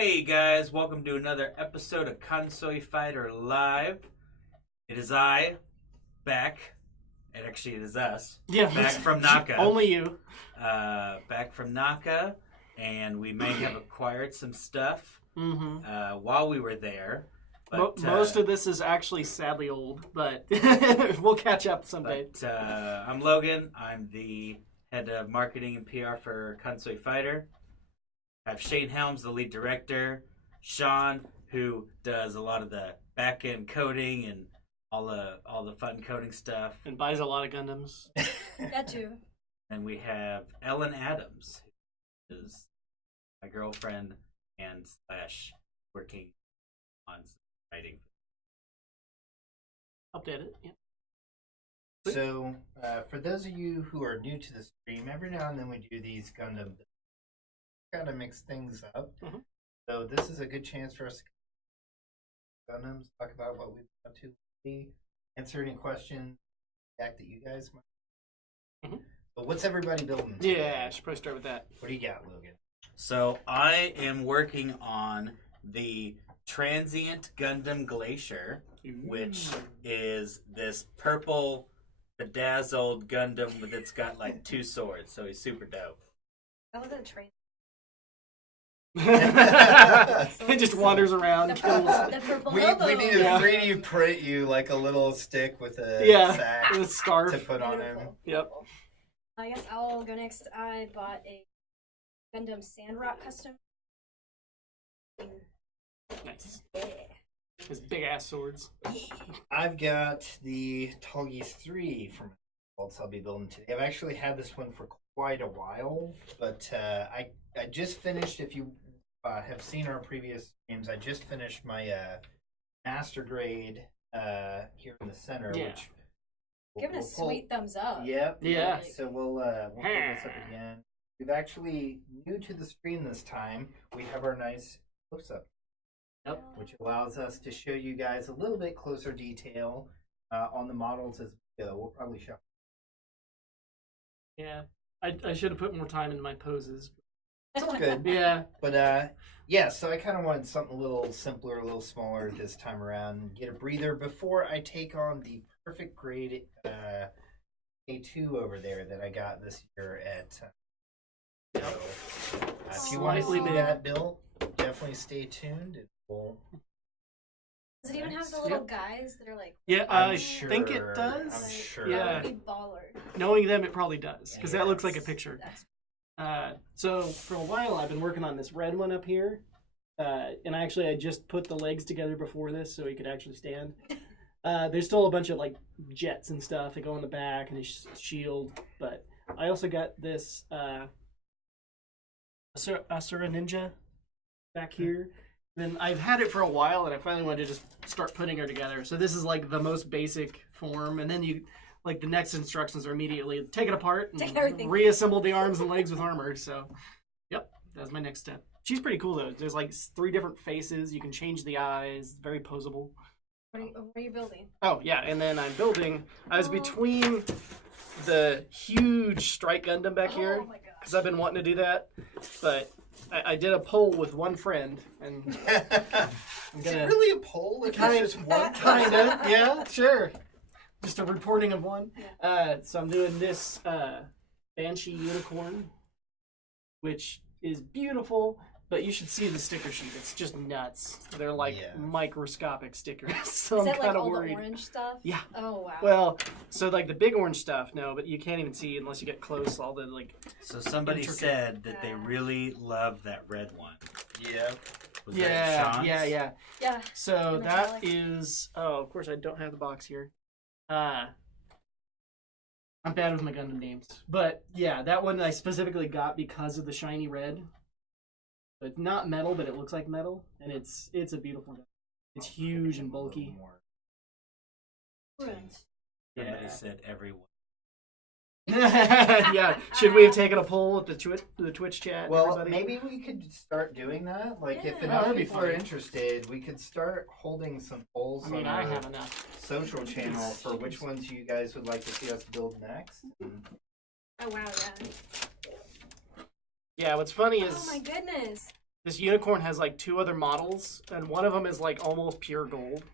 Hey guys, welcome to another episode of Konsui Fighter Live. It is I, back, and actually it is us, back from Naka. Only you. Back from Naka, and we may have acquired some stuff Mm-hmm. while we were there. But, Most of this is actually sadly old, but we'll catch up someday. But I'm Logan. I'm the head of marketing and PR for Konsui Fighter. I have Shane Helms, the lead director. Sean, who does a lot of the back-end coding and all the fun coding stuff. And buys a lot of Gundams. That too. And we have Ellen Adams, who is my girlfriend and / working on some writing. Update it. Yeah. So, for those of you who are new to the stream, every now and then we do these Gundam kind of mix things up. Mhm. So this is a good chance for us to Gundams, talk about what we've done to answer any questions that you guys might. Mhm. But what's everybody building today? Yeah, I should probably start with that. What do you got, Logan? So I am working on the Transient Gundam Glacier, which is this purple bedazzled Gundam that's got like 2 swords, so he's super dope. That was a train. It just wanders around, kills. The purple We hobo. need to Yeah. 3D print you like a little stick with a sack with a scarf. to put on him. Yep. I guess I'll go next. I bought a Gundam Sandrock custom. Nice. Yeah. His big ass swords. I've got the Tallgeese 3 from I'll be building today. I've actually had this one for quite a while, but I just finished, if you have seen our previous games, I just finished my master grade here in the center, Yeah. which Give it a sweet thumbs up. Yep. Yeah. So we'll pull this up again. We've actually, new to the screen this time, we have our nice close-up, Yep. which allows us to show you guys a little bit closer detail on the models as we go. We'll probably show. Yeah. I should have put more time in my poses. It's all good. Yeah. But yeah, so I kind of wanted something a little simpler, a little smaller this time around, get a breather before I take on the perfect grade A2 over there that I got this year at. So, if you want to Slightly see big. that, Bill, definitely stay tuned. And we'll, Does it even have the little guys that are like? Yeah, I'm I sure, think it does. I'm sure. Yeah. That would be baller. Knowing them, it probably does, because that looks like a Yes. picture. That's So for a while, I've been working on this red one up here, and I just put the legs together before this so he could actually stand. There's still a bunch of like jets and stuff that go on the back and his shield, but I also got this Asura Ninja back here. Then I've had it for a while, and I finally wanted to just start putting her together. So this is like the most basic form, and then you. Like the next instructions are immediately take it apart Take and everything. reassemble the arms and legs with armor. So, yep, that's my next step. She's pretty cool though. There's like 3 different faces. You can change the eyes. Very posable. what are you building? Oh yeah, and then I'm building. I was between the huge Strike Gundam back here Oh my because gosh. I've been wanting to do that, but I did a poll with one friend and I'm Is it gonna really a poll? If Kind- it's just one kind of yeah sure. Just a reporting of one. Yeah. So I'm doing this Banshee Unicorn, which is beautiful, but you should see the sticker sheet. It's just nuts. They're like Yeah. microscopic stickers. So Is I'm that like kind of all worried. the orange stuff? Yeah. Oh wow. Well, so like the big orange stuff, no, but you can't even see unless you get close. All the like, So somebody Intricate. said that they really love that red one. Yeah. Was that yeah, Sean's? yeah. Yeah. So And that metallic. is. Oh, of course I don't have the box here. I'm bad with my Gundam names, but yeah, that one I specifically got because of the shiny red. It's not metal, but it looks like metal, and it's a beautiful gun. It's huge and bulky. Somebody Yeah. said everyone. Yeah. Should we have taken a poll with the Twitch chat? Well, everybody? maybe we could start doing that. Like, if Yeah. enough That'd be people are fun. interested, we could start holding some polls I mean, on I our have enough. social channel for which ones you guys would like to see us build next. Oh wow. Yeah. Yeah. What's funny Oh is my goodness. This unicorn has like 2 other models, and one of them is like almost pure gold.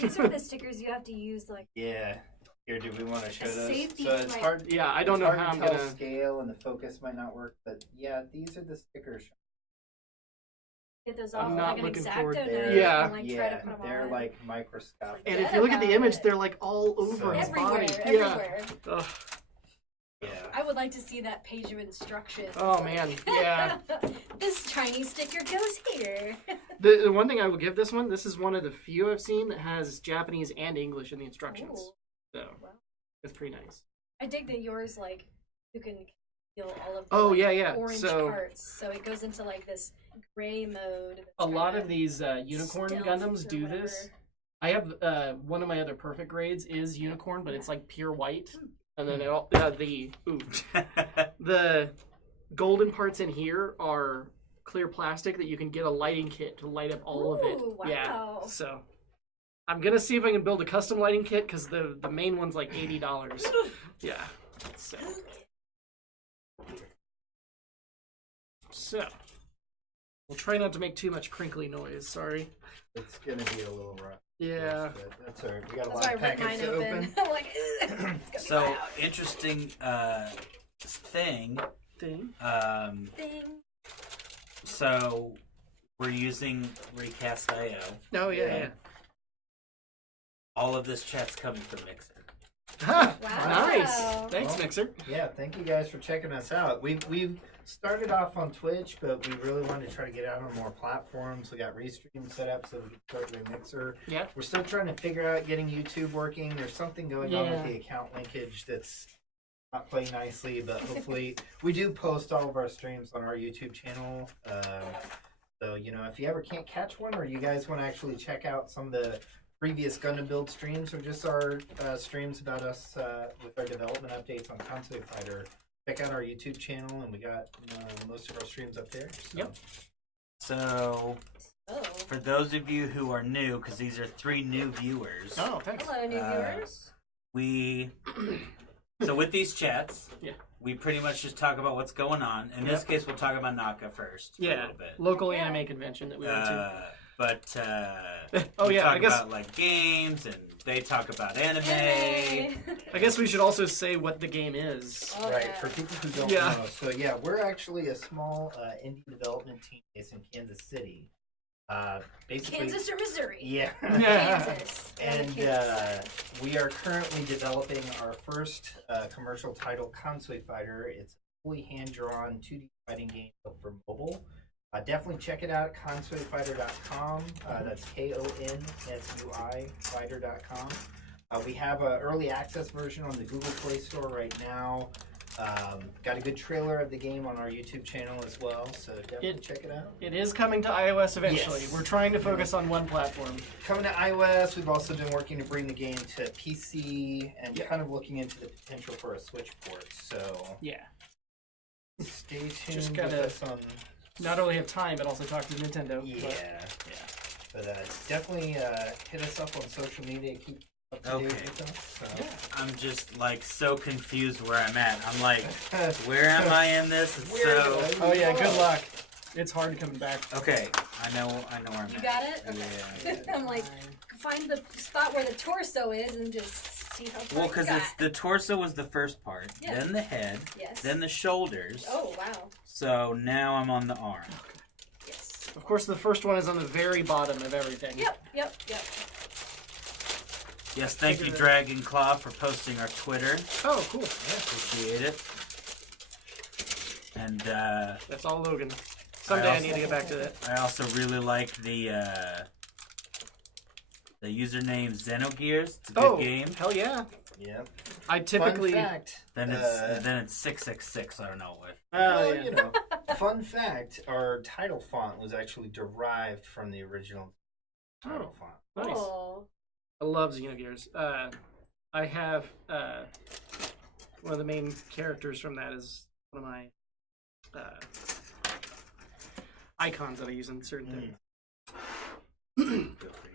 These are the stickers you have to use, like. Yeah. Here, do we want to show A those? safety, So it's like- hard. Yeah, I don't it's know hard how to I'm tell gonna. scale, and the focus might not work. But yeah, these are the stickers. Get those I'm off not like an looking X-Acto forward knife there. Yeah. and like try to put them they're on. like microscopic. And Forget if you look at the about image, it. they're like all over So- his everywhere, body. everywhere. Yeah. Ugh. Yeah. I would like to see that page of instructions. Oh man, yeah. This Chinese sticker goes here. The one thing I will give this one, this is one of the few I've seen that has Japanese and English in the instructions. Ooh, So wow. it's pretty nice. I dig that yours, like, you can feel all of the Oh, like, yeah. orange So- parts. So it goes into like this gray mode. that's A lot kinda of these unicorn stealth Gundams or do whatever. this. I have one of my other perfect grades is unicorn, but it's like pure white, and then the golden parts in here are clear plastic that you can get a lighting kit to light up all of it. Ooh, Yeah. wow. So I'm gonna see if I can build a custom lighting kit because the main one's like $80. Yeah. So we'll try not to make too much crinkly noise. Sorry. It's gonna be a little rough. Yeah. But that's alright. We got a That's lot why I of ripped packets mine to open. open. I'm like, it's gonna be So loud. interesting thing. Thing. Thing. So we're using Recast.io. Oh yeah, Yeah. yeah. All of this chat's coming from Mixer. Ha! Wow. Nice. Thanks, Well, Mixer. Yeah, thank you guys for checking us out. We've started off on Twitch, but we really wanted to try to get out on more platforms. We got Restream set up so we can start with Mixer. Yeah. We're still trying to figure out getting YouTube working. There's something going on with Yeah. the account linkage that's not playing nicely, but hopefully we do post all of our streams on our YouTube channel. So, you know, if you ever can't catch one or you guys want to actually check out some of the previous Gundam build streams or just our streams about us with our development updates on Konsui Fighter, check out our YouTube channel, and we got most of our streams up there. So. Yep. So Oh. for those of you who are new, because these are 3 new viewers, Oh, thanks. Hello, new viewers. we so with these chats, Yeah. we pretty much just talk about what's going on. In this case, we'll talk about Naka first for a Yeah. little bit. Local Yeah. anime convention that we went to. But Oh, we yeah, talk I guess- about like games, and they talk about anime. Yay. I guess we should also say what the game is. Oh, Right, yeah. for people who don't Yeah. know. So, yeah, we're actually a small indie development team based in Kansas City. Basically, Kansas or Missouri? Yeah. Yeah. Kansas. And Kansas. we are currently developing our first commercial title, Konsui Fighter. It's a fully hand-drawn 2D fighting game built for mobile. Definitely check it out, konsuifighter.com. That's KONSUI fighter.com. We have an early access version on the Google Play Store right now. Got a good trailer of the game on our YouTube channel as well, so definitely check it out. It is coming to iOS eventually. Yes. We're trying to focus on one platform. Coming to iOS, we've also been working to bring the game to PC and Yep. kind of looking into the potential for a Switch port. So Yeah. stay tuned Just with gotta- us on. Not only have time, but also talk to Nintendo. Yeah, but definitely hit us up on social media. Keep up to date Okay. with us. So. I'm just like so confused where I'm at. I'm like, where am I in this? It's Where so did Oh yeah, good luck. It's hard coming back. okay. I know where I'm You at. got it? Okay. Yeah. I'm like, find the spot where the torso is and just see how far Well, you because got. it's the torso was the first part, Yeah. then the head, Yes. then the shoulders. Oh, wow. So now I'm on the arm. Yes. Of course, the first one is on the very bottom of everything. Yep. Yes, thank you, Dragon Claw, for posting our Twitter. Oh, cool. Appreciate it. And That's all Logan. Someday I need to get back to that. I also really like the username Xenogears. It's a good game. Hell yeah. Yep. I typically. Fun fact. Then it's 666. I don't know what. Well, yeah. you know, fun fact: our title font was actually derived from the original title font. Nice. Oh. I love Xenogears. I have one of the main characters from that is one of my icons that I use in certain things. Feel free.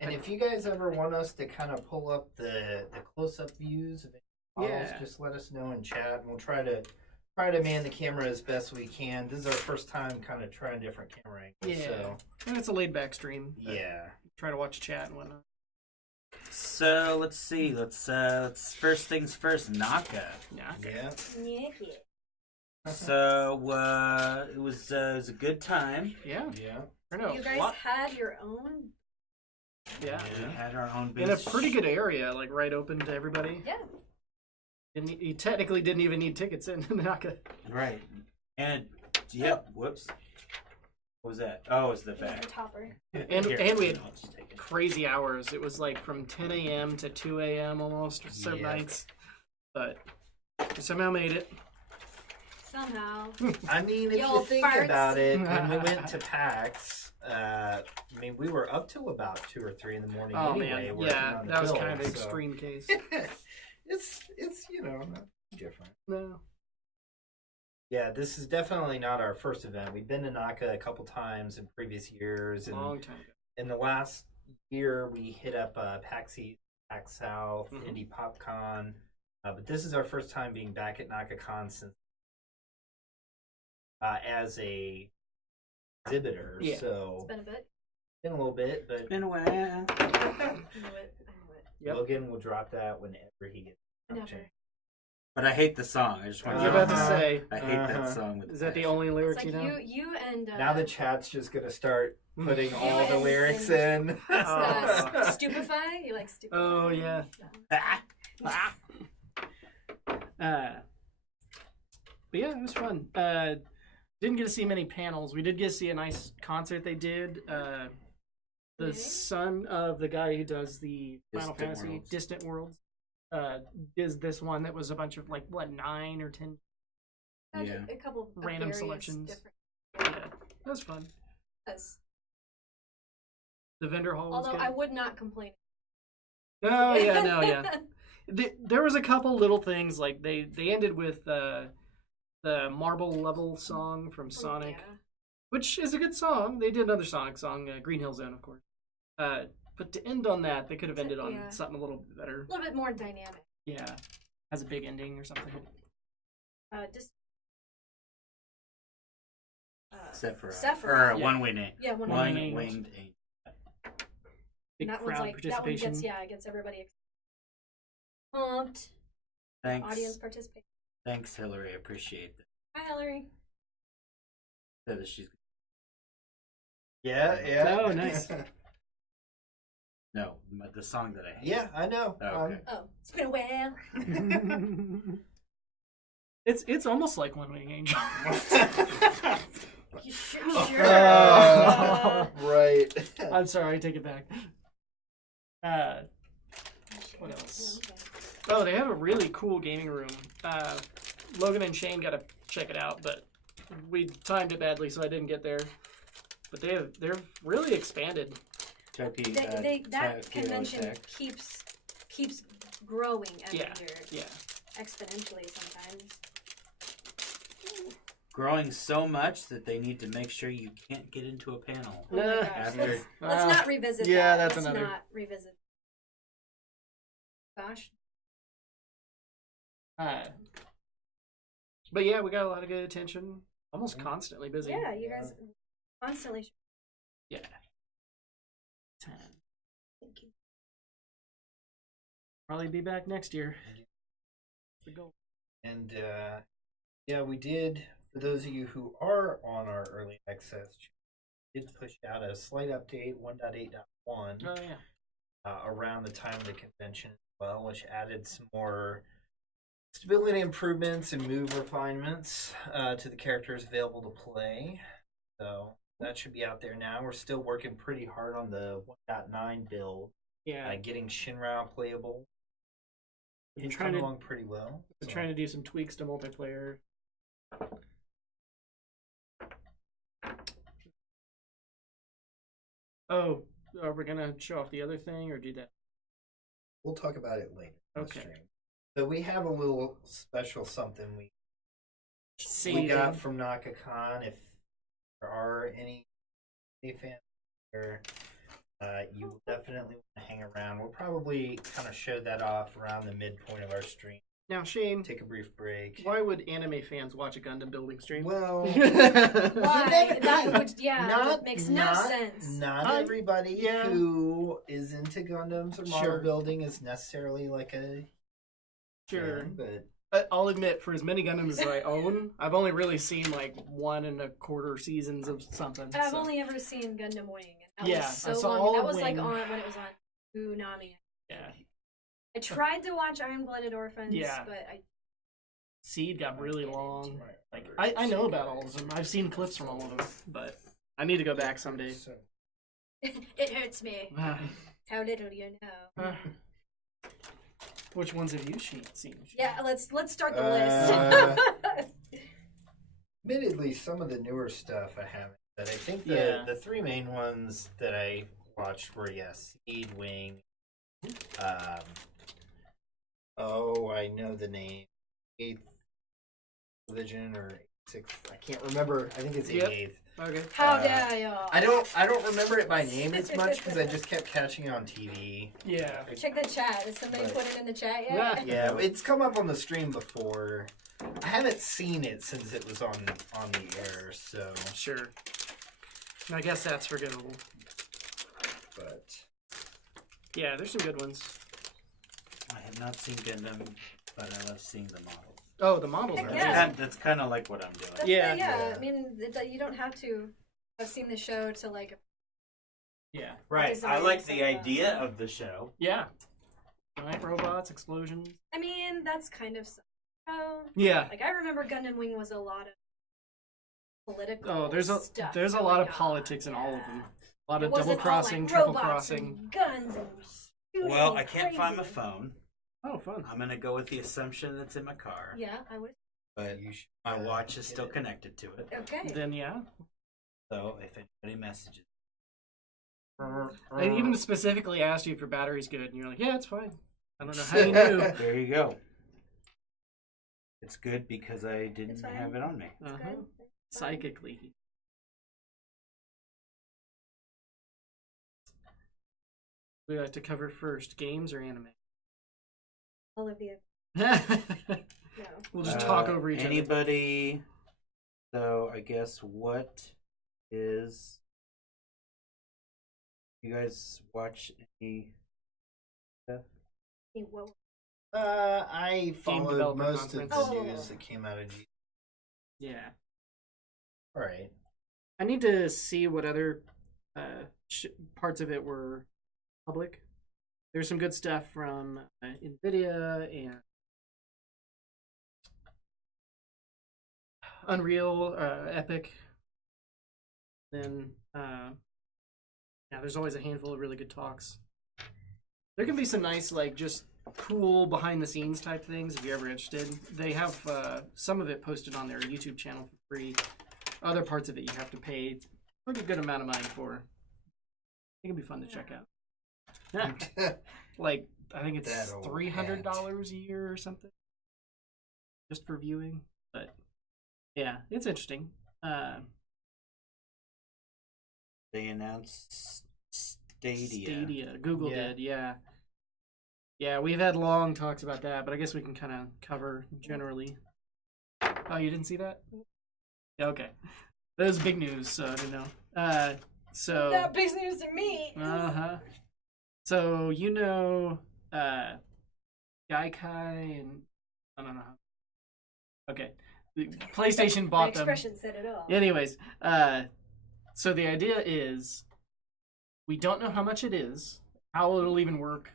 And if you guys ever want us to kind of pull up the close-up views of any models, Yeah. just let us know in chat, and we'll try to try to man the camera as best we can. This is our first time kind of trying different camera angles. Yeah. So, And it's a laid back stream. but yeah. Try to watch chat and whatnot. So let's see. Let's first things first. Naka. Yeah. Yeah. So it was a good time. Yeah. Yeah. I know. You guys had your own. Yeah. We had our own In a booth. pretty good area, like right open to everybody. Yeah. And you technically didn't even need tickets in Naka. Right. And yeah. Whoops. What was that? Oh, it was the It was back. the topper. And Here, we had I'll just take it. crazy hours. It was like from 10 a.m. to 2 a.m. almost, some Yeah. nights. But we somehow made it. Somehow. I mean, if Y'all you think farts. about it, when we went to PAX, I mean, we were up till about 2 or 3 in the morning Oh anyway. man, working yeah, on the that was build, kind of an so- extreme case. it's not different. No. Yeah, this is definitely not our first event. We've been to Naka a couple times in previous years, and Long time ago. in the last year we hit up PAX East, PAX South, Mhm. Indie PopCon, but this is our first time being back at NakaCon since as a exhibitor. Yeah. So It's been a bit. been a little bit, but Been a while. I knew it. Yep. Logan will drop that whenever he gets an Never. opportunity. But I hate the song. I just want I to was about to Uh-huh. say, I hate that Uh-huh. song. With is that the passion. only It's lyrics like you know? you and Now the chat's just gonna start putting You all the and- lyrics and- in. Oh. Stupefy. You like Stupefy? Oh, yeah. Ah, But yeah, it was fun. Didn't get to see many panels. We did get to see a nice concert they did. The Okay. son of the guy who does the Final Distant Fantasy Worlds. Distant Worlds is this one that was a bunch of like 9 or 10. Had Yeah. A couple of Random various selections. different- Yeah, that was fun. Yes. The vendor hall was Although good. I would not complain. Oh yeah, no, yeah. There was a couple little things like they ended with the Marble Level song from Sonic, Yeah. which is a good song. They did another Sonic song, Green Hill Zone, of course. But to end on that, they could have ended on Yeah. something a little better. A little bit more dynamic. Yeah, has a big ending or something. Just. Sephiroth. Or Yeah. one winged. Yeah, one One winged. winged. One-winged angel. Big That one's crowd like that one participation. gets everybody pumped. Thanks. Audience participation. Thanks, Hillary. I appreciate that. Hi, Hillary. That she's Yeah, yeah. Oh, nice. no the song that I hate. Yeah, I know. Oh, okay. Oh, it's been a while. It's almost like One Wing Angel. You sure? Oh, right. I'm sorry, I take it back. What else? Okay. Oh, they have a really cool gaming room. Logan and Shane got to check it out, but we timed it badly, so I didn't get there. But they're really expanded. Tokyo, That Tokyo convention Tech. keeps growing every Yeah. year, Yeah. exponentially sometimes. Growing so much that they need to make sure you can't get into a panel. Oh my gosh. After- Let's not revisit yeah, that. that's Let's another- not revisit. Gosh. But yeah, we got a lot of good attention. Almost constantly busy. Yeah, you guys constantly. Yeah. Thank you. Probably be back next year. The goal. And yeah, we did. For those of you who are on our early access, did push out a slight update 1.8.1 Oh yeah. around the time of the convention as well, which added some more stability improvements and move refinements to the characters available to play. So that should be out there now. We're still working pretty hard on the 1.9 build, Yeah. getting Shinra playable. We're It's trying coming to along pretty well. we're so. trying to do some tweaks to multiplayer. Oh, are we gonna show off the other thing or do that? We'll talk about it later. on the Okay. stream. So we have a little special something we See got from NakaCon. If there are any fans there, you will definitely want to hang around. We'll probably kind of show that off around the midpoint of our stream. Now, Shane, take a brief break. why would anime fans watch a Gundam building stream? Well, Why? That would, not makes no not, sense. Not I- everybody yeah. who is into Gundams or model Sure. building is necessarily like a Sure. fan, but I'll admit, for as many Gundams as I own, I've only really seen like 1.25 seasons of something. I've so. only ever seen Gundam Wing. And that Yeah, was I so saw long. all That of was like Wing. on when it was on Toonami. Yeah. I tried to watch Iron Blooded Orphans, Yeah. but I Seed got really long. Like, I know about all of them. I've seen clips from all of them, but I need to go back someday. it hurts me. How little you know. Which ones have you seen? Yeah, let's start the Uh, list. admittedly, some of the newer stuff I haven't. But I think Yeah. the three main ones that I watched were Seed, Wing. I know the name. 8th Division or 6th. I can't remember. I think it's Yep. 8th. Okay. How dare you? I don't remember it by name as much because I just kept catching it on TV. Yeah. Check the chat. Has somebody But- put it in the chat Yeah. yet? Yeah, it's come up on the stream before. I haven't seen it since it was on the air, so Sure. I guess that's forgivable. but Yeah, there's some good ones. I have not seen Gundam, but I love seeing the models. Oh, the models Heck are yeah. That's kind of like what I'm doing. That's Yeah. yeah. Yeah. I mean, you don't have to have seen the show to like. Yeah. Right. I Design like some the of that. idea of the show. Yeah. Giant robots, explosions. I mean, that's kind of. Oh, Yeah. like I remember Gundam Wing was a lot of political. Oh, there's a stuff lot of going politics on. in all of Yeah. them. A lot It of wasn't double all, crossing, like, triple robots crossing. and guns and shooting Well, and I can't find my crazy. phone. Oh, fun. I'm gonna go with the assumption that's in my car. Yeah, I would. But you should, my watch is get still it. connected to it. Okay. Then yeah. So if anybody messages, I even specifically asked you if your battery's good, and you're like, "Yeah, it's fine." I don't know how you knew. there you go. It's good because I didn't It's fine. have it on me. Uh-huh. Good. Psychically. We like to cover first, games or anime? All of you. We'll No. just talk over each other. Anybody? So I guess what is? You guys watch any stuff? Hey, whoa. I followed developer most of conference. the Oh. news that came out of G. Yeah. All right. I need to see what other parts of it were public. There's some good stuff from NVIDIA and Unreal, Epic. Then, yeah, there's always a handful of really good talks. There can be some nice, like, just cool behind-the-scenes type things if you're ever interested. They have some of it posted on their YouTube channel for free. Other parts of it you have to pay a pretty good amount of money for. It can be fun to check out. Like, I think it's That old $300 a year or something, just for viewing. But yeah, it's interesting. They announced Stadia. Google Yeah. did, yeah. Yeah, we've had long talks about that, but I guess we can kind of cover generally. Oh, you didn't see that? Yeah, okay. That was big news, so I didn't know. So That big news to me. uh-huh. So you know Gaikai and I don't know how. Okay. The PlayStation bought the them. expression said it all. Anyways, so the idea is we don't know how much it is, how it'll even work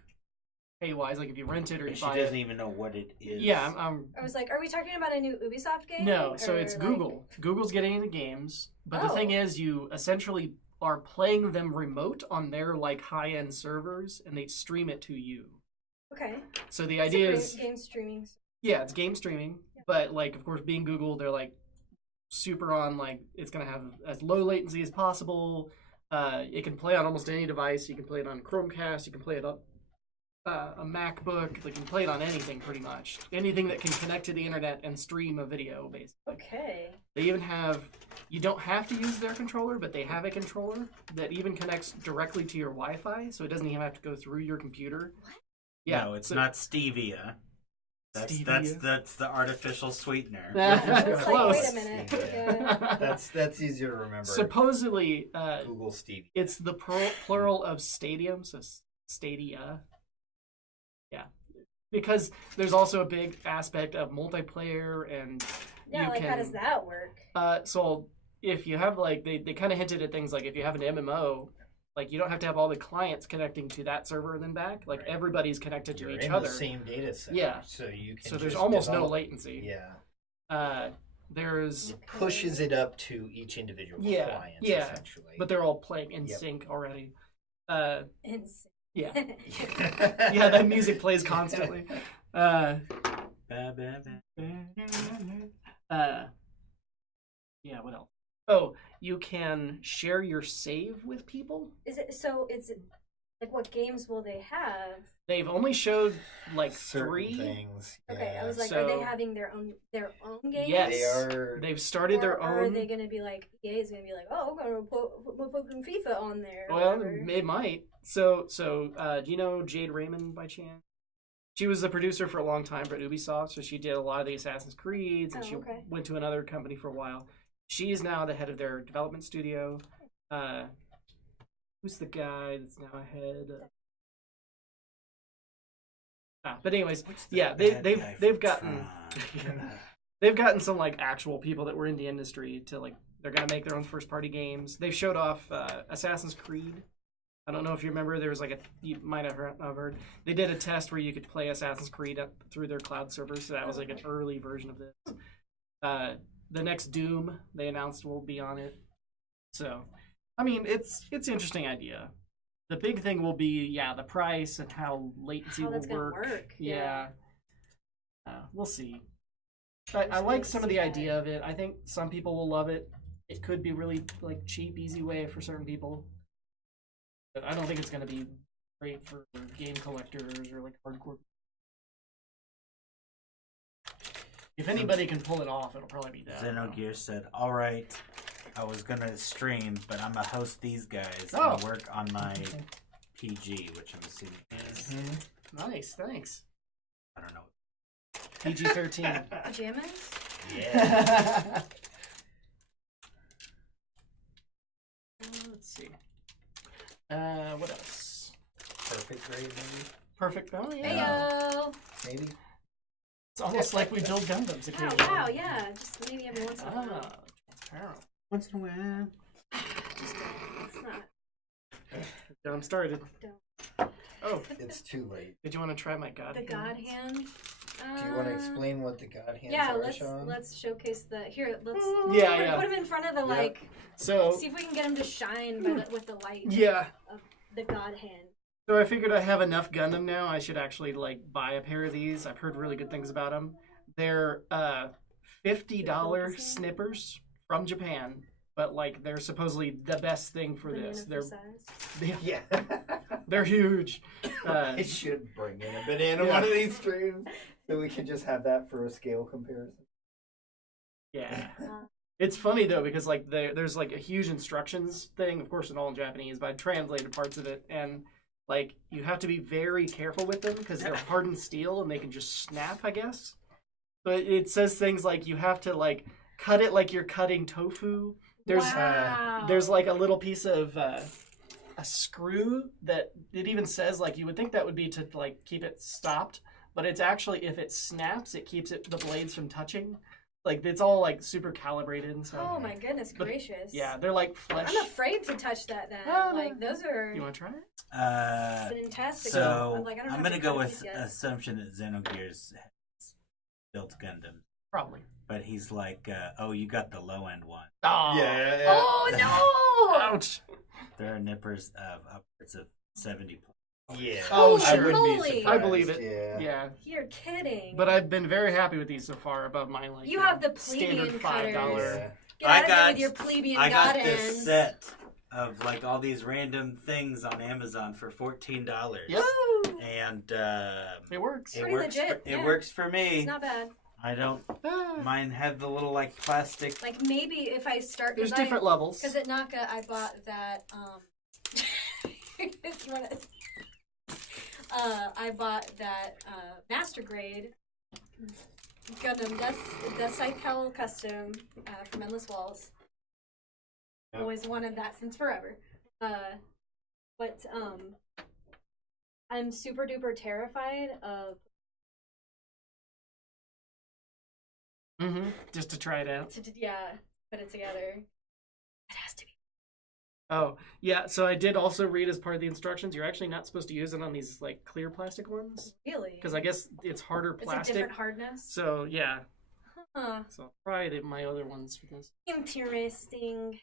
pay-wise, like if you rent it or you And she buy doesn't it. even know what it is. Yeah, I'm I was like, are we talking about a new Ubisoft game? no, so Or, it's like- Google. Google's getting into games, but the thing Oh. is you essentially are playing them remote on their like high-end servers and they stream it to you. Okay. So the It's a idea great is game streaming. yeah, it's game streaming, but like of course being Google, they're like super on like it's gonna have as low latency as possible. It can play on almost any device. You can play it on Chromecast. You can play it on a MacBook. You can play it on anything pretty much. Anything that can connect to the internet and stream a video, basically. Okay. They even have. You don't have to use their controller, but they have a controller that even connects directly to your Wi-Fi, so it doesn't even have to go through your computer. What? Yeah, No, it's so- not Stevia. That's the artificial sweetener. I was like, Close. wait a minute. Yeah. That's easier to remember. Supposedly, Google Stevie. it's the plural of stadium, so stadia. Yeah, because there's also a big aspect of multiplayer, and Yeah, you like, can, how does that work? So if you have like they kind of hinted at things like if you have an MMO, like you don't have to have all the clients connecting to that server and then back. Like Right. everybody's connected You're to each in other. the same data set. Yeah. So you can. So there's just almost no develop- latency. Yeah. There's It pushes it up to each individual Yeah, client. yeah. Essentially. but they're all playing in Yep. sync already. Insane. Yeah. Yeah, that music plays constantly. Ba, ba, ba. Yeah, what else? Oh, you can share your save with people. Is it so? It's like, what games will they have? They've only showed like Certain 3. things. Okay, yeah. I was like, So- are they having their own games? Yes. They are. They've started Or their are own. they gonna be like, EA is gonna be like, oh, I'm gonna put fucking FIFA on there? or Well, whatever. it might. So, do you know Jade Raymond by chance? She was the producer for a long time for Ubisoft, so she did a lot of the Assassin's Creeds, and Oh, she okay. went to another company for a while. She is now the head of their development studio. Who's the guy that's now ahead? But anyways, yeah, they've gotten they've gotten some like actual people that were in the industry to like they're gonna make their own first party games. They've showed off Assassin's Creed. I don't know if you remember. There was like you might have heard. They did a test where you could play Assassin's Creed through their cloud servers. So that was like an early version of this. The next Doom they announced will be on it. So, I mean, it's an interesting idea. The big thing will be the price and how latency How will that's gonna work. work, Yeah. We'll see. I Just like gonna some of see the that. idea of it. I think some people will love it. It could be really like cheap, easy way for certain people. But I don't think it's going to be great for game collectors or like hardcore. If anybody can pull it off, it'll probably be that. Xenogear said, "All right, I was gonna stream, but I'm gonna host these guys Oh. and work on my PG, which I'm assuming is Nice, thanks. I don't know." PG-13. Pajamas? Yeah. Let's see. What else? Perfect grade, maybe. Perfect. Oh yeah. Heyo! Maybe. It's almost like we build Gundams Oh, occasionally. wow, yeah. Just maybe every once in a while. Transparent. Once in a while. Just it's not. Gundam started. Don't. Oh, It's too late. did you want to try my God? The God Hand. Do you want to explain what the God hands Yeah, are, Sean? let's showcase the here. Let's Yeah. put him in front of the Yep. So See if we can get him to shine by with the light. yeah. Of the God Hand. So I figured I have enough Gundam now. I should actually like buy a pair of these. I've heard really good things about them. They're $50 snippers from Japan, but like they're supposedly the best thing for this. Banana for size. Yeah. They're huge. I should bring in a banana one of these streams so we can just have that for a scale comparison. Yeah. It's funny though because like there's like a huge instructions thing, of course in all in Japanese, but I translated parts of it, and like you have to be very careful with them because they're hardened steel and they can just snap, I guess. But it says things like you have to like cut it like you're cutting tofu. There's like a little piece of a screw that it even says like you would think that would be to like keep it stopped, but it's actually if it snaps, it keeps the blades from touching. Like it's all like super calibrated and stuff. Oh my goodness But, gracious. Yeah, they're like flesh. I'm afraid to touch that then. Oh, Like those are You want to try it? fantastic. So I'm like, I don't I'm have gonna to go cut with these yet. assumption that Xenogears has built Gundam, Probably. but he's like, "Oh, you got the low end one." Oh. Yeah. Oh no! Ouch. There are nippers of upwards of 70. Yeah. Oh, I sure. wouldn't be Holy surprised. I believe it. Yeah. Yeah. You're kidding. But I've been very happy with these so far above my like You have the standard plebeian $5. cutters. Yeah. Get I out of here got- with your plebeian I God got this hands. set of like all these random things on Amazon for $14. Yep. Woo! And It works. Pretty legit, It yeah. works for me. It's not bad. I don't. Ah. Mine have the little like plastic. Like maybe if I start There's different levels. Because at Naka I bought that it's one of- I bought that master grade Gundam, the Saipel custom from Endless Walls. Yep. Always wanted that since forever. But I'm super duper terrified of Just to try it out. put it together. It has to be. Oh, yeah, so I did also read as part of the instructions, you're actually not supposed to use it on these, like, clear plastic ones. Really? Because I guess it's harder It's plastic. a different hardness. So, yeah. Huh. So I'll try my other ones for this. Interesting.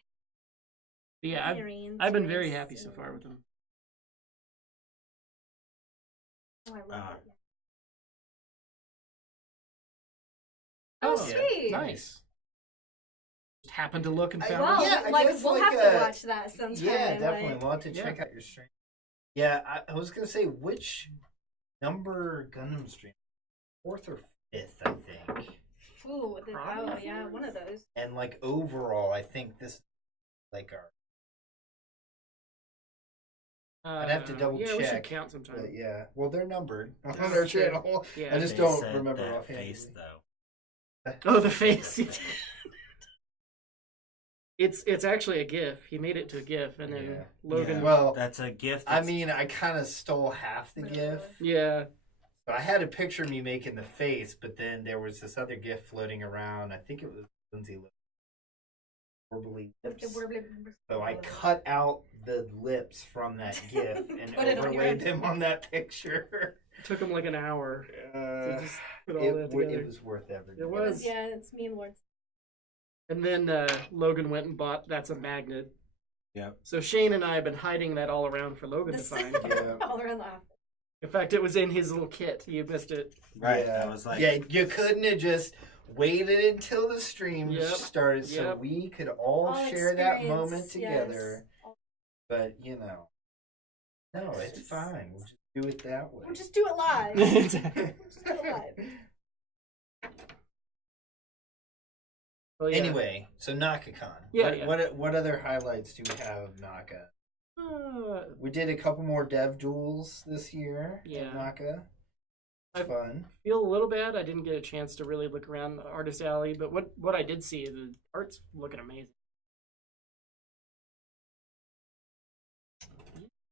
But yeah, I've been very happy so far with them. Oh, I love it. Oh, sweet. Nice. Just happened to look and found Well, it. Yeah, I like guess, we'll like, have to watch that sometime. Yeah, definitely. Like, We'll have to check out your stream. Yeah, I was gonna say which number Gundam stream? 4th or 5th, I think. ooh, yeah, one of those. And like overall, I think this like our. I'd have to double yeah, we should check. count sometime. But yeah, well, they're numbered on That's our true. channel. Yeah. I just They don't said remember that offhand. face though. Oh, the face. It's actually a GIF. He made it to a GIF, and then Yeah. Logan. Yeah. Well, That's a gift. I mean, I kind of stole half the GIF. Yeah. So I had a picture of me making the face, but then there was this other GIF floating around. I think it was Lindsay Warbly lips. So I cut out the lips from that GIF and Put it on your overlaid own. them on that picture. It took him like an hour to Uh, just put all that together. it was worth every. It was. Yeah, it's meme lords. And then Logan went and bought That's a Magnet. Yep. So Shane and I have been hiding that all around for Logan to This- find. Yeah. all around the office. In fact, it was in his little kit. You missed it. Right. Yeah. I was like, Yeah, you couldn't have just waited until the stream Yep. started so Yep. we could all share that moment together. Yes. But no, it's fine. We'll just do it that way. We'll just do it live. Just do it live. Well, yeah. Anyway, so NakaCon. Yeah, What other highlights do we have of Naka? Uh, We did a couple more dev duels this year. Yeah. At Naka. I- Fun. feel a little bad. I didn't get a chance to really look around the artist alley, but what I did see, the art's looking amazing.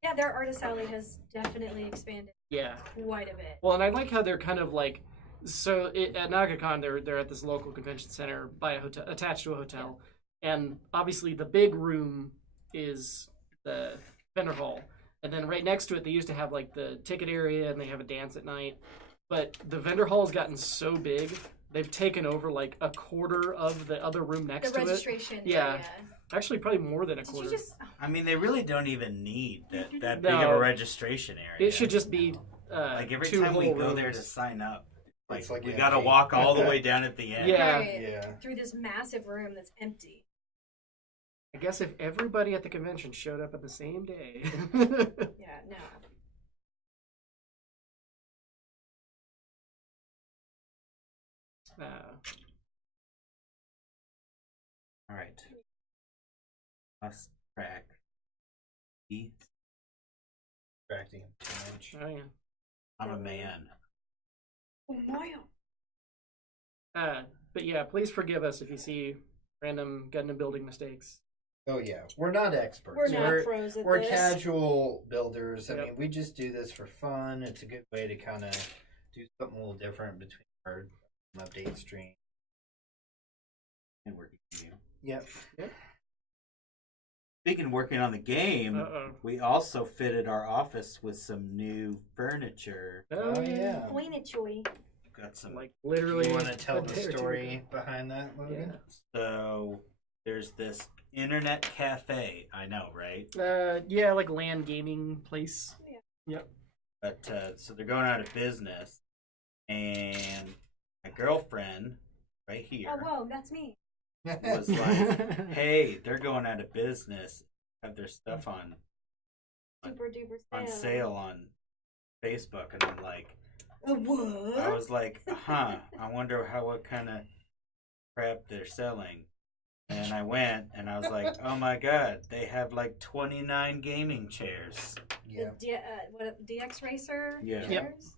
Yeah, their artist alley has definitely expanded Yeah. quite a bit. Well, and I like how they're kind of like, so at NagaCon, they're at this local convention center by a hotel, attached to a hotel, and obviously the big room is the vendor hall, and then right next to it they used to have like the ticket area, and they have a dance at night. But the vendor hall's gotten so big, they've taken over like a quarter of the other room next The to it. registration Yeah. area. Actually, probably more than a Did quarter. you just? I mean, they really don't even need that big No. of a registration area. It should just be like every two time we whole go there to rooms. sign up, It's like we a gotta gate. walk all the way down at the end. Yeah. Right, Yeah. through this massive room that's empty. I guess if everybody at the convention showed up at the same day. Yeah, no. All right. Let's track. Distracting too much. Oh yeah. I'm a man. Oh, Mario. But yeah, please forgive us if you see random Gundam building mistakes. Oh yeah, we're not experts. We're not pros at We're this. casual builders. I Yep. mean, we just do this for fun. It's a good way to kind of do something a little different between our update stream. And working for you. Yep. Speaking of working on the game, Uh-oh. we also fitted our office with some new furniture. Oh yeah. Choy. Got some Like literally. You want to tell a the day or two story ago. behind that, Logan? So there's this internet cafe. I know, right? Yeah, like LAN gaming place. But so they're going out of business, and my girlfriend, right here, Oh, whoa, that's me. was like, "Hey, they're going out of business. Have their stuff on Super duper sale. sale on Facebook," and I'm like, What? I was like, "Huh? I wonder what kind of crap they're selling." And I went, and I was like, "Oh my god, they have like 29 gaming chairs." Yeah. What, DX Racer? Yeah. Yep. chairs?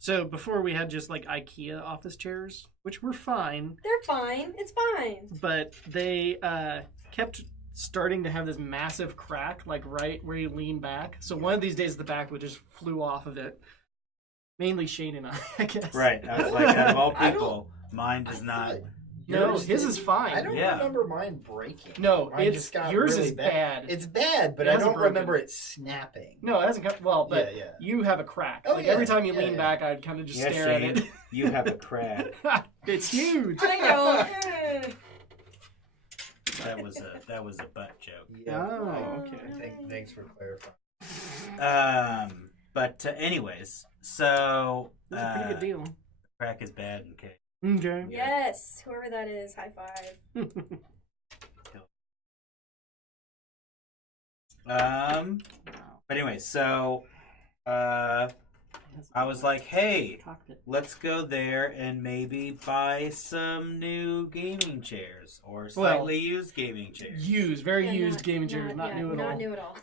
So before we had just like IKEA office chairs, which were fine, They're fine. It's fine. but they kept starting to have this massive crack, like right where you lean back. So one of these days, the back would just flew off of it. Mainly Shane and I guess. Right. I was like, out of all I don't- people, mine does not. No, Yours his did- is fine. I don't Yeah. remember mine breaking. No, Mine it's just got yours really is bad. It's bad, but It I hasn't don't broken. remember it snapping. No, it hasn't come. Well, but Yeah, yeah. you have a crack. Oh, like yeah, every time you yeah, lean yeah. back, I'd kind of just Yeah, stare Shane, at you have a crack. it. It's huge. I know. That was a butt joke. Yeah. Oh, okay. Thanks for clarifying. But anyways, so That's a pretty good deal. crack is bad. Okay. Okay. Yes, whoever that is, high five. But anyway, so I was like, hey, Cockpit. let's go there and maybe buy some new gaming chairs or slightly used gaming chairs. Used, very Yeah, used gaming chairs, not yeah, new at all. Not new at all.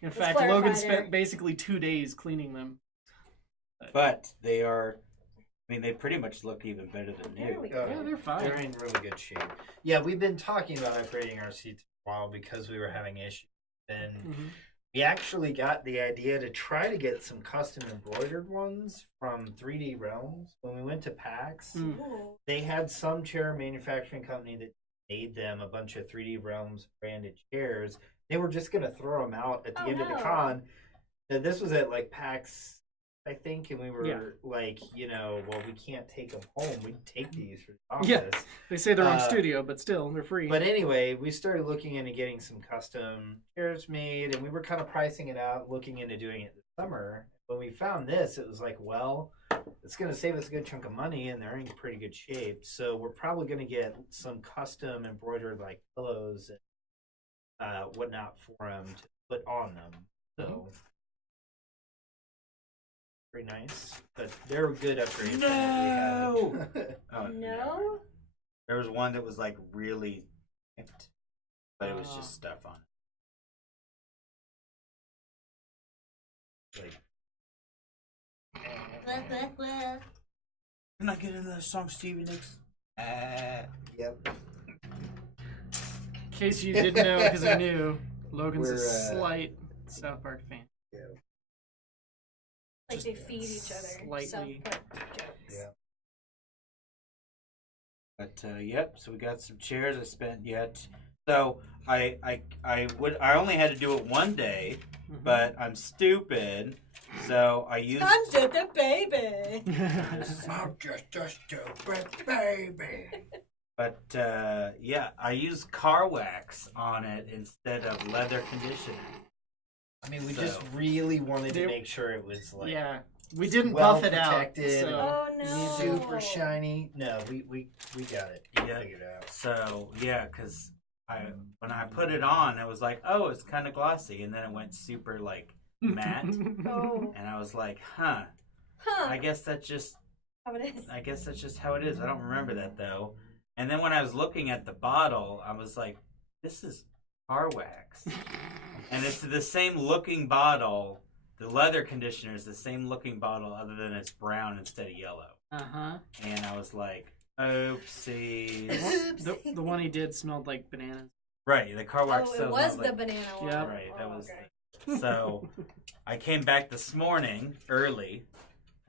In Let's fact, clarify Logan there. spent basically 2 days cleaning them. But they are, I mean, they pretty much look even better than There new. we go. Yeah, they're fine. They're in really good shape. Yeah, we've been talking about upgrading our seats for a while because we were having issues. And Mhm. we actually got the idea to try to get some custom embroidered ones from 3D Realms. When we went to PAX, Mm. Ooh. they had some chair manufacturing company that made them a bunch of 3D Realms branded chairs. They were just going to throw them out at the Oh, end of the no. con. And this was at like PAX, I think, and we were Yeah. like, well, we can't take them home. We take these for the Yeah. office. They say they're on Uh, studio, but still, they're free. But anyway, we started looking into getting some custom chairs made, and we were kind of pricing it out, looking into doing it this summer. When we found this, it was like, well, it's going to save us a good chunk of money, and they're in pretty good shape. So we're probably going to get some custom embroidered like pillows and whatnot for them to put on them. So pretty nice, but they're a good upgrade. from what we had. Oh, No? There was one that was like really thick, but it was Oh. just stuff on Like, I'm not getting another song Stevie Nicks. yep. In case you didn't know because I knew, Logan's a We're, slight South Park fan. Like they feed each other. Slightly. South Park jokes. Yeah. But yep, so we got some chairs. I spent yet. So I only had to do it one day, Mhm. but I'm stupid. So I used I'm just a baby. I'm just a stupid baby. but yeah, I used car wax on it instead of leather conditioner. I mean, we So- just really wanted to They- make sure it was like Yeah, we didn't well buff it out. protected. So. Oh no. super shiny. No, we got it Yeah. figured out. So yeah, because when I put it on, it was like, oh, it's kind of glossy, and then it went super like matte, Oh. and I was like, huh. Huh. I guess that's just How it is. I guess that's just how it is. I don't remember that though. And then when I was looking at the bottle, I was like, this is car wax. And it's the same looking bottle. The leather conditioner is the same looking bottle other than it's brown instead of yellow. Uh-huh. And I was like, oopsies. The one he did smelled like bananas. Right, the car wax Oh, it still was smelled the like, banana one. Yeah. Right, that Oh, was okay. So I came back this morning early.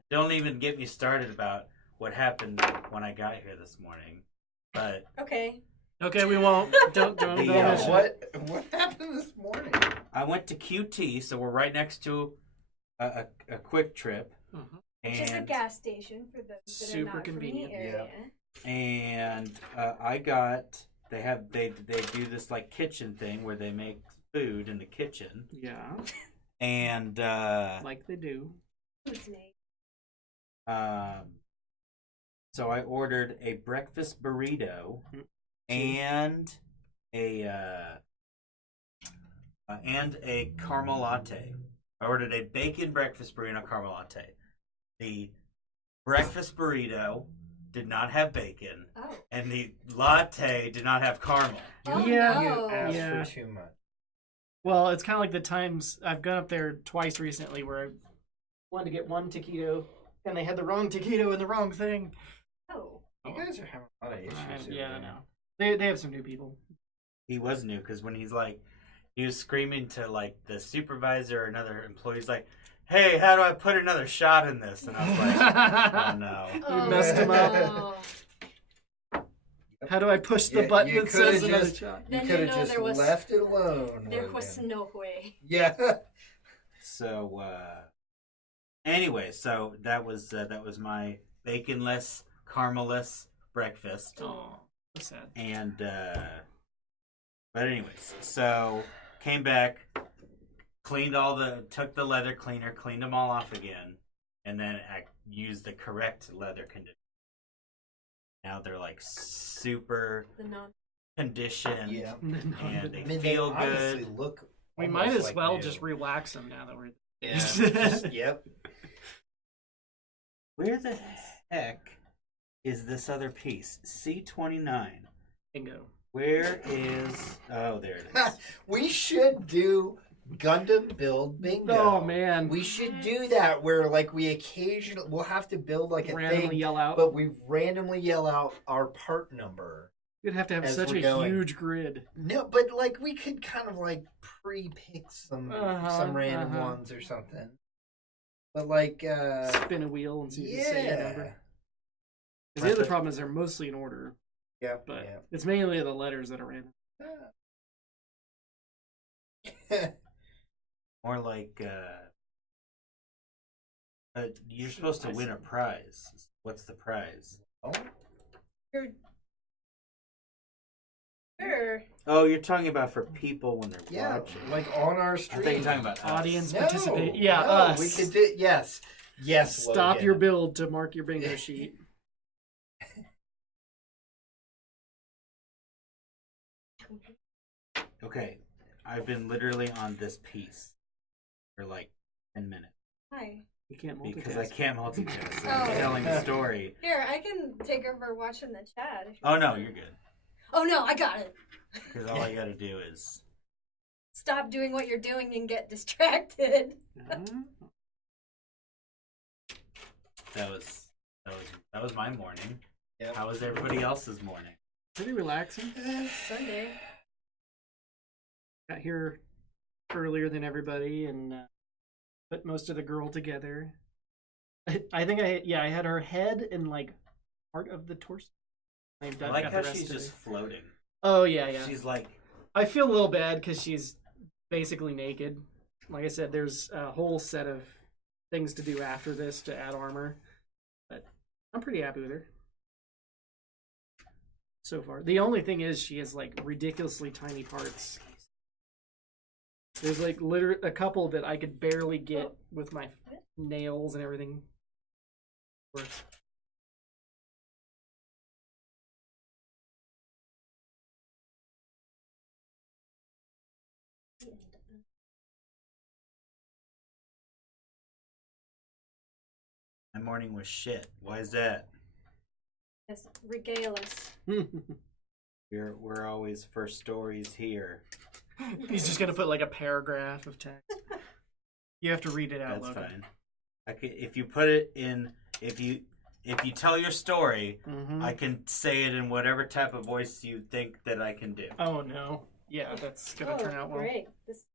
Don't even get me started about what happened when I got here this morning. But Okay. Okay, we won't. Don't The, mention it. What happened this morning? I went to QT, so we're right next to a quick trip. Mhm. Which is a And, gas station for those that Super are not convenient. from the area. and I got they do this like kitchen thing where they make food in the kitchen. Yeah, And like they do. Food's made. so I ordered a breakfast burrito and a caramel latte. I ordered a bacon breakfast burrito and a caramel latte. The breakfast burrito did not have bacon, Oh. and the latte did not have caramel. Oh, Yeah. You no. asked Yeah. for too much. Well, it's kind of like the times I've gone up there twice recently where I wanted to get one taquito and they had the wrong taquito and the wrong thing. Oh. You guys are having a lot of issues. over Yeah, I there. know. They have some new people. He was new because when he was screaming to like the supervisor or another employee, he's like, "Hey, how do I put another shot in this?" And I was like, "Oh no." You messed him up. no. How do I push the Yeah, button you that says coulda another just- shot? You Then could you have know just there was- left it alone. There Logan. was no way. Yeah. So, anyway, so that was my baconless, caramelless breakfast, Oh, so sad. and but anyways, so came back, took the leather cleaner, cleaned them all off again, and then I used the correct leather conditioner. Now they're like super The non. conditioned, Yeah. and they I mean, feel they honestly good. look. We almost might as like well new. just relax them now that we're. Yeah. Just- yep. Where the heck is this other piece? C29. Bingo. Where is? Oh, there it is. We should do Gundam build bingo. Oh man, We should do that where like we occasionally we'll have to build like a randomly thing, yell out. but we randomly yell out our part number. You'd have to have as such we're a going. huge grid. No, but like we could kind of like pre-pick some random uh-huh. ones or something. But like Spin a wheel and see if you say your number. yeah. Because the other problem is they're mostly in order, Yeah. but it's mainly the letters that are random. Yeah. More like you're supposed to win a prize. What's the prize? Oh, Sure. Oh, you're talking about for people when they're yeah, watching. like on our I stream. think you're talking about us. Audience No, participate. Yeah, no, us. We could do yes. Stop Logan. your build to mark your bingo sheet. Okay, I've been literally on this piece for like 10 minutes Hi. You can't multitask. because I can't multitask. Oh. I'm telling the story. Here, I can take over watching the chat. If you Oh no, want. you're good. Oh no, I got it. Because all I got to do is Stop doing what you're doing and get distracted. Mhm. that was my morning. Yep. How was everybody else's morning? Pretty relaxing. Sunday. Got here earlier than everybody and put most of the girl together. I think I had her head and like part of the torso. I Got like the how rest she's of just it. floating. Oh yeah. She's like, I feel a little bad because she's basically naked. Like I said, there's a whole set of things to do after this to add armor, but I'm pretty happy with her so far. The only thing is she has like ridiculously tiny parts. There's like literally a couple that I could barely get with my nails and everything. Works. my morning was shit. Why is that? Yes, regale us. We're always first stories here. He's just gonna put like a paragraph of text. You have to read it out That's loud. fine. If you put it in, if you tell your story, Mm-hmm. I can say it in whatever type of voice you think that I can do. Oh no. Yeah, that's gonna turn out well. Great. This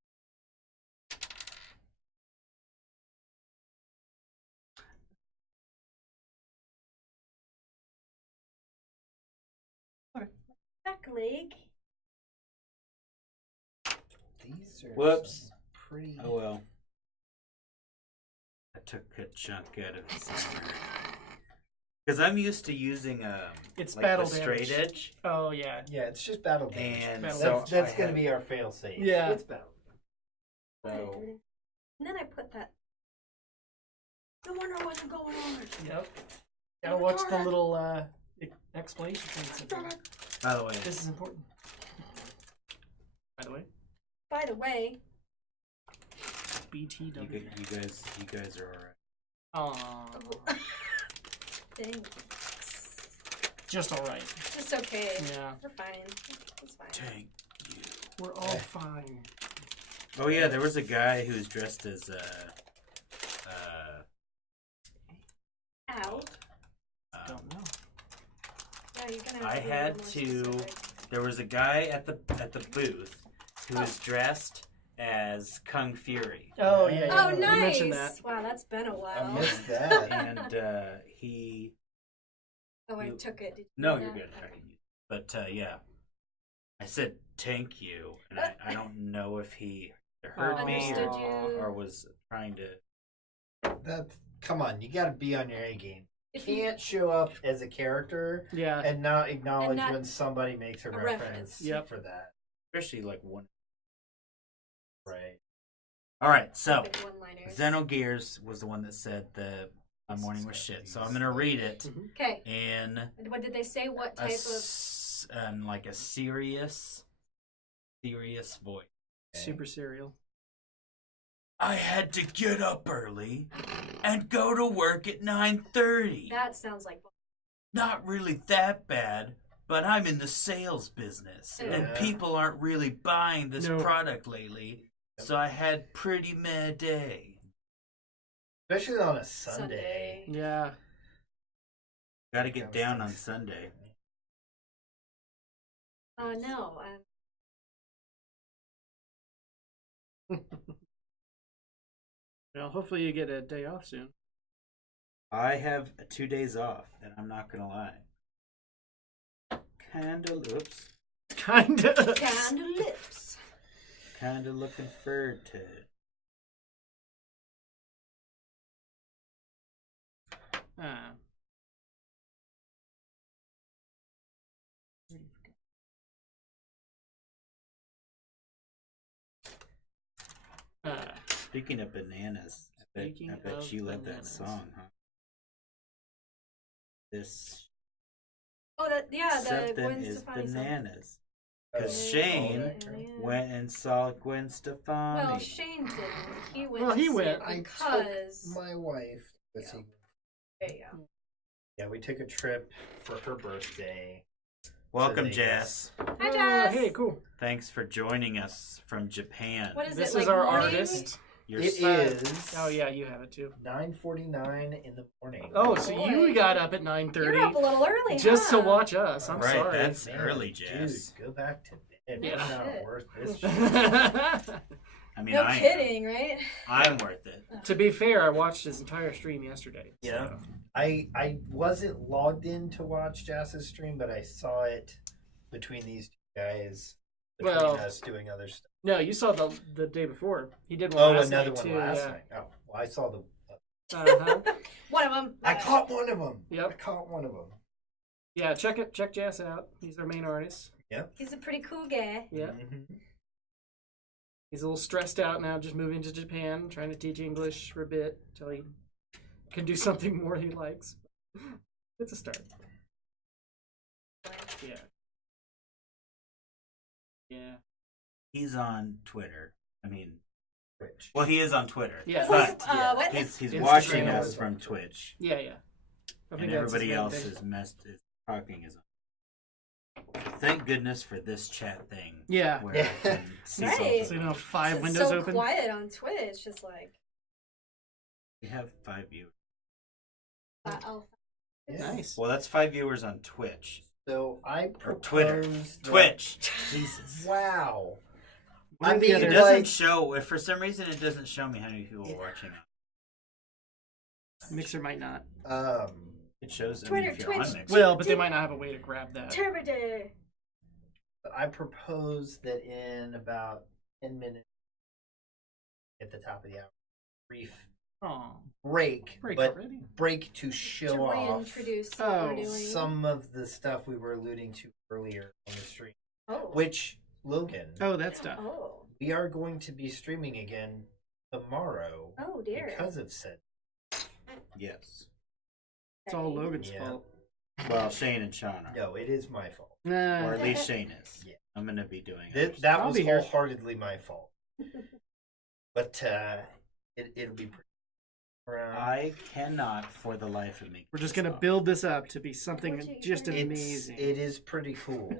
back leg. These are Whoops. some pretty. Oh well. I took a chunk out of his armor. Because I'm used to using It's like battle the straight damage. edge, Oh yeah. Yeah, it's just battle damage. and Battle so That's I gonna have- be our fail safe. Yeah. It's battle. So And then I put that. No wonder I wasn't going on. Yep. Gotta watch the little explanation things. by the way, This is important. By the way, By the way, BTW. you guys are alright. Aww. thanks. Just alright. It's okay. Yeah. We're fine. It's fine. Tank. We're all fine. Oh yeah, there was a guy who was dressed as you're gonna I have to be a had little more to. specific. There was a guy at the booth who was dressed as Kung Fury, Oh yeah. Oh, You nice! mentioned that. Wow, that's been a I while. missed that. and he. Oh, I you- took it. Did you No, do you're that? good. Okay. But yeah, I said thank you, and I don't know if he heard me Understood you. or was trying to. Come on, you got to be on your A game. If you- Can't show up as a character Yeah. and not acknowledge not when somebody makes a reference reference. Yep. for that. Especially like one. Right. All right, so Big one-liners. Xenogears was the one that said the my morning was shit. So I'm gonna read it Okay. in What did they say? What a type of? like a serious voice. Super serial. I had to get up early and go to work at 9:30. That sounds like. Not really that bad, but I'm in the sales business and Yeah. people aren't really buying this No. product lately. So I had pretty mad day. Especially on a Sunday. Yeah. Got to get down on Sunday. No. Well, hopefully you get a day off soon. I have 2 days off, and I'm not gonna lie. Oops. Kinda. Candle lips. Kinda looking forward to it. Ah. Speaking of bananas, I Speaking bet of you love that bananas. song, huh? This Oh, that yeah. The something Gwen is Stefani song. bananas. Because Yeah, Shane yeah. went and saw Gwen Stefani. Well, Shane didn't. He went. Well, to he see went. it I because. took my wife. Yeah. There you go. Yeah, we took a trip for her birthday. Welcome, to Jess. Hi, Jess. Hey, cool. Thanks for joining us from Japan. What is This it? is Like our morning? artist. Your It son- is. Oh yeah, you have it too. 9:49 in the morning. Oh, so Boy. you got up at You're 9:30 up a little early, just to huh? watch us. I'm Right, sorry. that's Man, early, Jess. Dude, go back to bed. Yeah. You're not Shit. worth this shit. I mean, No I am. kidding, right? I'm worth it. To be fair, I watched his entire stream yesterday. Yeah. so- I wasn't logged in to watch Jass's stream, but I saw it between these two guys. Between Well- us doing other stuff. No, you saw the day before. He did one Oh, last another night one too. last yeah. night. Oh, well, I saw the. Uh-huh. One of them. I caught one of them. Yep. I caught one of them. Yeah, check Jess out. He's our main artist. He's a pretty cool guy. Yeah. Mhm. He's a little stressed out now, just moving to Japan, trying to teach English for a bit until he can do something more he likes. It's a start. Yeah. Yeah. He's on Twitter. I mean, Twitch. well, he is on Twitter. Yeah. But What? he's Instagram watching is us on from Twitch. Twitch. Yeah, yeah. I And think that's his everybody main else thing. is talking is on. Thank goodness for this chat thing. Yeah. Where I can see Right. something. So you don't have 5 It's windows so open. quiet on Twitch. Just like. We have 5 viewers. I'll- Yeah. Nice. Well, that's 5 viewers on Twitch. So I Or Twitter. proposed that- Twitch. Jesus. Wow. One I or the mean, other. It doesn't like- show. If for some reason it doesn't show me how many people are watching it. Mixer might not. It shows Twitter, if you're on Twitch. Mixer. Well, but they might not have a way to grab that. Turbo Day. I propose that in about 10 minutes at the top of the hour, brief Oh, break, break but already. break to show To off reintroduce what Oh, we're doing. some of the stuff we were alluding to earlier on the stream. Oh. Which, Logan, Oh, that stuff. Oh. we are going to be streaming again tomorrow Oh dear. because of said. Yes. It's all Logan's Yeah. fault. Well, Shane and Sean are. No, it is my fault. Nah. Or at least Shane is. Yeah. I'm going to be doing That, others. that I'll was be here. wholeheartedly my fault. But it'll be pretty. I cannot for the life of me. We're just gonna build this up to be something just amazing. It is pretty cool.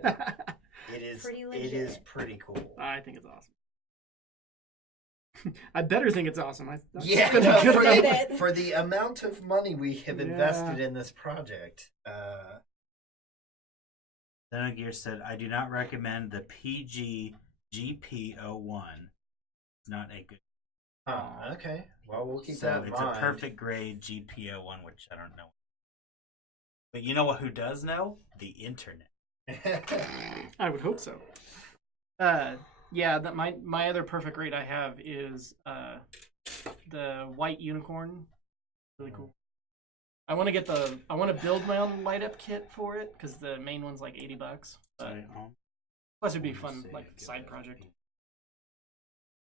It is. Pretty It is legit. pretty cool. I think it's awesome. I better think it's awesome. Yeah, it's gonna be for, good. it. for the amount of money we have Yeah. invested in this project, Xenogear said, I do not recommend the PG GP01. It's not a good. Okay. Well, we'll keep So that in it's mind. a perfect grade GP01, which I don't know. But you know what? Who does know? The internet. I would hope so. Yeah, that my other perfect grade I have is the white unicorn. Really cool. I want to build my own light up kit for it because the main one's like $80. But plus it'd be a fun like side project.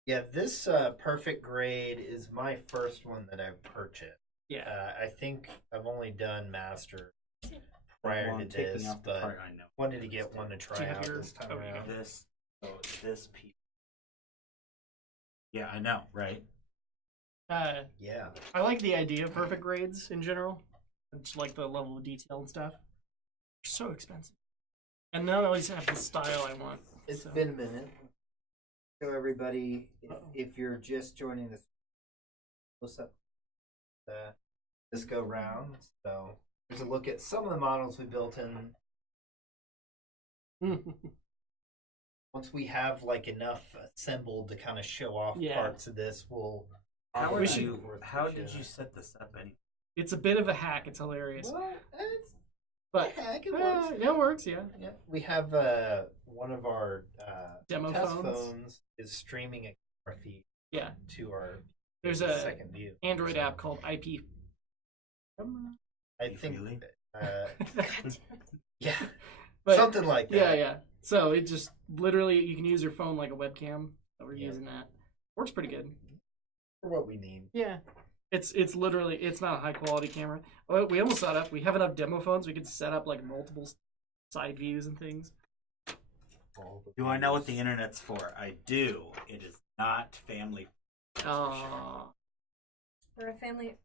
Yeah, this perfect grade is my first one that I've purchased. Yeah. I think I've only done master prior Well, to I'm taking this, off the but part I know. wanted to get one to Do try you have out your- this time oh, you around. This piece. Yeah, I know, right? Yeah. I like the idea of perfect grades in general. I just like the level of detail and stuff. They're so expensive. And none always have the style I want. It's so. been a minute. So everybody, Uh-oh. if you're just joining this, what's up? This go round. So here's a look at some of the models we built in. Once we have like enough assembled to kind of show off Yeah. parts of this, we'll. How We did should- you set this up anyway? It's a bit of a hack. It's hilarious. Well, it's But heck, it works. yeah, it works. Yeah. Yeah, we have one of our Demo test phones? is streaming a camera feed Yeah. to our There's a second view. Android app called IP. I think, Really? yeah, But- something like that. Yeah, yeah. So it just literally you can use your phone like a webcam. So we're Yeah. using that. Works pretty good. For what we need. Yeah. It's literally it's not a high quality camera. Oh, we almost set up. We have enough demo phones. We could set up like multiple side views and things. Do I know what the internet's for? I do. It is not family. Oh, We're a family.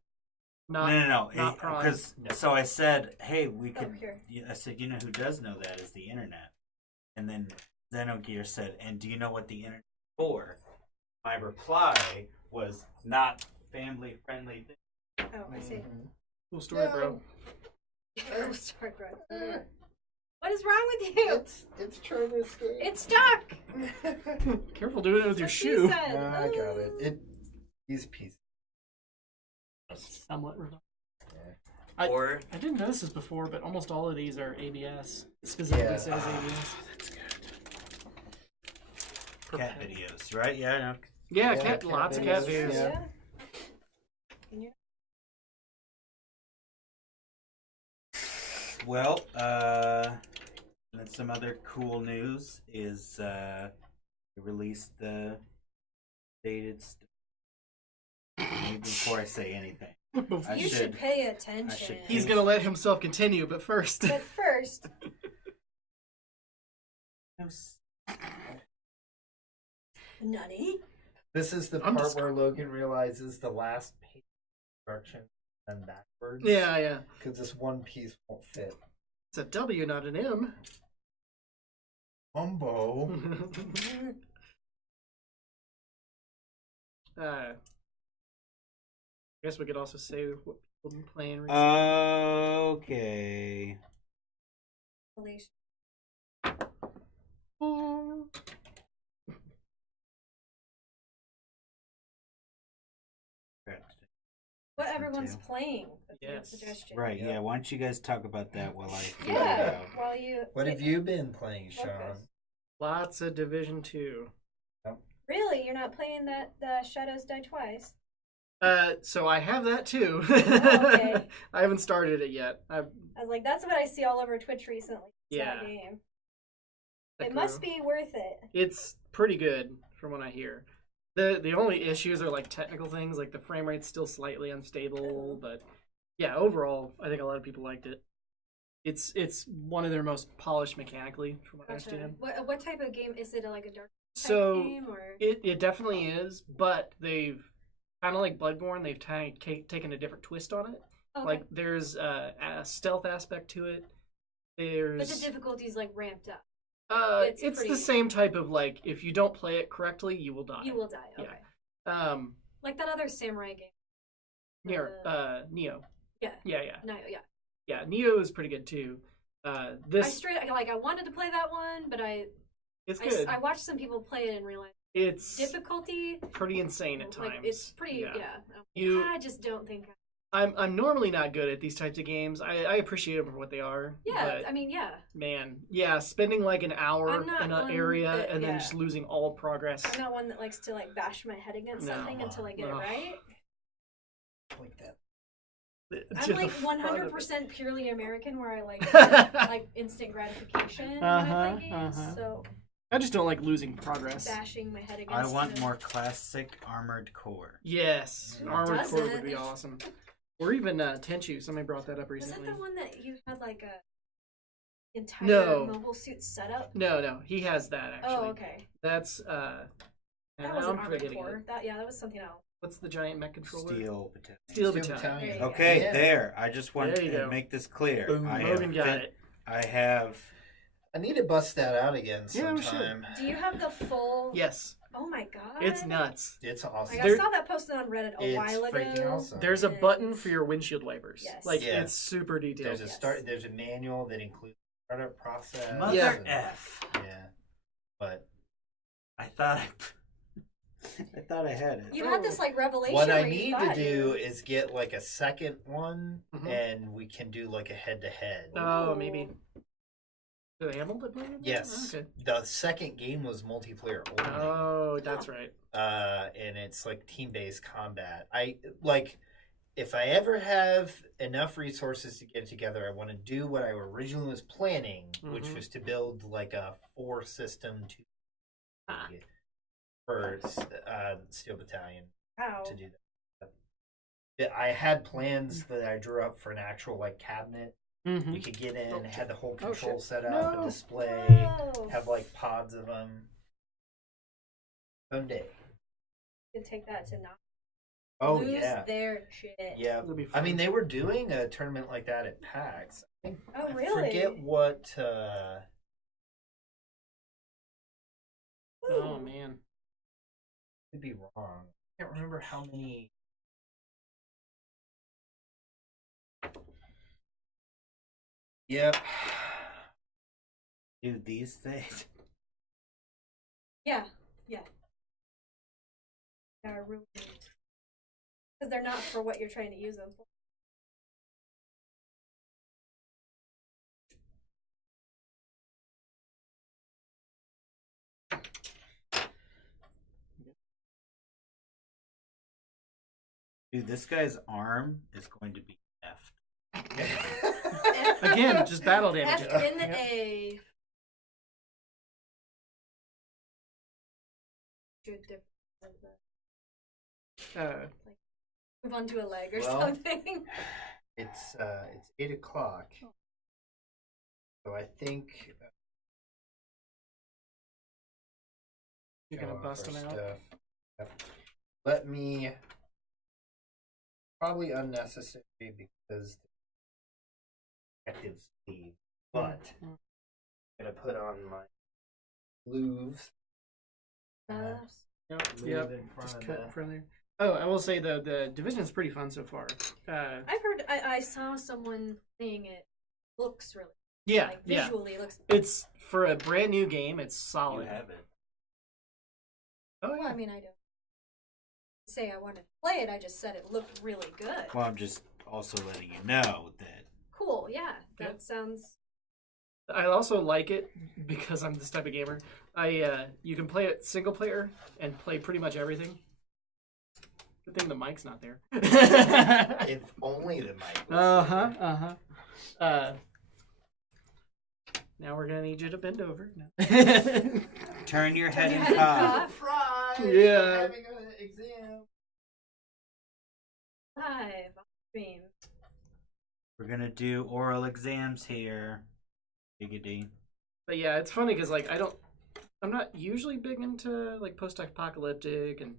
not No. not Prime. Because so I said, hey, we could. here. I said, you know who does know that is the internet. And then Xenogear said, and do you know what the internet is for? My reply was not family friendly. Oh, I see. Mhm. cool story, bro. Oh, sorry, bro. What is wrong with you? It's trying to escape. It's stuck. Careful doing it with your That's what shoe. she said. I got it. These pieces. Somewhat. Or I didn't notice this before, but almost all of these are ABS. It specifically Yeah. says ABS. that's good. Cat videos, right? Yeah, I know. Yeah, Yeah, cat, cat lots of cat videos, videos. yeah. Well, and some other cool news is they released the dated stuff. Maybe before I say anything, I You should should- pay attention. should He's gonna let himself continue, but first. But first, Nutty. This is the I'm part just- where Logan realizes the last page instruction and backwards. Yeah. Because this one piece won't fit. It's a W, not an M. Umbo. I guess we could also say what people have been playing recently. Okay. Relation. Oh. What everyone's Too. playing. That's a good Yes. suggestion. Right, Yeah. yeah. Why don't you guys talk about that while I figure Yeah. it out? While you. What have you been playing, Sean? Focus. Lots of Division 2. Really, you're not playing that the Shadows Die Twice? So I have that too. okay. I haven't started it yet. I was like, that's what I see all over Twitch recently. It's Yeah. that game. It must be worth it. It's pretty good from what I hear. The only issues are like technical things, like the frame rate's still slightly unstable, but yeah, overall, I think a lot of people liked it. It's one of their most polished mechanically, from what I Gotcha. understand. What type of game is it? Like a dark type So game or? it definitely is, but they've kind of like Bloodborne, they've taken a different twist on it. Okay. Like there's a stealth aspect to it. But There's the difficulty's like ramped up. it's pretty- the same type of like if you don't play it correctly, you will die. You will die. Yeah. Okay. Like that other samurai game. Near Neo. Yeah. Yeah. No, yeah. Yeah, Neo is pretty good too. I This straight like I wanted to play that one, but it's good. I watched some people play it and realized It's difficulty pretty insane at times. like it's pretty You- I just don't think I'm normally not good at these types of games. I appreciate them for what they are. yeah but, I mean yeah man, yeah, spending like an hour I'm not in an one area that- and then yeah. just losing all progress. I'm not one that likes to like bash my head against No. something until I get it Ugh. right. Like that. I'm To the like fun of it. 100% purely American, where I like instant gratification when I play games. So I just don't like losing progress. bashing my head against. I want the- more classic armored core. Yes, Who Armored Core would doesn't? be awesome. Or even Tenchu. Somebody brought that up Was that recently. the one that you had like a entire No. mobile suit setup? No, he has that actually. Oh, okay. That's That and wasn't I'm Armored forgetting Core. it. That was something else. What's the giant mech controller? Steel Battalion. Steel Steel Battalion. Battalion. There you go. Okay, Yeah. there. I just want There you to go. make this clear. Boom, I Logan got have it. I have. I need to bust that out again Yeah, we should. sometime. Do you have the full? Yes, Oh my god. it's nuts. It's awesome. Like, I There- saw that posted on Reddit a It's while freaking ago. awesome. There's a And- button for your windshield wipers. Yes. Like Yeah. it's super detailed. There's a Yes. start. There's a manual that includes the startup process. Mother Yeah. F. Yeah, but I thought I had it. You had this like revelation. what I where you need to thought do you- is get like a second one, Mhm. and we can do like a head-to-head. Oh, Ooh. maybe. Do they have multiplayer? Yes, Okay. the second game was multiplayer only. Oh, that's right. And it's like team-based combat. I like if I ever have enough resources to get together, I want to do what I originally was planning, which Mhm. was to build like a 4-system Ah. for Steel Battalion Wow. to do that. I had plans that I drew up for an actual like cabinet. Mm-hmm. You could get in, Oh, had the whole oh, control shit. set up, No. a display, Whoa. have like pods of them. Someday. You can take that to not Oh lose yeah. their shit. Yeah. It'll be I fun. mean, they were doing a tournament like that at PAX. Oh I really? forget what. Oh Ooh. man. Could be wrong. I can't remember how many. Yep. Do these things. Yeah. Yeah, really. Because they're not for what you're trying to use them for. Dude, this guy's arm is going to be F. Again, just battle damage. F in Yep. a. Good difference. Move on to a leg or Well, something. It's 8:00. So I think You're gonna show off bust our them out. stuff. Yep. Let me probably unnecessary because active sleeve, but Mm. I'm gonna put on my sleeves. Yep. Move Yep. in front Just of cut the- in front of there. Oh, I will say the division's pretty fun so far. I've heard. I saw someone saying it looks really Yeah, like yeah. visually looks. It's for a brand new game. It's You solid. have it. Oh Well, I yeah. mean, I don't say I wanted to play it. I just said it looked really good. Well, I'm just also letting you know that Cool. Yeah, that Yep. sounds. I also like it because I'm this type of gamer. You can play it single player and play pretty much everything. Good thing the mic's not there. If only the mic. Was Now we're gonna need you to bend over. turn your head and head and cough. cough. Surprise! Yeah. I'm having an exam. Live on stream. We're gonna do oral exams here. Giggity. But yeah, it's funny because like I'm not usually big into like post-apocalyptic, and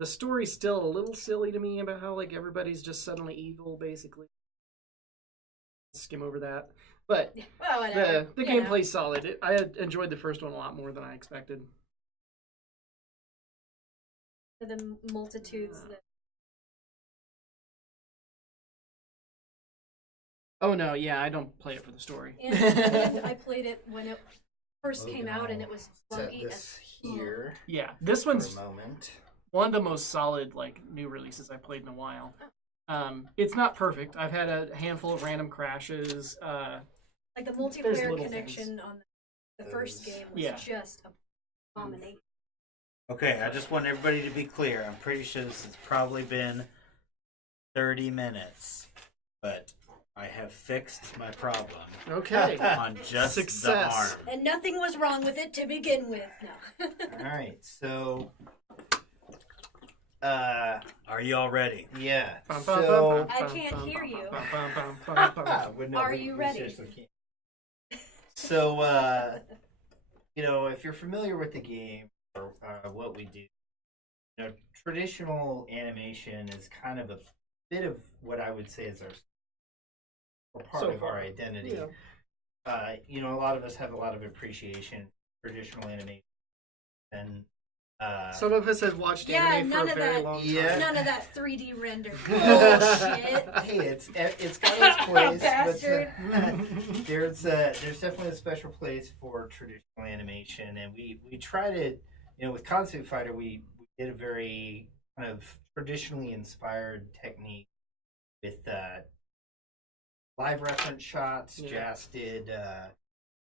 the story's still a little silly to me about how like everybody's just suddenly evil, basically. Skim over that, but Well, whatever. the you know. gameplay's solid. I had enjoyed the first one a lot more than I expected. For the multitudes that Oh no, yeah, I don't play it for the story. And I played it when it first came out, and it was Set buggy this here Yeah, this for one's a moment. one of the most solid like new releases I played in a while. It's not perfect. I've had a handful of random crashes. like the There's multiplayer little connection on the first game was Yeah. just abomination. Okay, I just want everybody to be clear. I'm pretty sure this has probably been 30 minutes, but I have fixed my problem Okay. on just Success. the arm. And nothing was wrong with it to begin with. No. All right, so Are you all ready? yeah. Bum, bum, So bum, I bum, can't bum, hear bum, you. bum, bum, bum, bum, bum. Well, no, Are we- you we ready? seriously can't. So if you're familiar with the game or what we do, traditional animation is kind of a bit of what I would say is or part So of far, our identity. yeah. A lot of us have a lot of appreciation for traditional animation, and Some of us have watched Yeah, anime for none a of very that- long time. Yeah. None of that 3D render bullshit. hey, it's got its place, Bastard. but there's definitely a special place for traditional animation, and we try to, with Konsui Fighter, we did a very kind of traditionally inspired technique with live reference shots. Yeah. Jas did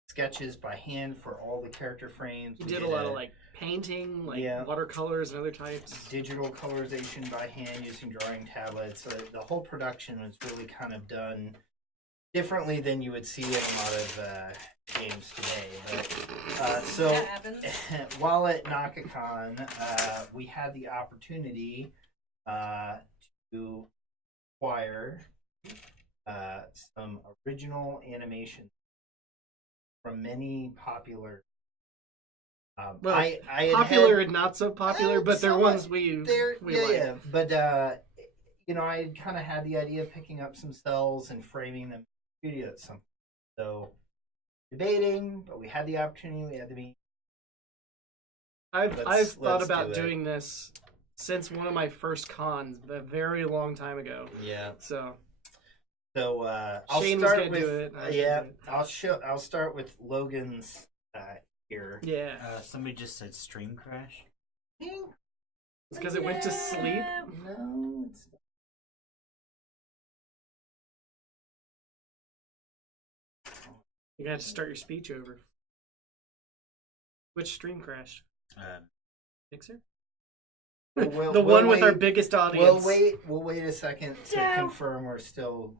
sketches by hand for all the character frames. You We did a lot of like painting, like Yeah. watercolors and other types. digital colorization by hand using drawing tablets. So the whole production was really kind of done differently than you would see in a lot of games today. But so That happens. while at NakaCon, we had the opportunity to acquire some original animation from many popular. Well, I had Popular had- and not so popular, but they're somewhat. ones we yeah, like. yeah. But I kind of had the idea of picking up some cells and framing them in the studio at some point. So debating, but we had the opportunity. We had to be. I've Let's thought about do it. doing this since one of my first cons, a very long time ago. Yeah. So So I'll Shane was start gonna with do it. I was yeah. gonna do it. I'll start with Logan's here. Yeah, Somebody just said stream crash. it's because it went to sleep. No, it's not. You got to start your speech over. Which stream crash? Mixer? We'll- The we'll one with our wait- biggest audience. We'll wait a second to No. confirm we're still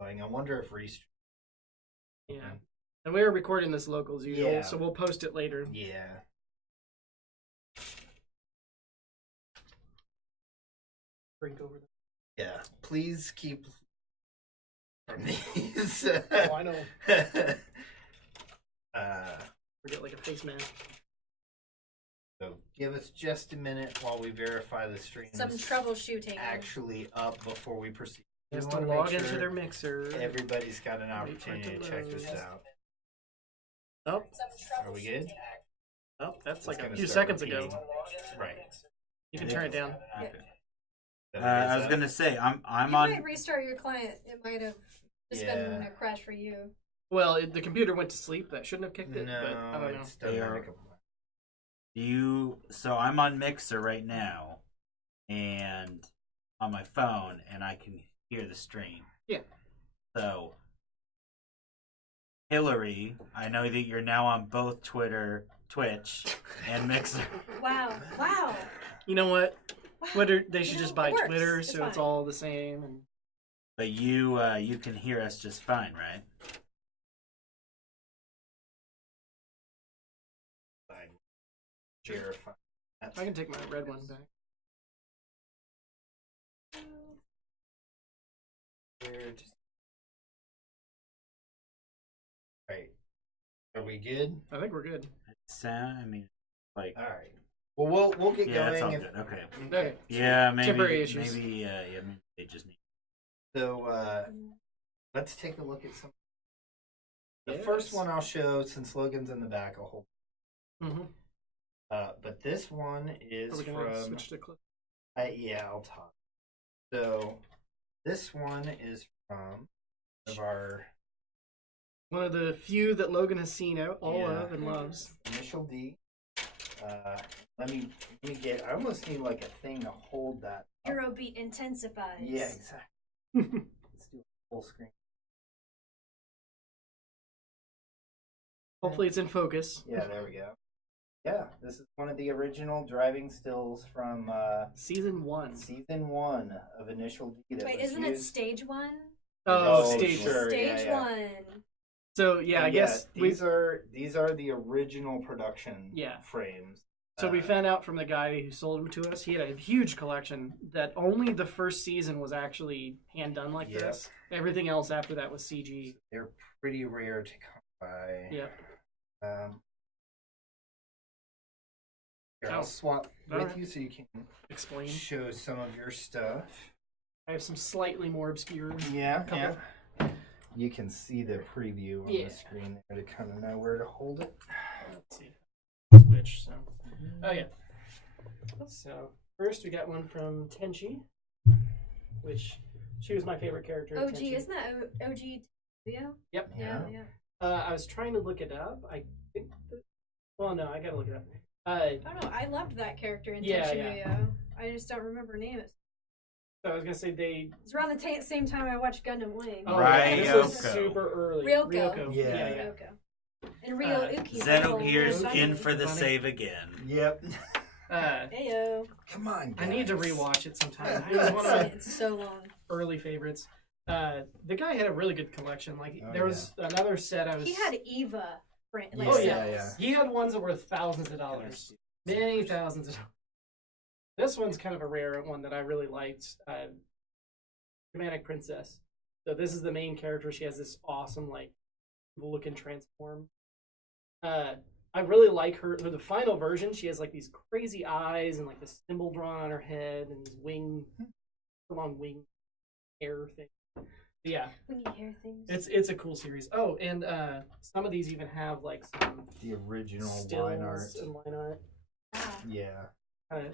going. I wonder if restream. Yeah. And we are recording this local as usual, Yeah. so we'll post it later. Yeah. Drink over them. Yeah. Please keep from these. Oh, I know. uh, Forget like a face mask. so give us just a minute while we verify the stream Some is troubleshooting. actually up before we proceed. We Just to wanna make log into sure their mixer. Everybody's got an Wait for it opportunity to to check this load. out. Oh, Are we good? oh, that's like It's a gonna few start seconds repeating. ago. Right. You can turn it down. Okay. So I is was that- gonna say I'm You on. might restart your client. It might have just been Yeah. a crash for you. Well, the computer went to sleep. That shouldn't have kicked it, but I No, don't know. it's done They that are- a couple So I'm on Mixer right now, and on my phone, and I can hear the stream. Yeah. So, Hillary, I know that you're now on both Twitter, Twitch, and Mixer. Wow. Wow. You know what? Wow. They You should know, just it buy works. Twitter, It's so it's fine. all the same. And But you can hear us just fine, right? time. Verify. I can take my red one back. Right. Are we good? I think we're good. Sound, I mean, like, All right. Well, we'll get yeah, that's all going. good. Okay. Okay. Yeah, maybe Temporary issues. maybe maybe they just need. So let's take a look at some. The Yes. first one I'll show, since Logan's in the back, I'll hold. Mm-hmm. But this one is Are we gonna from. switch to clip? Yeah, I'll talk. So this one is from of our One of the few that Logan has seen all Yeah. of and loves. initial D. Let me get. I almost need like a thing to hold that. up. Eurobeat intensifies. Yeah, exactly. Let's do a full screen. Hopefully it's in focus. Yeah, there we go. Yeah, this is one of the original driving stills from Season 1. season 1 of Initial D. That Wait, was isn't it used. stage 1? Oh, Oh, stage. sure. Stage yeah. 1. So yeah, I guess these are the original production Yeah. frames. So we found out from the guy who sold them to us, he had a huge collection that only the first season was actually hand done like Yep. this. Everything else after that was CG. They're pretty rare to come by. Yep. Here, I'll swap All with right. you so you can Explain. show some of your stuff. I have some slightly more obscure. Yeah, Couple. yeah. You can see the preview on Yeah. the screen there to kind of know where to hold it. Let's see. Switch. So. Oh yeah. So first we got one from Tenchi, which she was my favorite character. in OG, Tenchi. isn't that OG video? Yep. Yeah, Yeah. yeah. I was trying to look it up. I think. Well, no, I gotta look it up. I don't know. I loved that character in Yeah, Tenchi yeah. Muyo. I just don't remember her name. So I was gonna say they. It's around the same time I watched Gundam Wing. Oh, Right, yeah, this was Ryoko. super early. Ryoko. Yeah. Ryoko. And Ryo Uki. Xenogears Funny. in for the Funny. save again. Yep. Heyo. Come on, I need to guys. rewatch it sometime. It was one of my It's so long. early favorites. The guy had a really good collection. Like Oh, there was another set I was. He had Eva. Like, Yeah, Oh, yeah, yeah. He had ones that were thousands of dollars, many thousands of dollars. This one's kind of a rare one that I really liked. Dramatic Princess. So this is the main character. She has this awesome like looking transform. I really like her. For the final version, she has like these crazy eyes and like this symbol drawn on her head and these long wing hair thing. But yeah, Wingy hair things. it's a cool series. Oh, and some of these even have like some The original stills line art. and line art. Ah. Yeah.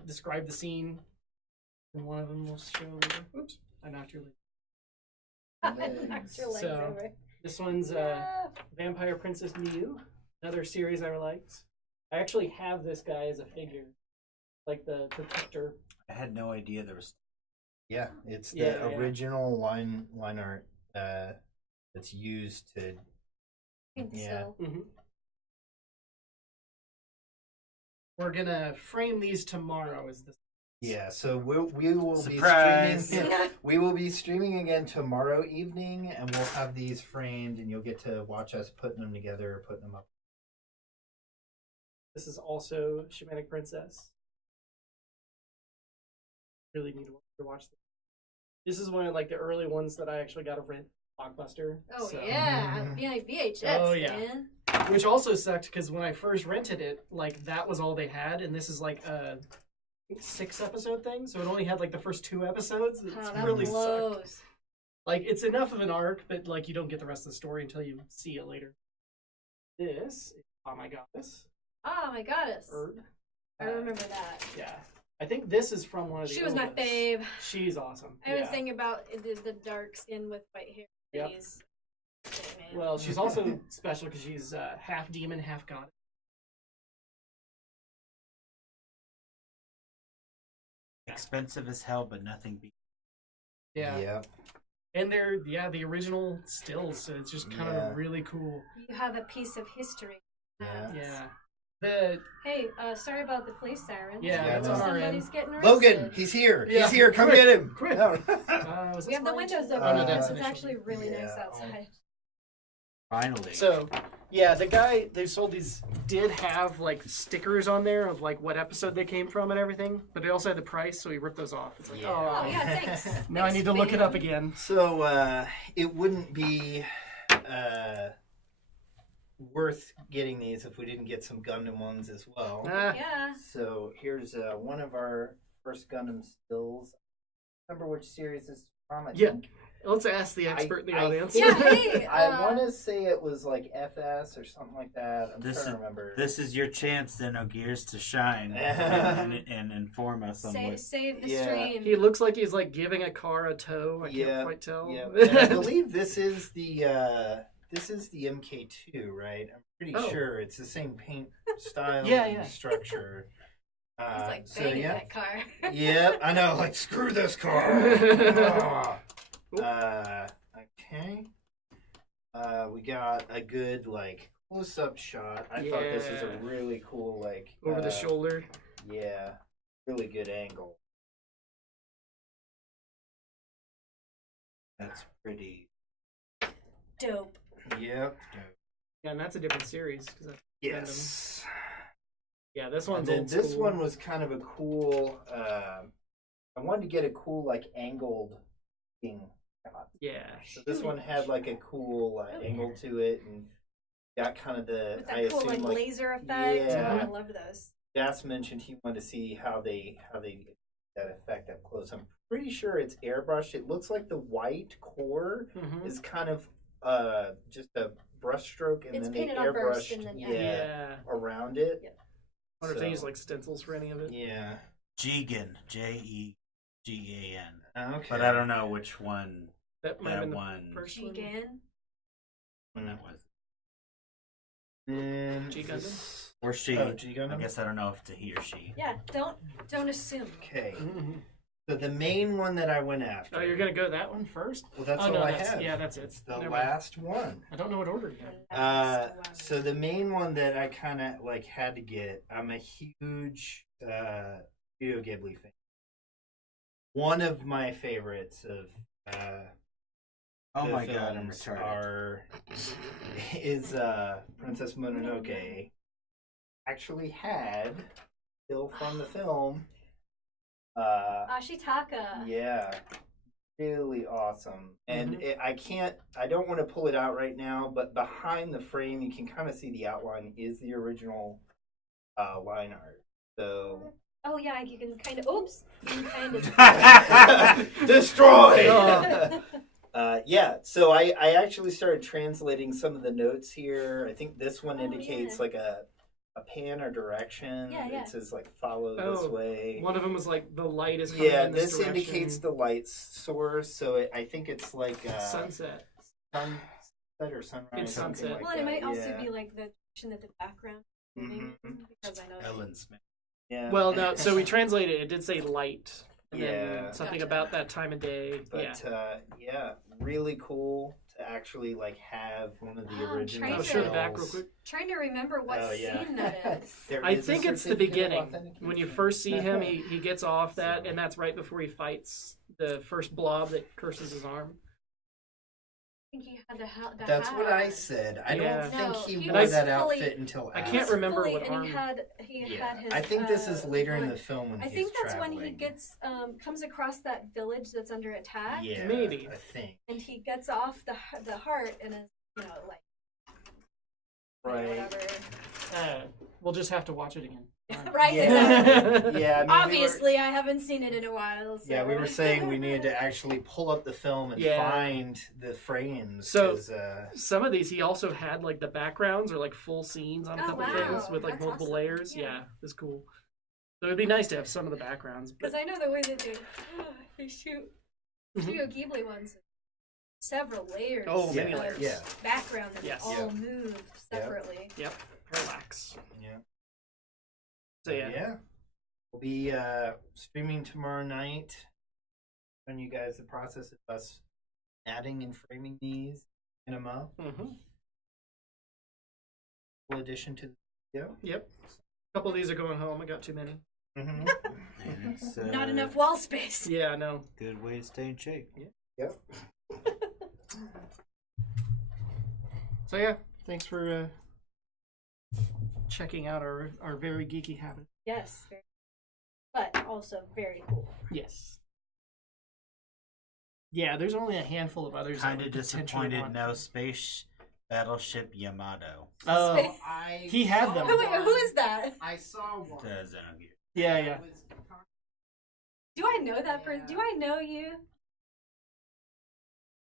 Describe the scene. And one of them will show later. Oops, I knocked your leg. Knocked your legs So- over. This one's Yeah. Vampire Princess Miyu, another series I liked. I actually have this guy as a figure, like the protector. I had no idea there was. Yeah, it's the Yeah, yeah. original line art that's used to. I think Yeah. so. Mm-hmm. We're gonna frame these tomorrow. Is the Yeah, so we will Surprise. be streaming. We will be streaming again tomorrow evening, and we'll have these framed, and you'll get to watch us putting them together, putting them up. This is also Shamanic Princess. Really need to watch this. This is one of like the early ones that I actually got to rent Blockbuster. Oh so- yeah, VHS. Oh, yeah. Man. Which also sucked because when I first rented it, like that was all they had, and this is like a 6-episode thing, so it only had like the first 2 episodes. It's Oh, that really sucked. blows. Like it's enough of an arc, but like you don't get the rest of the story until you see it later. This is Oh My Goddess. Oh my goddess. Erd. I remember that. Yeah, I think this is from one of the. She was my old ones. fave. She's awesome. I was yeah. thinking about the dark skin with white hair. Yep. Please. Shit, man. Well, she's also special because she's half demon, half god. Expensive as hell, but nothing beats. Yeah. Yeah. And they're the original stills, so it's just kind Yeah. of really cool. You have a piece of history. Yeah. Yeah. The Hey, sorry about the police sirens. Yeah, that's on our Somebody's end. getting arrested. Logan, he's here. Yeah. He's here. Come Quick, get him. quick. No. was We this have the mine? windows Oh, open no, because that's it's initial. actually really nice Yeah. outside. Finally. So, yeah, the guy they sold these did have like stickers on there of like what episode they came from and everything, but they also had the price, so he ripped those off. It's like, Yeah. Oh oh, yeah, thanks. now I Thanks, need to look it up fam. again. So it wouldn't be worth getting these if we didn't get some Gundam ones as well. Ah, Yeah. So here's one of our first Gundam stills. Remember which series this is from? I Yeah. think. Let's ask the expert in the I audience. Yeah, hey, I want to say it was like FS or something like that. I'm trying to remember. This is your chance, then, Gears, to shine and inform us on what. Save the Yeah. stream. He looks like he's like giving a car a tow. I Yeah, can't quite tell. Yeah, and I believe this is the MK2, right? I'm pretty sure it's the same paint style and structure. He's like so banging yeah, that car. yeah, I know. Like screw this car. Okay. We got a good like close-up shot. I thought this was a really cool like Over the shoulder. Yeah, really good angle. That's pretty. Dope. Yep. Yeah, and that's a different series. 'Cause that's Yes. Yeah, this And one's then old this school. one was kind of a cool. I wanted to get a cool like angled thing shot. Yeah. So this one had like a cool angle to it, and got kind of the. With that I cool assume like laser effect. Yeah. Oh, I love those. Bass mentioned he wanted to see how they get that effect up close. I'm pretty sure it's airbrushed. It looks like the white core Mhm. is kind of just a brush stroke, and It's then they painted on first, airbrushed and then Yeah. around it. Yeah. I wonder if they So- use like stencils for any of it. Yeah. Jigen, Jegan. Okay. But I don't know which one That might have that been the one. first one. Jigen. When that was. Then G Gundam? this- Or she. Oh, G Gundam. I guess I don't know if it's a he or she. Yeah, don't assume. Okay. Mhm. So the main one that I went after. Oh, you're gonna go that one first? Well, that's Oh, all no, I that's- have. yeah, that's it. It's the Never mind. last one. I don't know what order yet. So the main one that I kind of like had to get. I'm a huge Studio Ghibli fan. One of my favorites of Oh the my god, I'm films retarded. is Princess Mononoke. Actually had still from the film. Ashitaka. Yeah, really awesome. And Mhm. I don't want to pull it out right now, but behind the frame, you can kind of see the outline is the original line art. So Oh yeah, you can kind of. Oops. You can kind of. destroy. Oh. Yeah. So I actually started translating some of the notes here. I think this one Oh, indicates yeah. like a pan or direction. Yeah, yeah. It says like follow this Oh, way. One of them was like the light is coming Yeah, in this this direction. indicates the light source. So I think it's like sunset. sunset or sunrise. It's something sunset. Like Well, and that. it might also yeah. be like the direction that the background is moving, Mhm. because I know. Ellen Smith. Yeah. Well, no. So we translated. It did say light. And Yeah. then something Gotcha. about that time of day. But yeah, really cool to actually like have one of the Oh, I'm original. trying Oh, to- show the back real shells. quick. Trying to remember what Oh, yeah. scene that is. There I is a think it's the certificate of beginning. authentication. When you first see him, he gets off that, and that's right before he fights the first blob that curses his arm. I think he had the That's hat what I on. said. I Yeah. don't think No, he he wore was that fully- outfit until I after. can't remember Fully, what and arm. he had Yeah. his. I think this is later in one. the film when I he's think that's traveling. when he gets comes across that village that's under attack, Yeah, Maybe. I think. and he gets off the heart and is like Right. whatever. We'll just have to watch it again. Right. Yeah. Exactly. Yeah, I mean, Obviously, I haven't seen it in a while. So. Yeah, we were saying we needed to actually pull up the film and Yeah. find the frames. So- 'cause, Some of these he also had like the backgrounds or like full scenes on a Oh, couple wow. things with like That's multiple awesome. layers. Yeah. Yeah, it's cool. So it'd be nice to have some of the backgrounds. Because But I know the way that they shoot Studio Ghibli ones, several layers. Oh, many of layers. Yeah. Background that Yes. all move separately. yep, parallax. yeah. So yeah. Yeah. We'll be streaming tomorrow night. Showing you guys the process of us adding and framing these in them up. Mm-hmm. Full addition to the video. Yep. A couple of these are going home. I got too many. Mm-hmm. And it's, Not enough wall space. Yeah, I know. Good way to stay in shape. Yep. So yeah, thanks for checking out our very geeky habit. Yes, but also very cool. Yes. Yeah, there's only a handful of others. I Kind of would potentially disappointed want. no space battleship Yamato. Oh, I he had saw them. Wait, one. who is that? I saw one. Xenogears. yeah, yeah. Do I know that person? Do I know you?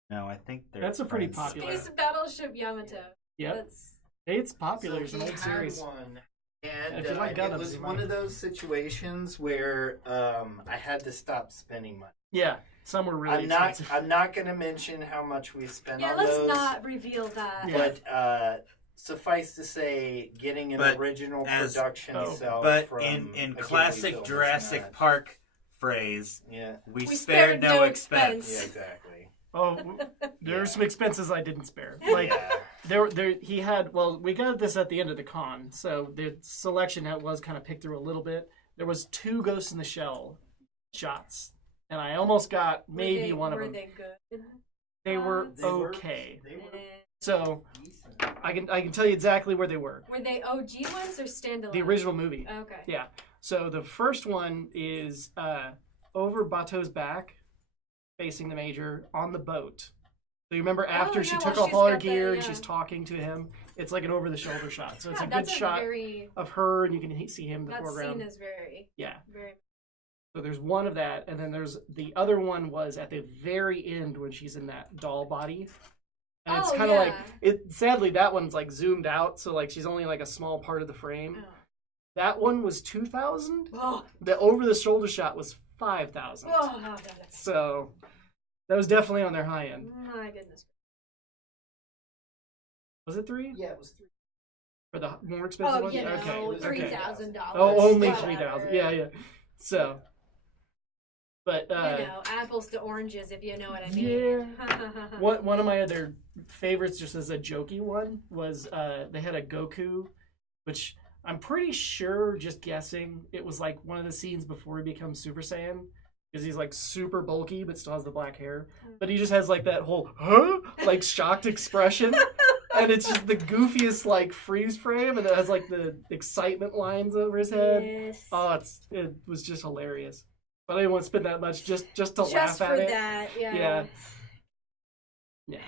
No, I think they're. That's a pretty friends. popular. Space Battleship Yamato. Yep. That's It's popular. It's So an he old had series. one, and If you like it Gundams, was you one might. of those situations where I had to stop spending money. Yeah, some were really expensive. I'm not going to mention how much we spent yeah. on Let's those. not reveal that. Yeah. But suffice to say, getting an But original as- production oh, cell But from in a Ghibli classic film is Jurassic not- Park phrase, Yeah, we We spared spared no no expense. yeah, exactly. Oh, there were some expenses I didn't spare. Like yeah. there he had. Well, we got this at the end of the con, so the selection that was kind of picked through a little bit. There was 2 Ghost in the Shell shots, and I almost got maybe one of them. Were they good? They were They were- okay. They were So decent. I can tell you exactly where they were. Were they OG ones or standalone? The original movie. Okay. Yeah. So the first one is over Bato's back, facing the Major on the boat. So you remember after she yeah, took well, off she's all her got the- gear and yeah. she's talking to him. It's like an over-the-shoulder shot. So it's Yeah, a good that's shot very. of her, and you can see him in the That foreground. scene is very, Yeah. very. So there's one of that, and then there's the other one was at the very end when she's in that doll body. And it's Oh, kind of like yeah. it. Sadly, that one's like zoomed out, so like she's only like a small part of the frame. Oh. That one was 2,000. Oh, The over-the-shoulder shot was 5,000. oh, no, that's. So that was definitely on their high end. My goodness. Was it 3 Yeah, it was 3. for the more expensive Oh, one? you know, Okay. okay. $3,000. Oh, only whatever. 3,000. Yeah, yeah. So, but You know, apples to oranges, if you know what I mean. yeah. One of my other favorites, just as a jokey one, was they had a Goku, which I'm pretty sure, just guessing, it was like one of the scenes before he becomes Super Saiyan. Because he's like super bulky but still has the black hair. But he just has like that whole, huh? Like shocked expression. And it's just the goofiest like freeze frame, and it has like the excitement lines over his head. Yes. Oh, it was just hilarious. But I didn't want to spend that much just to laugh Just at for it. that, yeah. Yeah. Yeah.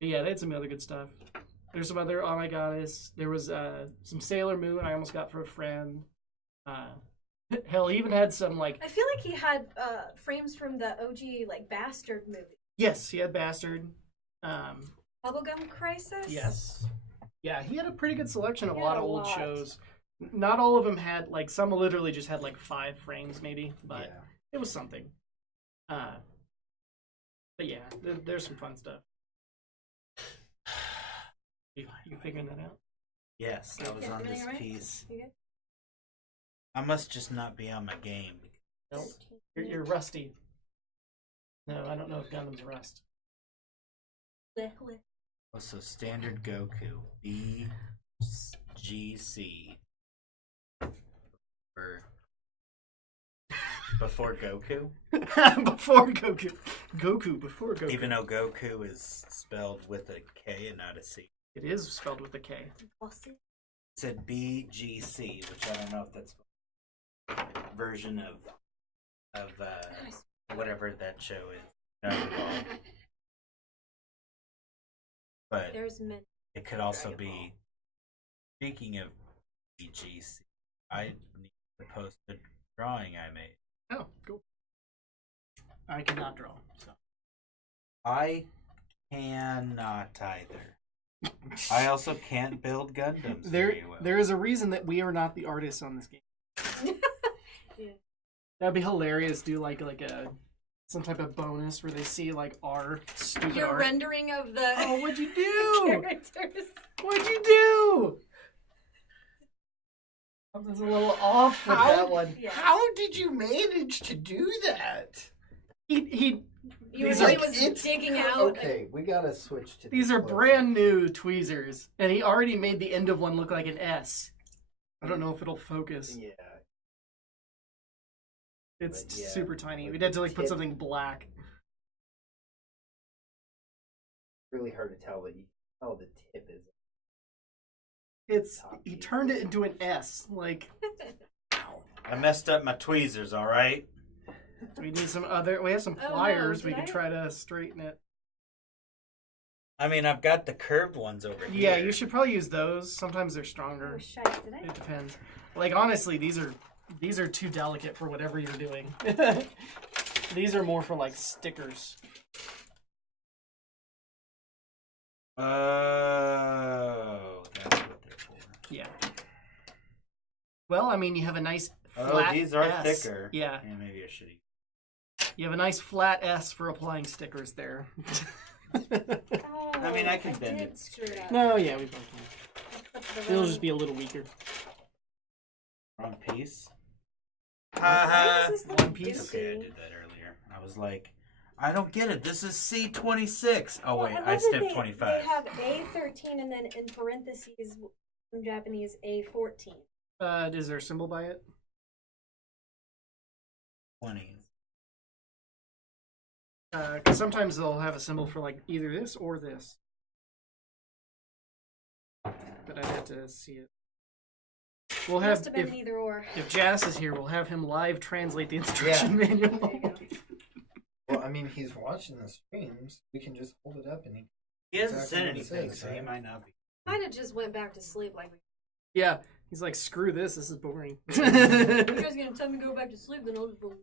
But yeah, they had some other good stuff. There's some other Oh My Goddess. There was some Sailor Moon I almost got for a friend. Hell, he even had some like I feel like he had frames from the OG like Bastard movie. yes, he had Bastard. Bubblegum Crisis? Yes. Yeah, he had a pretty good selection of a He had lot a of old lot. shows. Not all of them had like some literally just had like 5 frames maybe, but Yeah. it was something. But yeah, there's some fun stuff. You figuring that out? Yes, I was Yeah, on everything this all right? piece. You good? I must just not be on my game. Nope. You're rusty. No, I don't know if Gundam's rust. Oh, so standard Goku. BGC. Or before Goku? Before Goku. Goku before Goku. Even though Goku is spelled with a K and not a C. It is spelled with a K. It said BGC, which I don't know if that's a version of whatever that show is. Dragon Ball. But There's men. it could also Dragon Ball. be, speaking of BGC, I need to post a drawing I made. Oh, cool. I cannot draw, so. I cannot either. I also can't build Gundams very well. There is a reason that we are not the artists on this game. Yeah. That'd be hilarious. Do like a some type of bonus where they see like our stupid Your art. rendering of the Oh, what'd you do? characters. What'd you do? Something's a little off with How- that one. Yeah. How did you manage to do that? He You These really are- was It's- digging out. Okay, we gotta switch to these the are close. brand new tweezers, and he already made the end of one look like an S. I don't know if it'll focus. Yeah. It's But yeah, super tiny. like We'd have to the like put tip- something black. Really hard to tell, but you can tell the tip is. He turned it into an S. Like, I messed up my tweezers, alright? we need some other. We have some Oh, no, pliers. We did could I? try to straighten it. I mean, I've got the curved ones over here. Yeah, you should probably use those. Sometimes they're Oh, stronger. shite, did I? It depends. Like honestly, these are too delicate for whatever you're doing. These are more for like stickers. Oh, that's what they're for. Yeah. Well, I mean, you have a nice Oh, flat these are S. thicker. Yeah. Maybe I should. You have a nice flat S for applying stickers there. Oh, I mean, I can bend did it. screw it up. No, yeah, we both can. I put the It'll wrong- just be a little weaker. Wrong piece. Why is this One thing piece? goofy? Okay, I did that earlier. I was like, I don't get it. This is C26. Oh, Well, wait, love I that stepped they, 25. They have A13 and then in parentheses in Japanese A14. Is there a symbol by it? 20s. Because sometimes they'll have a symbol for like either this or this. But I'd have to see it. We'll have Must have been either or. if Jas is here, we'll have him live translate the instruction manual. There you go. Well, I mean, he's watching the streams. We can just hold it up and he. He hasn't Exactly said what it anything, says, so he right? might not be. Might have just went back to sleep like we. Yeah, he's like, screw this. This is boring. You guys gonna tell me to go back to sleep? Then I'll just go.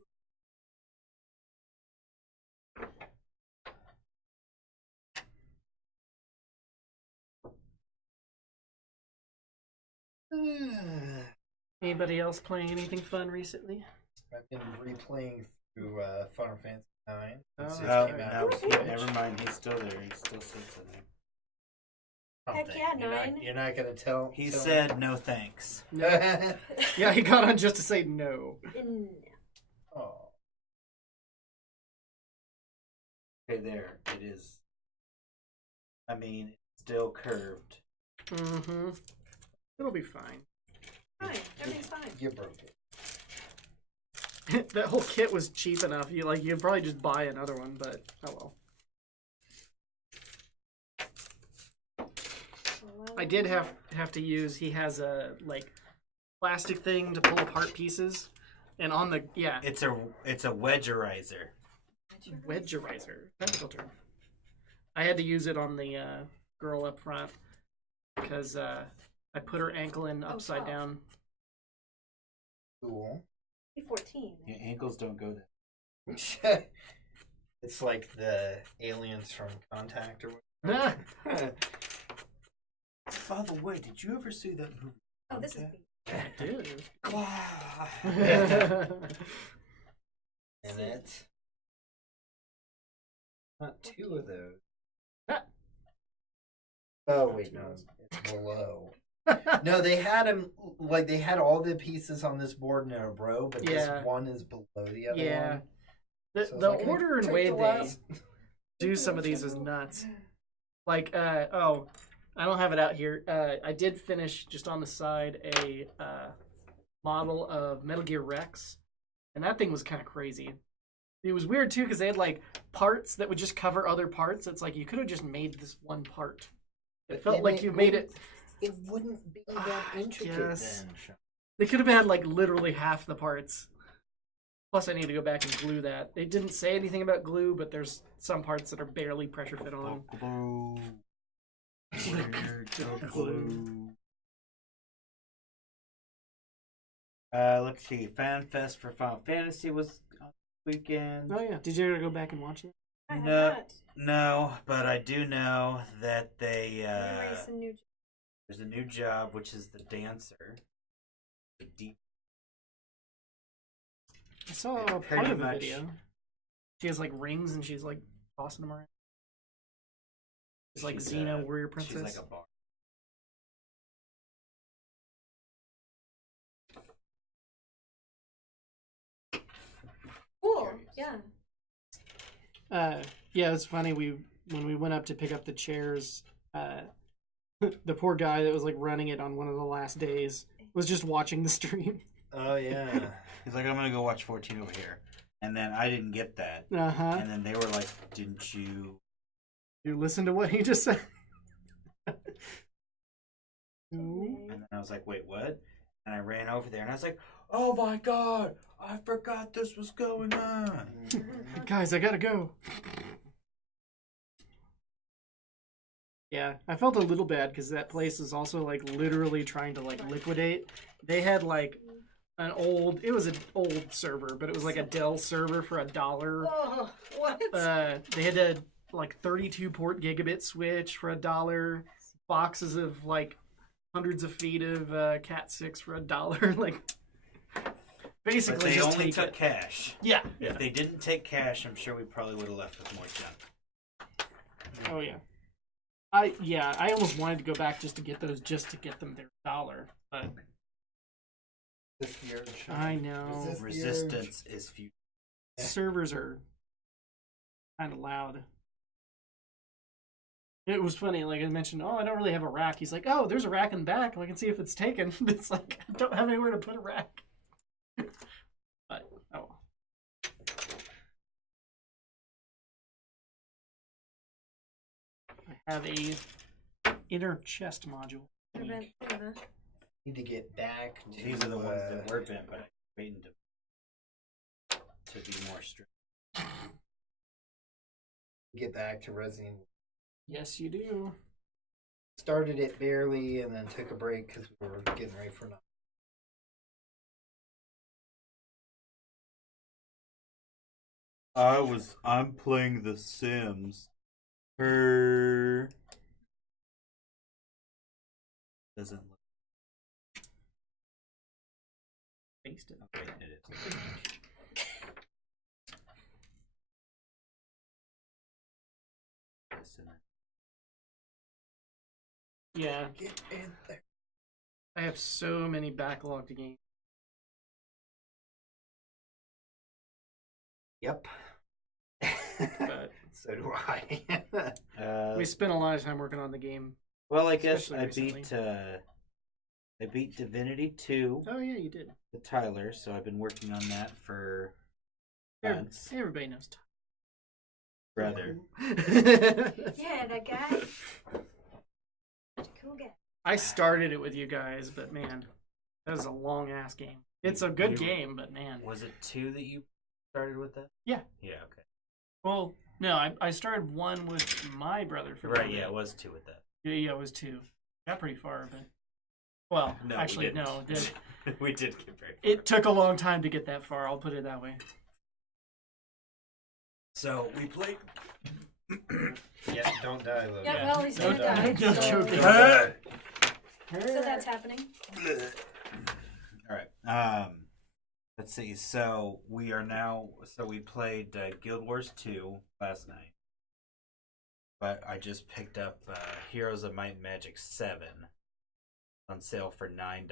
Anybody else playing anything fun recently? I've been replaying through Final Fantasy IX. since it Oh, came out no, on Switch. never mind. He's still there. He still sits in there. Heck Something. yeah, You're 9. Not, you're not gonna tell. He tell said no thanks. me? Yeah, he got on just to say no. Oh. Okay, there. It is. I mean, it's still curved. Mm-hmm. It'll be fine. Fine, everything's fine. You broke it. That whole kit was cheap enough. You could probably just buy another one, but oh well. I did have to use. He has a like plastic thing to pull apart pieces, and on the It's a wedgerizer. wedgerizer technical term. I had to use it on the girl up front because I put her ankle in upside down. Cool. A14. Your ankles don't go there. It's like the aliens from Contact or whatever. By the way, did you ever see that movie? Oh, this is Okay. Dude. And it's not two of those. Oh wait, no, it's below. No, they had them like they had all the pieces on this board in a row, but Yeah. this one is below the other Yeah. one. The, So it's the like, order and take way the they last- do some of these is nuts. Like, I don't have it out here. I did finish just on the side a model of Metal Gear Rex, and that thing was kind of crazy. It was weird too because they had like parts that would just cover other parts. It's like you could have just made this one part. It felt like you made it. It wouldn't be that intricate Yes. then. Sean. They could have had like literally half the parts. Plus, I need to go back and glue that. They didn't say anything about glue, but there's some parts that are barely pressure fit on. Glue. Let's see. Fan Fest for Final Fantasy was on the weekend. Oh yeah, did you ever go back and watch it? I have No. not. No, but I do know that they Memories and new. there's a new job, which is the dancer. The deep. I saw Yeah, part pretty of the much. video. She has like rings and she's like tossing them around. She's like Xena, warrior princess. She's like a bar. Cool. Yeah. Yeah, it's funny. When we went up to pick up the chairs, the poor guy that was like running it on one of the last days was just watching the stream. Oh yeah. He's like, I'm gonna go watch 14 over here, and then I didn't get that, Uh huh. and then they were like, didn't you? You listen to what he just said. No. And then I was like, wait, what? And I ran over there, and I was like, oh my god, I forgot this was going on. Guys, I gotta go. Yeah, I felt a little bad because that place is also like literally trying to like liquidate. They had like it was an old server, but it was like a Dell server for $1. Oh, what? They had to like 32 port gigabit switch for $1, boxes of like hundreds of feet of Cat 6 for $1. Like, basically, But they just only take took it. cash. Yeah. If they didn't take cash, I'm sure we probably would have left with more junk. Oh yeah. I almost wanted to go back just to get those, just to get them their $1, but This the urge, Sean? I know. Resist the Resistance is future. servers are kind of loud. It was funny, like I mentioned, I don't really have a rack. He's like, oh, there's a rack in the back. I can see if it's taken. It's like, I don't have anywhere to put a rack. But, oh. I have a inner chest module. Need to get back to. These are the ones that were bent, but I'm waiting to be more strict. Get back to Resident Evil. Yes, you do. Started it barely and then took a break because we were getting ready for nothing. I'm playing The Sims. Doesn't look. Based it. Okay, it is. Yeah, Get in there. I have so many backlogged games. Yep. But So do I. we spent a lot of time working on the game. Well, I guess Especially recently. I beat Divinity 2 Oh yeah, you did. with Tyler, so I've been working on that for months. Everybody knows. Brother. Yeah, that guy. Such a cool guy. I started it with you guys, but man, that was a long ass game. It's a good You- game, but man. Was it 2 that you started with that? Yeah. Yeah, okay. Well, no, I started one with my brother for Right, one yeah, day. it was 2 with that. Yeah, it was 2. Got pretty far, but well, No, we actually, didn't. no. We did get very far. It took a long time to get that far. I'll put it that way. So we played. Yeah, don't die, Logan. Yeah, Yeah. well, he's Don't gonna die. don't so... choke it. so that's happening. All right. Let's see. So we are now. So we played Guild Wars 2 last night, but I just picked up Heroes of Might and Magic 7 on sale for $9.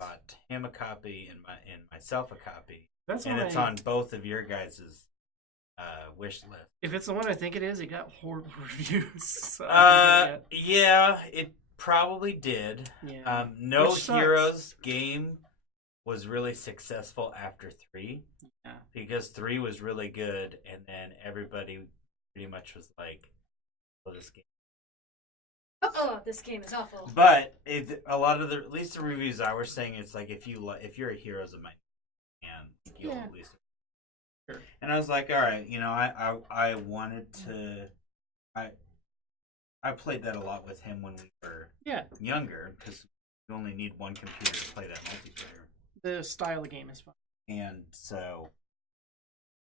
Bought him a copy and myself a copy, That's and what it's I- on both of your guys' wish list. If it's the one I think it is, it got horrible reviews. So I didn't get Yeah, it probably did. it yet. Yeah. No Which sucks. Heroes game was really successful after 3 Yeah. because 3 was really good, and then everybody pretty much was like, "Well, this game." Oh, this game is awful. But a lot of at least the reviews I was saying, it's like if you're a Heroes of Might fan, you'll Yeah. at least. Sure. And I was like, all right, I wanted to, I played that a lot with him when we were Yeah. younger because you only need one computer to play that multiplayer. The style of game is fun. And so,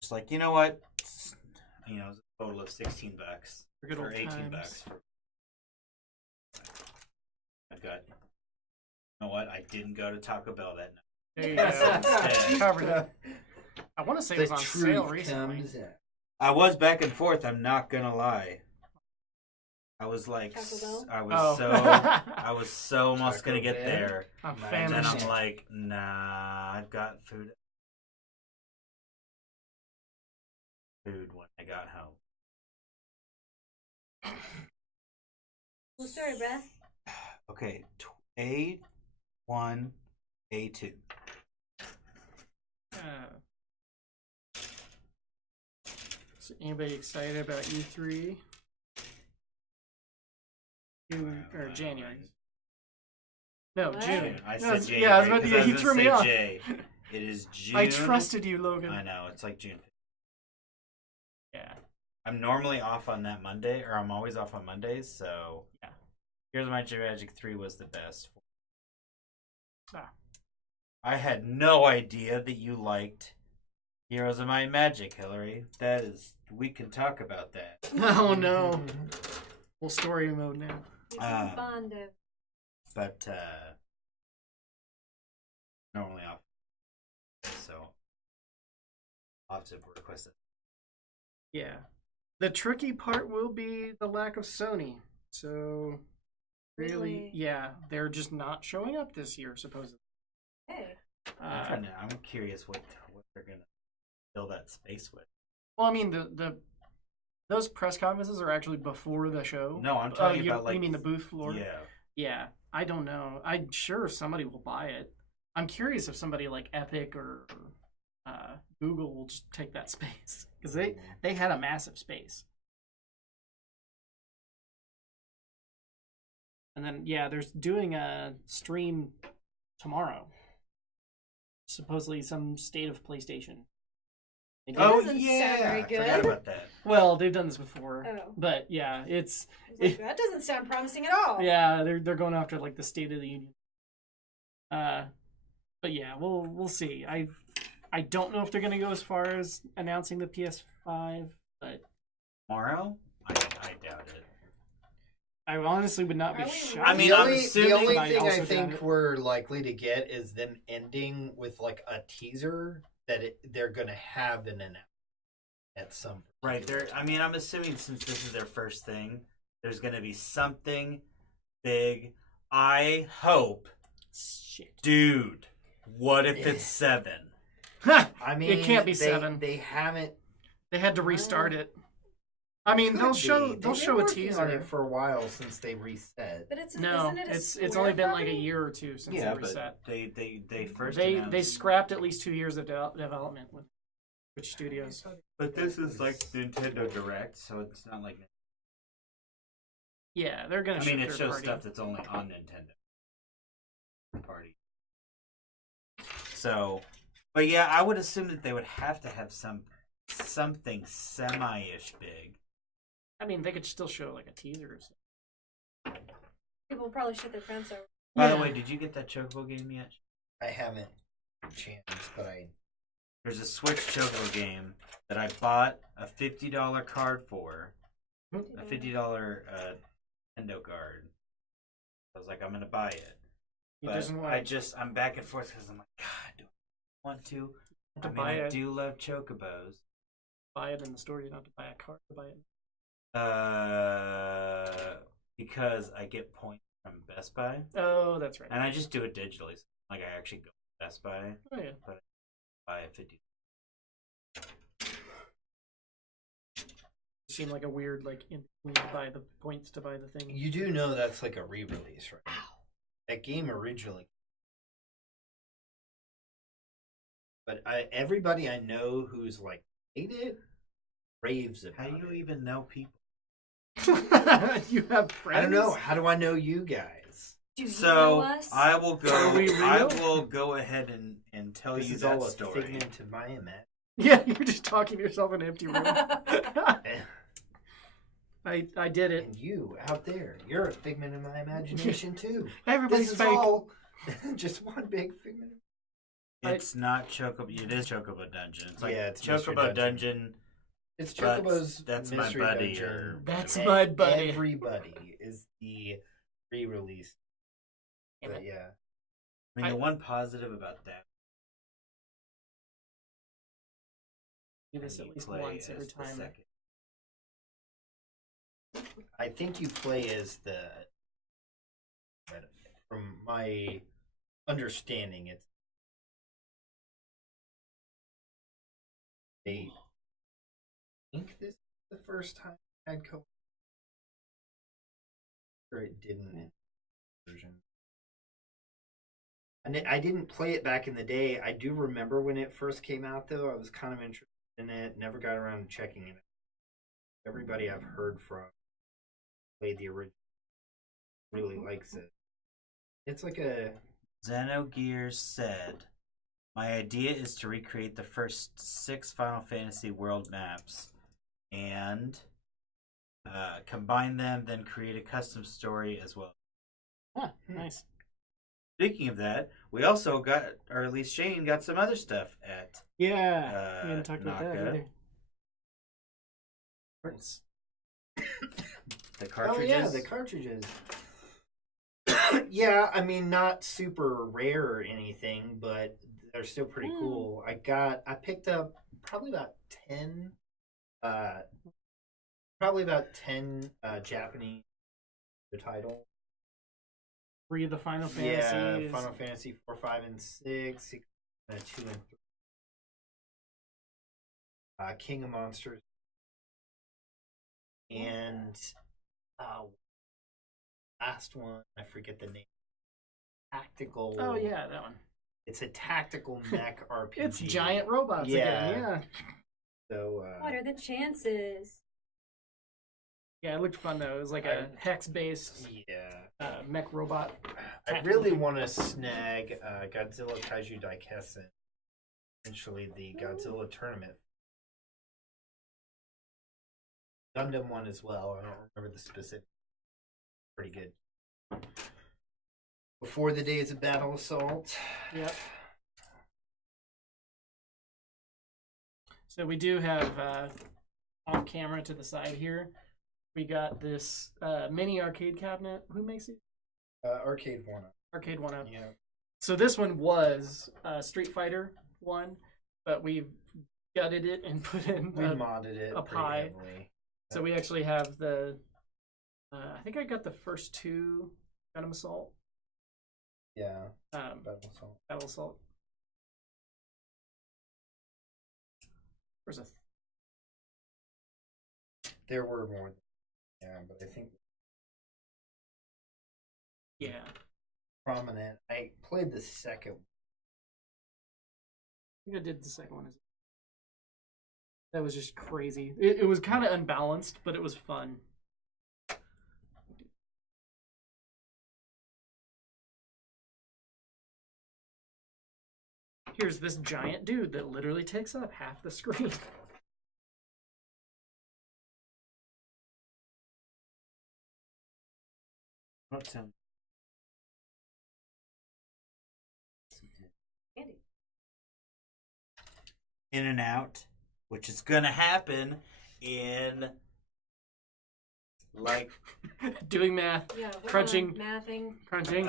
just like, you know what? It's a total of $16 For good or old $18 times. for. I got. You know what? I didn't go to Taco Bell that night. There you Yeah. go. Covered it. I want to say it was on sale recently. comes out. I was back and forth. I'm not gonna lie. I was like, Taco Bell? I was so almost Taco gonna get Bell? there, I'm And and then famished. I'm like, nah, I've got food when I got home. Cool story, bruh. Okay, A1, A2. So anybody excited about E3? June or January? No, What? June. I No, said it's- January. yeah, I was about to. 'cause Yeah, was he gonna threw me say off. J. It is June. I trusted you, Logan. I know it's like June. Yeah. I'm normally off on that Monday, or I'm always off on Mondays. So Yeah. Here's My Magic 3 was the best. Ah. I had no idea that you liked Heroes of Might and Magic, Hillary. That is, we can talk about that. Oh no. Full story mode now. Bond of But normally off, so I'll have to request it. Yeah. The tricky part will be the lack of Sony. So really, yeah, they're just not showing up this year, supposedly. hey. I'm curious what they're gonna fill that space with. Well, I mean, the those press conferences are actually before the show. No, I'm talking about like you mean the booth floor? Yeah. Yeah, I don't know. I'm sure somebody will buy it. I'm curious if somebody like Epic or Google will just take that space because they had a massive space. And then yeah, there's doing a stream tomorrow. Supposedly some state of PlayStation. They did- doesn't sound very I forgot good. about that. Well, they've done this before, Oh. but yeah, it's That doesn't sound promising at all. yeah, they're going after like the State of the Union. But yeah, we'll see. I don't know if they're gonna go as far as announcing the PS5, but Tomorrow? I doubt it. I honestly would not be Are we shocked. I mean, the I'm only, assuming the only I thing I also doubt think it. we're likely to get is them ending with like a teaser that they're going to have an announcement at some Right there. I mean, I'm assuming since this is their first thing, there's gonna be something big. I hope, Shit. dude. What if it's 7? I mean, It can't be they, 7. They haven't. They had to restart it. I mean, they'll Could show be. they'll They've show been a working teaser. on it for a while since they reset. But it's No, isn't it a it's Square only been like a property? year or two since Yeah, they reset. but they first They announced. scrapped at least 2 years of development with Twitch Studios. But this is like Nintendo Direct, so it's not like. Yeah, they're gonna. I mean, it third shows party. stuff that's only on Nintendo Party. So, but yeah, I would assume that they would have to have something semi-ish big. I mean, they could still show like a teaser. Or something. People will probably shut their fence over. By the Yeah. way, did you get that Chocobo game yet? I haven't chance, but I. There's a Switch Chocobo game that I bought a $50 card for, a $50 Nintendo card. I was like, I'm gonna buy it. He But doesn't want I'm back and forth because I'm like, God, do I want to? to I mean, buy I it. do love Chocobos. Buy it in the store. You don't have to buy a card to buy it. Because I get points from Best Buy, Oh, that's right. and I just do it digitally. So, like, I actually go to Best Buy, Oh yeah. buy a 50. You seem like a weird like in when you buy the points to buy the thing. You do know that's like a re-release, right? That game originally. But everybody I know who's like played it raves about How do you it. even know people? You have friends. I don't know. How do I know you guys? Do you know So us? I will go. Are we I real? will go ahead and tell This you is that all a story. figment of my imagination. Yeah, you're just talking to yourself in an empty room. I did it. And you out there, you're a figment of my imagination too. Everybody's This is fake. all just one big figment. It's not Chocobo. It is Chocobo Dungeon. It's like Yeah, it's Mystery Chocobo Dungeon. Dungeon. It's But Chocobo's that's my Mystery buddy, Dungeon. or That's whatever. my buddy. Everybody is the re-release. Damn But it. yeah. I mean, the one positive about that. Do this you at least play once every as the time. second. I think you play as the. From my understanding, it's. I think this is the first time I had co. Or it didn't in the version. And I didn't play it back in the day. I do remember when it first came out, though. I was kind of interested in it. Never got around to checking it. Everybody I've heard from played the original. Really likes it. It's like a. Xenogears said, "My idea is to recreate the first 6 Final Fantasy world maps and combine them, then create a custom story as well." Huh, nice. Speaking of that, we also got, or at least Shane got some other stuff at Yeah, we haven't talked about that Naka. either. Parts. The cartridges. Oh yeah, the cartridges. Yeah, I mean, not super rare or anything, but they're still pretty cool. I picked up probably about 10 Japanese title. Were you the Final Yeah, Fantasy? Final Fantasy 4, 5, and 6, 2 and 3. King of Monsters. And last one, I forget the name. Tactical. Oh yeah, that one. It's a tactical mech RPG. It's giant robots Yeah. again. Yeah. So. What are the chances? Yeah, it looked fun though. It was like a hex-based Yeah. mech robot. I really want to snag Godzilla Kaiju Daikessen. Essentially, the Godzilla tournament. Gundam one as well. I don't remember the specific. Pretty good. Before the days of Battle Assault. Yep. So we do have off camera to the side here. We got this mini arcade cabinet. Who makes it? Arcade one. Arcade One Up. Yeah. So this one was Street Fighter one, but we've gutted it and put in We modded it up pretty high. heavily. So we actually have the. I think I got the first two Gundam Assault. Yeah. Um, Battle Assault. Battle Assault. Where's a? There were more. Yeah, but I think Yeah. prominent. I played the second. I think I did the second one. That was just crazy. It was kind of unbalanced, but it was fun. Here's this giant dude that literally takes up half the screen. What's him? Andy. In and out, which is gonna happen in like Doing math, Yeah, we're Crunching. mathing. crunching.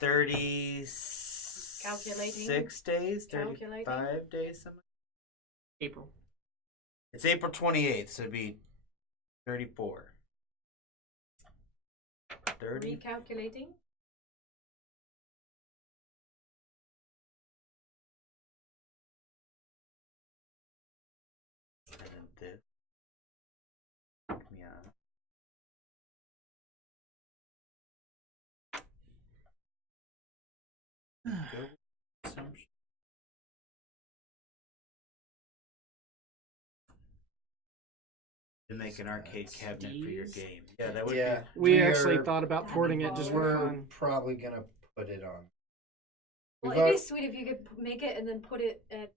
36 Calculating. days, Calculating. 35 days, something. April. It's April 28th, so it'd be 34. 30. Recalculating. And then this. Yeah. Go assumption. To make an arcade cabinet for your Steve's? game. Yeah, that would Yeah. We actually are- thought about porting it just for We're fun. probably gonna put it on. Well, We've it'd be al- sweet if you could make it and then put it at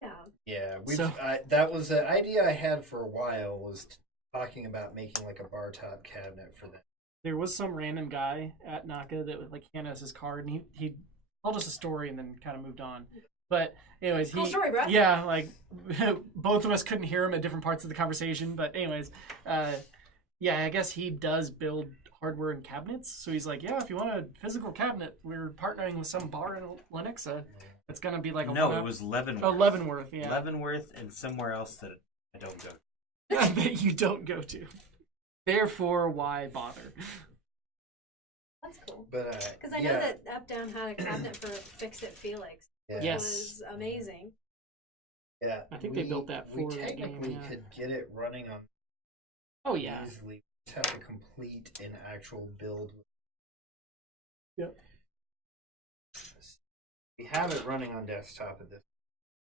down. Yeah, So- that was an idea I had for a while. Was talking about making like a bar top cabinet for that. There was some random guy at Naka that was like handed us his card, and he told us a story and then kind of moved on. But anyways, Cool story, bro. yeah, like both of us couldn't hear him at different parts of the conversation. But anyways, yeah, I guess he does build hardware and cabinets. So he's like, yeah, if you want a physical cabinet, we're partnering with some bar in Lenexa. It's gonna be like a No, one-up- it was Leavenworth. Oh, Leavenworth, yeah. Leavenworth and somewhere else that I don't go. That you don't go to. Therefore, why bother? That's cool. But Because I know that Up Down had a cabinet for Fix It Felix. yeah, Yes. It was amazing. yeah. I think they built that we for that game, technically yeah. could get it running on Oh yeah. easily. Just have to complete an actual build. Yep. We have it running on desktop at this.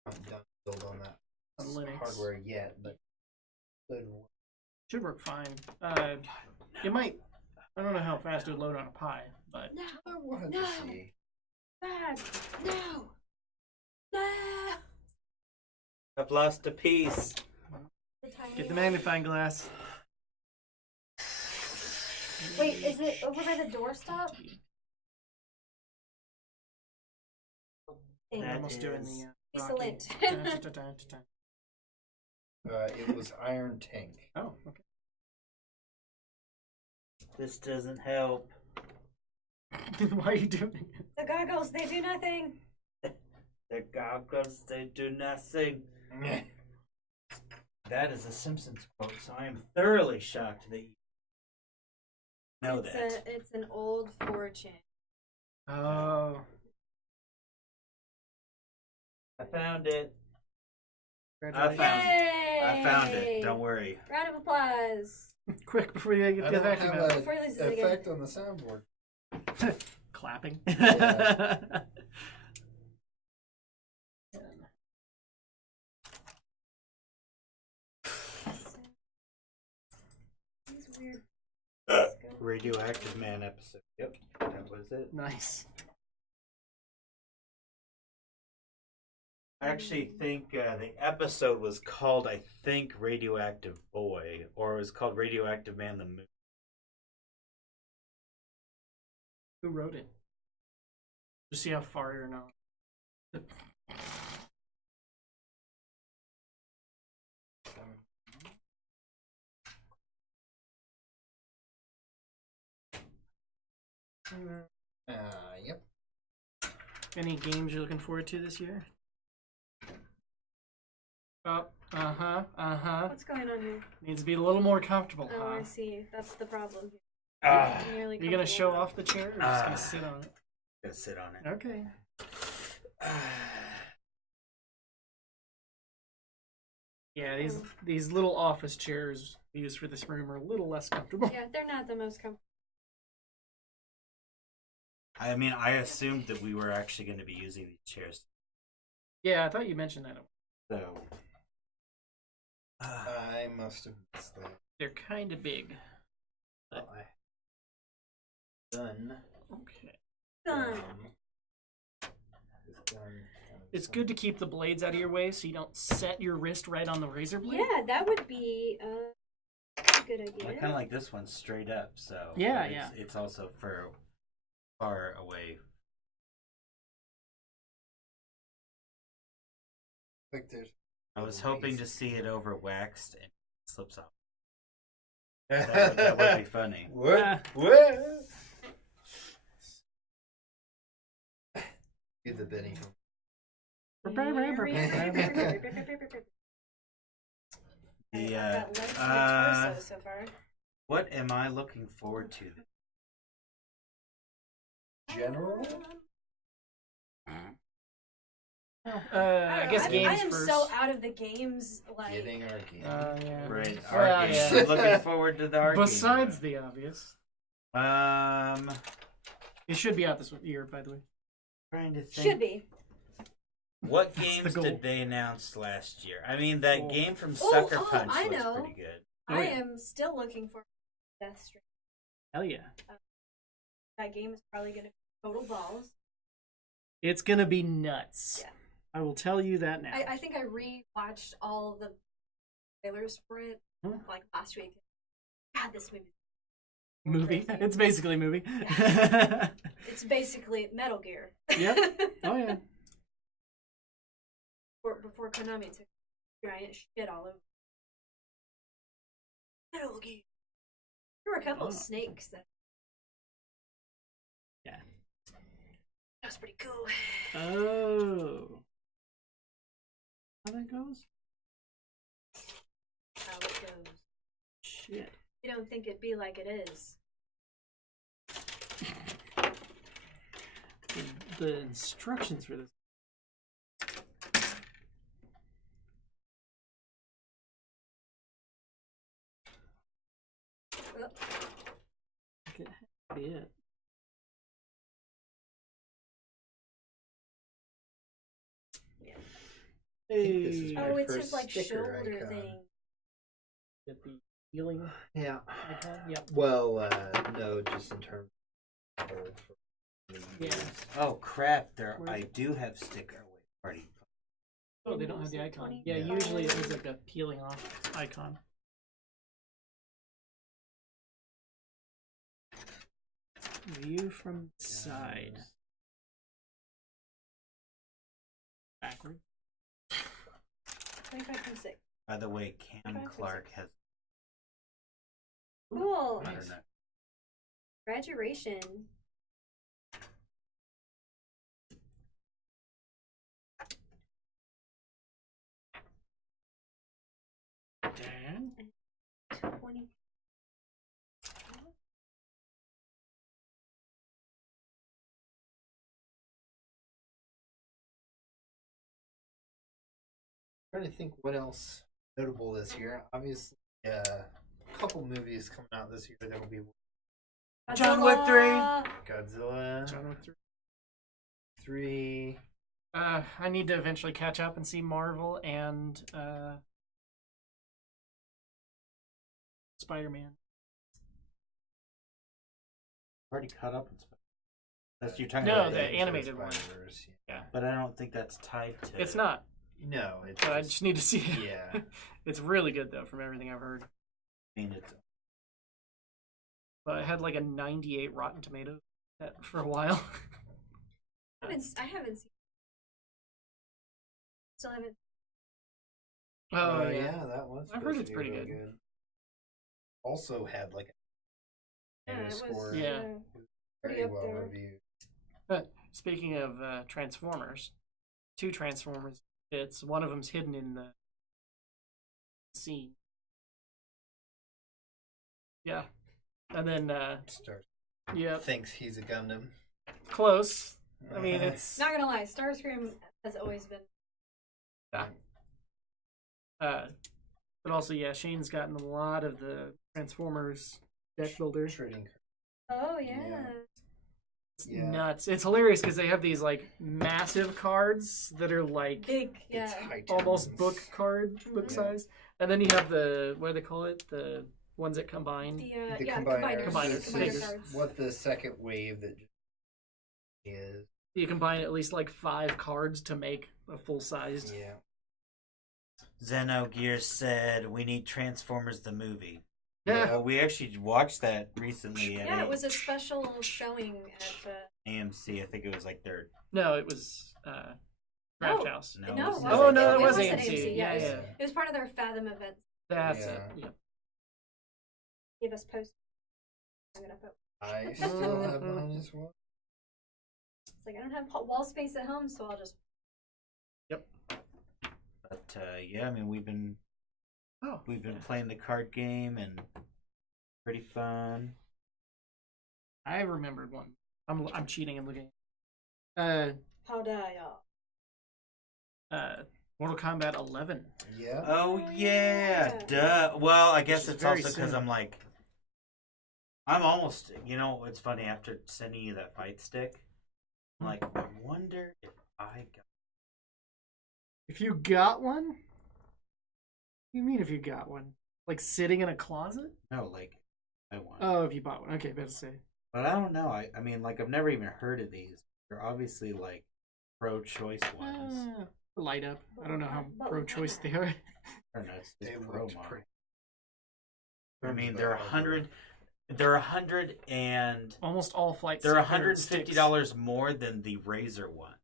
Not done build on that On Linux. hardware yet, but good. Should work fine. It might. I don't know how fast it would load on a Pi, but No, We'll have No. to see. bad. No. No. I've lost a piece. get the magnifying glass. Wait, is it over by the doorstop? We're That almost doing is- the Piece of Rocky. lint. Dun-dun-dun-dun-dun. It was Iron Tank. Oh, okay. This doesn't help. Why are you doing it? The goggles, they do nothing. The goggles, they do nothing. That is a Simpsons quote, so I am thoroughly shocked that you know that. It's an old fortune. Oh. I found it. Congratulations. I found it. Yay! Don't worry. Round of applause. Quick before you get I the don't vacuum have out. Before he loses it an again. effect on the soundboard. Clapping. Yeah. These weird. Radioactive Man episode. Yep, that was it. Nice. I actually think the episode was called, I think, Radioactive Boy, or it was called Radioactive Man the Movie. Who wrote it? Just see how far you're now. Yep. Any games you're looking forward to this year? Oh, What's going on here? Needs to be a little more comfortable, Oh, huh? I see. That's the problem. Ah, Nearly You gonna show comfortable. off the chair or just gonna sit on it? gonna sit on it. Okay. Yeah, these little office chairs used for this room are a little less comfortable. Yeah, they're not the most comfortable. I mean, I assumed that we were actually going to be using these chairs. Yeah, I thought you mentioned that. So. I must have missed that. They're kind of big. Well, done. Okay. Done. It's good to keep the blades out of your way so you don't set your wrist right on the razor blade. Yeah, that would be a good idea. I kind of like this one straight up, so. Yeah, it's, yeah. It's also for far away. Like there's. I was hoping to see it over waxed and it slips off. That would be funny. What? What? Do the Benny. The I've got legs to the torso so far. what am I looking forward to? General? I guess I games am first. so out of the games. Like, Getting our game. Yeah. Right, Well, our game. yeah. I'm looking forward to the art Besides the obvious. game. It should be out this year, by the way. Trying to think. should be. What That's the games goal. did they announce last year? I mean, that Oh. game from Oh, Sucker oh, Punch I looks know. pretty good. Oh, I yeah. am still looking for Death Stranding. Hell yeah. That game is probably going to be total balls. It's gonna be nuts. Yeah. I will tell you that now. I think I re-watched all the trailers for it like last week. God, this Movie. crazy. It's basically a movie. it's basically Metal Gear. Yep. Oh yeah. Before Konami took giant shit all over. Metal Gear. There were a couple of snakes that. Yeah. That was pretty cool. Oh. How that goes? How it goes. Shit. You don't think it'd be like it is. The instructions for this. Oh, Okay. Be it. Yeah. I think this is Hey. my oh, it's first his like sticker shoulder icon. thing. Get the healing Yeah. icon. Yep. Well, no, just in terms of Yeah. Oh crap! There, Where's I it? do have sticker. Wait, party. Oh, they don't have the icon. Yeah, 25. usually it is like a peeling off icon. View from the side. 25, 26. By the way, Cam 25, Clark 26. has. Cool. I don't know. Graduation. Dan? 20. Trying to think what else notable this year. Obviously, a couple movies coming out this year that will be John Wick 3. Godzilla John Wick 3. I need to eventually catch up and see Marvel and Spider-Man. Already caught up in Spider. That's you're talking No, about. the Into animated one. Spider-Verse, Yeah. But I don't think that's tied to. It's not, No, it's but I just need to see it. yeah. It's really good, though, from everything I've heard. I mean, it's. But it had like a 98 Rotten Tomatoes for a while. I haven't seen. Still haven't. Oh, yeah, that was. I've heard supposed it's to be pretty real good. Also had like a Yeah, it was. score. Yeah. Pretty Very up well there. reviewed. But speaking of Transformers, 2 Transformers bits. One of them's hidden in the scene. Yeah. And then, Star yeah, thinks he's a Gundam. close. I mean, it's... Not gonna lie, Starscream has always been. But also, yeah, Shane's gotten a lot of the Transformers deck builders. Trading. Oh yeah. Yeah. It's Yeah. nuts. It's hilarious because they have these like massive cards that are like Big. Yeah. It's Titans. almost book Mhm. size, and then you have the what do they call it? The ones that combine. The Yeah, combiners. Combiners. This Combiner is cards. what the second wave that is. You combine at least like 5 cards to make a full sized. Yeah. Xenogears said we need Transformers the movie. Yeah. We actually watched that recently at Yeah, it was a special showing at. AMC. I think it was like their. No, it was Draft No. House. No, No, it was it not. Oh no, It it was was at AMC. AMC, Yeah, yeah, yeah. It was part of their Fathom event. That's Yeah. it. Yeah. Gave us post. I'm gonna put. I still have mine as well. It's like I don't have wall space at home, so I'll just. But yeah, I mean we've been playing the card game and pretty fun. I remembered one. I'm cheating and looking. How dare y'all? Mortal Kombat 11. Yeah. Oh yeah, yeah. duh. Well, I guess Which is it's very also because soon. I'm like, I'm almost. You know, it's funny after sending you that fight stick. I'm like, I wonder if I got. If you got one? What do you mean if you got one? Like sitting in a closet? No, like, I want. Oh, if you bought one. Okay, better say. But I don't know. I mean, like, I've never even heard of these. They're obviously like pro-choice ones. Light up. I don't know how But- pro-choice they are. I don't know. It's They pro looked mod. pretty. I mean, they're 100. They're 100 and Almost all flights. they're $150 more than the Razer one.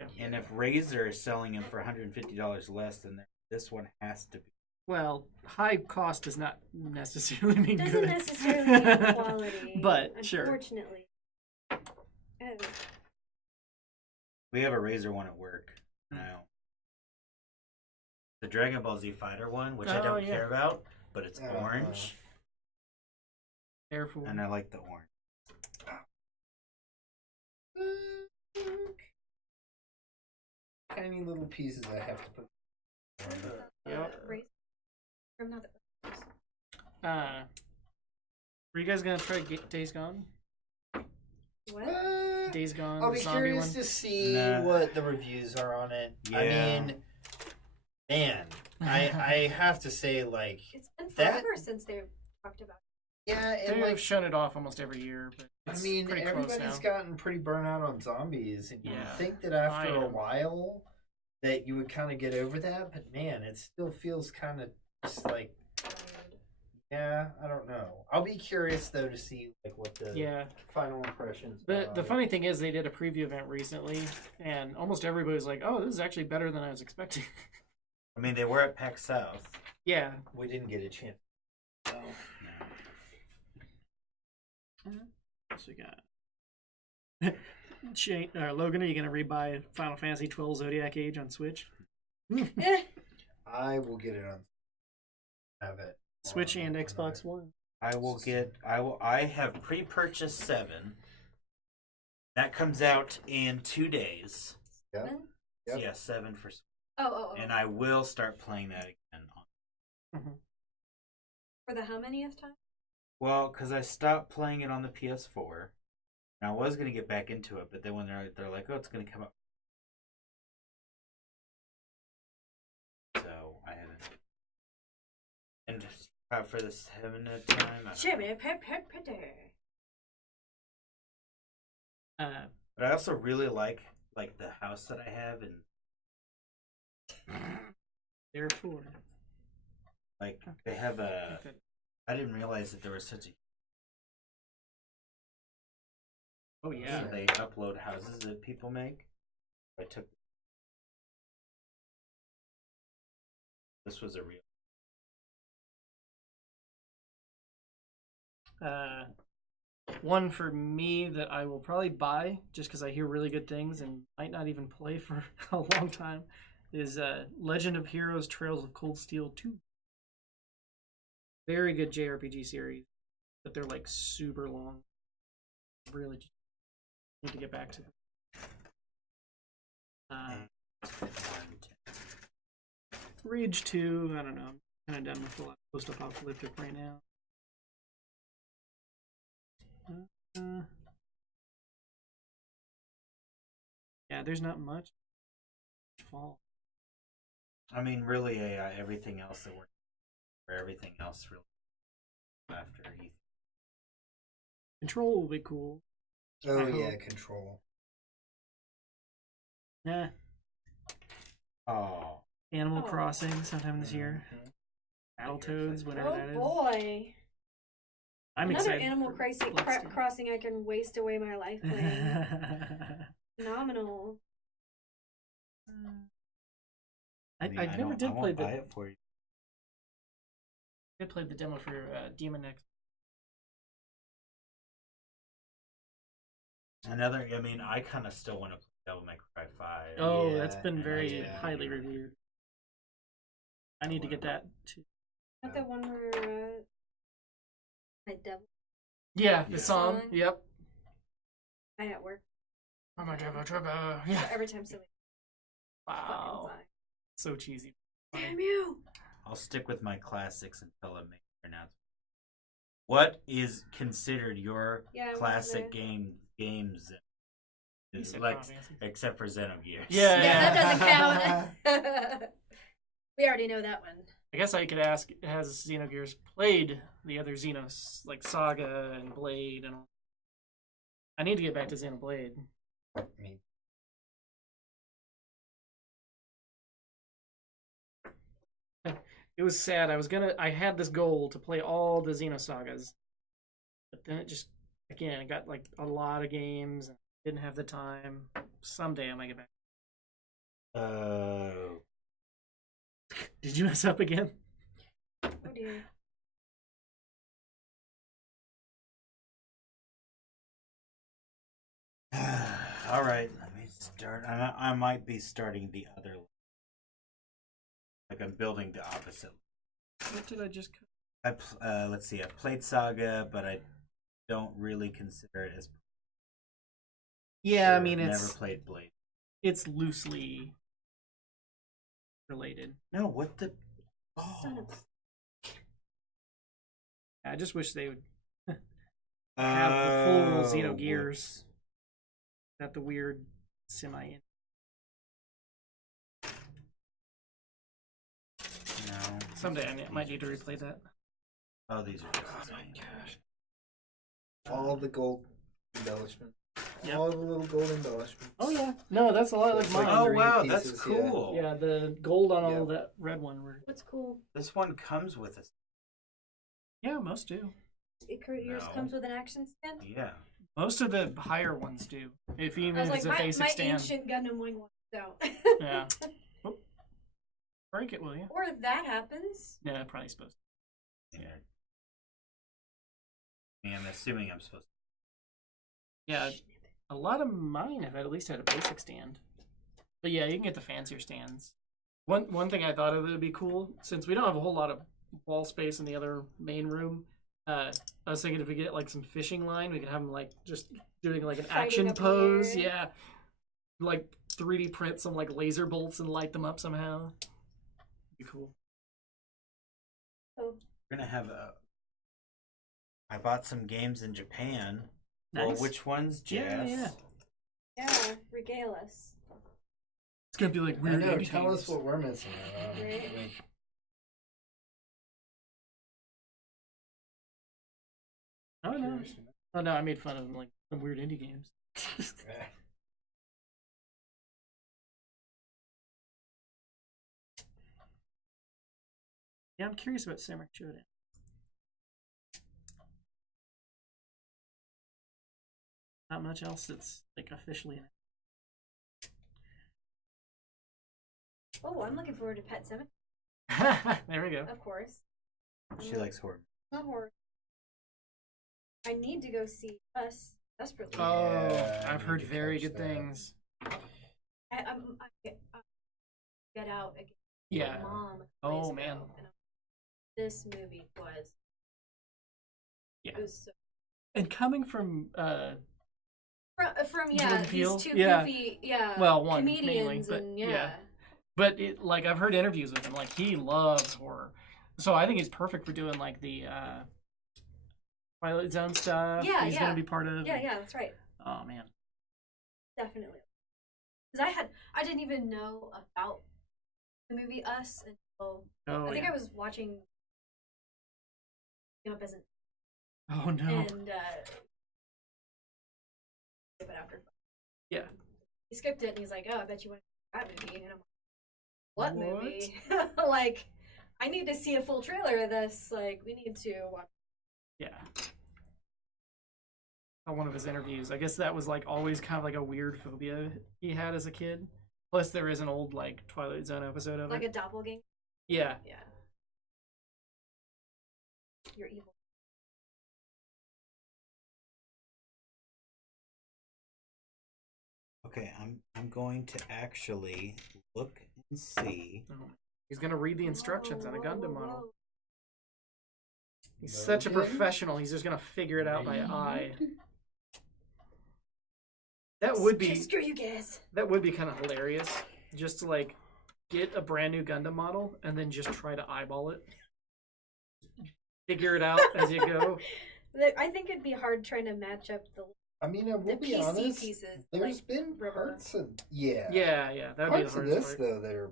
Yeah. And if Razer is selling them for $150 less, then this one has to be. Well, high cost does not necessarily mean Doesn't good. necessarily mean quality. But, sure. Unfortunately. Oh. We have a Razer one at work now. The Dragon Ball Z Fighter one, which I Oh, don't yeah. care about, but it's Uh-huh. orange, Careful. and I like the orange. Tiny little pieces I have to put. Yep. Or not the- Were you guys gonna try Days Gone? What? Days Gone, I'll the be zombie curious one. to see Nah. what the reviews are on it. Yeah. I mean, man, I have to say, like, It's been That- forever since they've talked about yeah, and They've like, shown it off almost every year, but I it's mean, pretty close everybody's now. gotten pretty burnt out on zombies, and you Yeah. would think that after I a am. while that you would kind of get over that, but man, it still feels kind of just like, it. yeah, I don't know. I'll be curious though to see like what the Yeah. final impressions. The funny thing is, they did a preview event recently, and almost everybody was like, "Oh, this is actually better than I was expecting." I mean, they were at PAX South. Yeah. We didn't get a chance. So. So we got Shane, Logan, are you gonna rebuy Final Fantasy 12 Zodiac Age on Switch? I will get it on. Have it. Switch and on Xbox it. One. I have pre-purchased 7. That comes out in 2 days. Yep. Yep. Yeah, 7 for. Oh. And I will start playing that again. For the how manyth time? Well, because I stopped playing it on the PS4. And I was gonna get back into it, but then when they're like, oh, it's gonna come up. So I haven't. And for the 7th time. But I also really like the house that I have, and Therefore, like they have a. I didn't realize that there was such a. oh yeah. So they upload houses that people make. I took. This was a real. One for me that I will probably buy just because I hear really good things and might not even play for a long time is Legend of Heroes Trails of Cold Steel 2. Very good JRPG series, but they're like super long. Really just need to get back to them. Rage 2, I don't know. I'm kind of done with a lot of post-apocalyptic right now. Yeah, there's not much. Fall. I mean, really, everything else that worked for everything else really after E3. Control will be cool. Oh yeah, Control. Nah. Oh. Animal Crossing sometime this year. Battletoads, whatever that is. Oh boy. I'm Another excited. Animal Crossing I can waste away my life playing. Phenomenal. I never did play buy it for you. I played the demo for Demon X. Another, I mean, I kind of still want to play Devil May Cry 5. Oh, Yeah, that's been very yeah. highly reviewed. I need to get that too. Not the one where my devil. Yeah, the Yeah. song. Song. Yep. I at work. Oh my devil trouble. Yeah. Every time somebody fucking Wow. song. So cheesy. Damn you! I'll stick with my classics until I make an announcement. What is considered your Yeah, I classic wanted games? You said Like, Final Fantasy. except for Xenogears. Yeah. Yeah, that doesn't count. We already know that one. I guess I could ask, has Xenogears played the other Xenos, like Saga and Blade and all? I need to get back to Xenoblade. Me. It was sad. I had this goal to play all the Xenosagas, but then it just, again, it got like a lot of games and didn't have the time. Someday I might get back. Oh. Did you mess up again? Oh dear. All right, let me start. I might be starting the other. Like I'm building the opposite. What did I just? Let's see. I've played Saga, but I don't really consider it as. Yeah, I I've mean never it's played Blade. it's loosely related. No, what the? Son Oh. of I just wish they would have the full Xenogears. whoops. Not the weird semi. No. Someday I might need to replay that. Oh, these are just. Oh my gosh. All the gold embellishments. Yep. All the little gold embellishments. Oh yeah, no, that's a lot like It's like mine. Oh green wow, pieces, that's yeah. cool. Yeah, the gold on all Yeah. that red one were. What's cool? This one comes with a. Yeah, most do. Yours No. comes with an action stand? Yeah. Most of the higher ones do. If even I was if like, it's a my basic stand. ancient Gundam wing one, so. Yeah. Break it, will you? Or that happens. Yeah, probably supposed to. Yeah. I'm assuming I'm supposed Yeah, a lot of mine have at least had a basic stand. But yeah, you can get the fancier stands. One thing I thought of that would be cool, since we don't have a whole lot of wall space in the other main room, I was thinking if we get like some fishing line, we could have them like just doing like an Fighting action up pose. here. Yeah. Like 3D print some like laser bolts and light them up somehow. Be cool. Oh, We're gonna have a. I bought some games in Japan. Nice. Well, which ones, Jess? yeah, regale us. It's gonna be like I weird. know. indie Tell games. us what we're missing. Right. Oh no. Oh no, I made fun of them like some weird indie games. Yeah, I'm curious about Samurai Shodown. Not much else that's like officially in Oh, I'm looking forward to Pet 7, it. There we go. of course. She likes horror. Not horror. I need to go see Us desperately. Oh, Yeah, I I've need heard to very catch good that. things. I get out again. Yeah. with Mom. Oh, days ago, man. and this movie was. Yeah. It was so. And coming from From Jordan Peele? these two Yeah. goofy Well, one comedians mainly, but and yeah. But it, like I've heard interviews with him, like he loves horror, so I think he's perfect for doing like the Twilight Zone stuff. Yeah, he's yeah. gonna be part of. yeah, that's right. Oh man. Definitely. Because I didn't even know about the movie Us until Oh I think yeah. I was watching came up as an Oh no. and but after Yeah. he skipped it and he's like, oh, I bet you want that movie, and I'm like, what What? movie? Like, I need to see a full trailer of this. Like, we need to watch. Yeah. On one of his interviews, I guess that was like always kind of like a weird phobia he had as a kid. Plus, there is an old like Twilight Zone episode of Like it. a doppelganger. Yeah. Yeah. You're evil. Okay, I'm going to actually look and see. He's gonna read the instructions on a Gundam model. Whoa. He's such a Okay. professional. He's just gonna figure it out by eye. That would be Screw you guys. that would be kind of hilarious. Just to like get a brand new Gundam model and then just try to eyeball it. Figure it out as you go. I think it'd be hard trying to match up the I mean, I will the be PC honest. pieces. There's Like, been rubber. parts of yeah, Yeah, that would be the parts of hardest this part. though that are.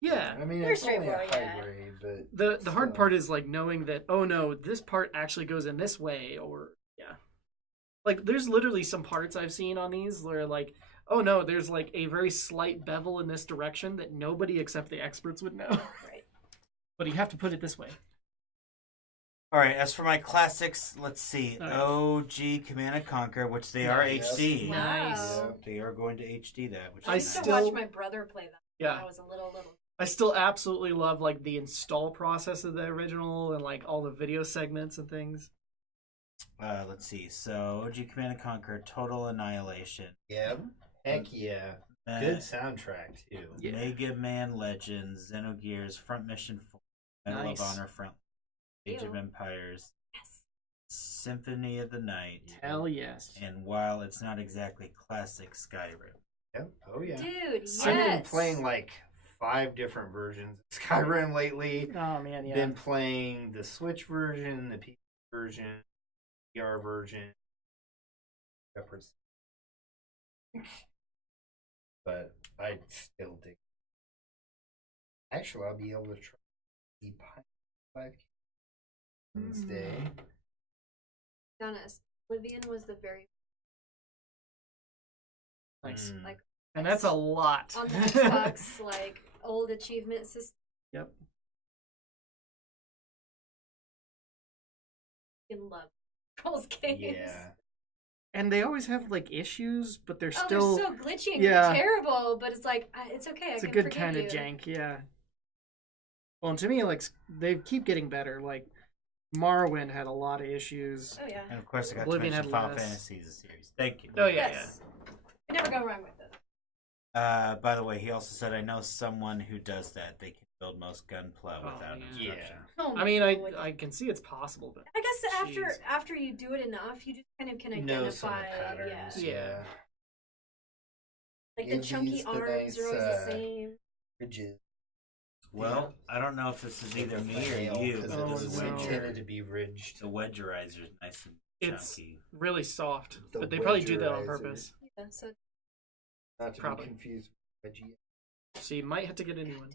Yeah. I mean, They're it's only a straightforward, high yeah. grade, but The hard still. part is like knowing that, oh no, this part actually goes in this way, or yeah. Like there's literally some parts I've seen on these where like, oh no, there's like a very slight bevel in this direction that nobody except the experts would know. right. But you have to put it this way. All right, as for my classics, let's see. All right. OG Command and Conquer, which they are Yes. HD. Nice. Yeah. They are going to HD that. Which I is used nice. to watch still- my brother play them Yeah. when I was a little. I still absolutely love like the install process of the original and like all the video segments and things. Let's see. So OG Command and Conquer, Total Annihilation. Yeah, heck yeah, Uh, good soundtrack too. Yeah. Mega Man Legends, Xenogears, Front Mission 4, Medal Nice. of Honor, Front Age of Ew. Empires, Yes. Symphony of the Night, Hell yes. and while it's not exactly classic, Skyrim. Yeah. Oh yeah. Dude, yes. I've been playing like 5 different versions of Skyrim lately. Oh man, yeah. Been playing the Switch version, the PC version, VR version. Separate. But I still dig. Actually, I'll be able to try the 5 Wednesday. Be honest, Oblivion was the very Nice. Mm. like And that's a lot. on the Xbox like old achievement system. Yep. In love Trolls games. Yeah. And they always have like issues, but they're Oh, still they're so glitchy and Yeah. terrible, but it's like it's okay. it's I a can good forgive kind you. of jank, yeah. Well, and to me, like they keep getting better. Like Morrowind had a lot of issues. Oh yeah. And of course, I got Oblivion to mention had Final less. Fantasy as a series. Thank you. Oh yeah, Yes. You never go wrong with it. By the way, he also said, I know someone who does that. They can build most gunpla Oh, without yeah. instruction. Oh I mean, my God. I can see it's possible, but I guess Jeez. after you do it enough, you just kind of can Know some of identify. the patterns. Yeah. Like the Use chunky the arms nice, are always the same. Ridges. Well, I don't know if this is either me or you, Because Oh, it is no. intended to be ridged. the wedgerizer is nice and It's chunky. really soft. The But they probably do that on wedgerizer. purpose. Yeah, so Not to Probably. be confused with wedgie. So you might have to get a new one.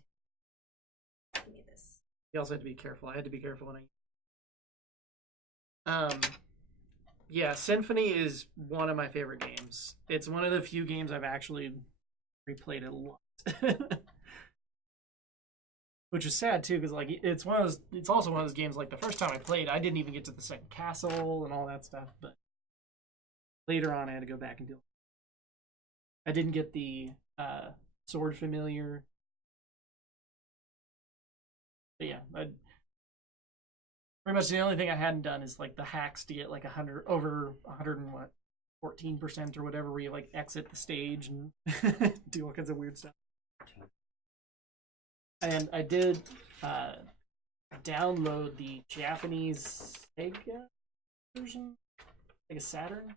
give me this. You also have to be careful. I had to be careful when yeah, Symphony is one of my favorite games. It's one of the few games I've actually replayed a lot. Which is sad too, because like it's also one of those games like the first time I played, I didn't even get to the second castle and all that stuff, but later on I had to go back and do it. I didn't get the sword familiar. But yeah, pretty much the only thing I hadn't done is like the hacks to get like 100 over 100 and what 14% or whatever, where you like exit the stage and do all kinds of weird stuff. And I did download the Japanese Sega version, like a Saturn,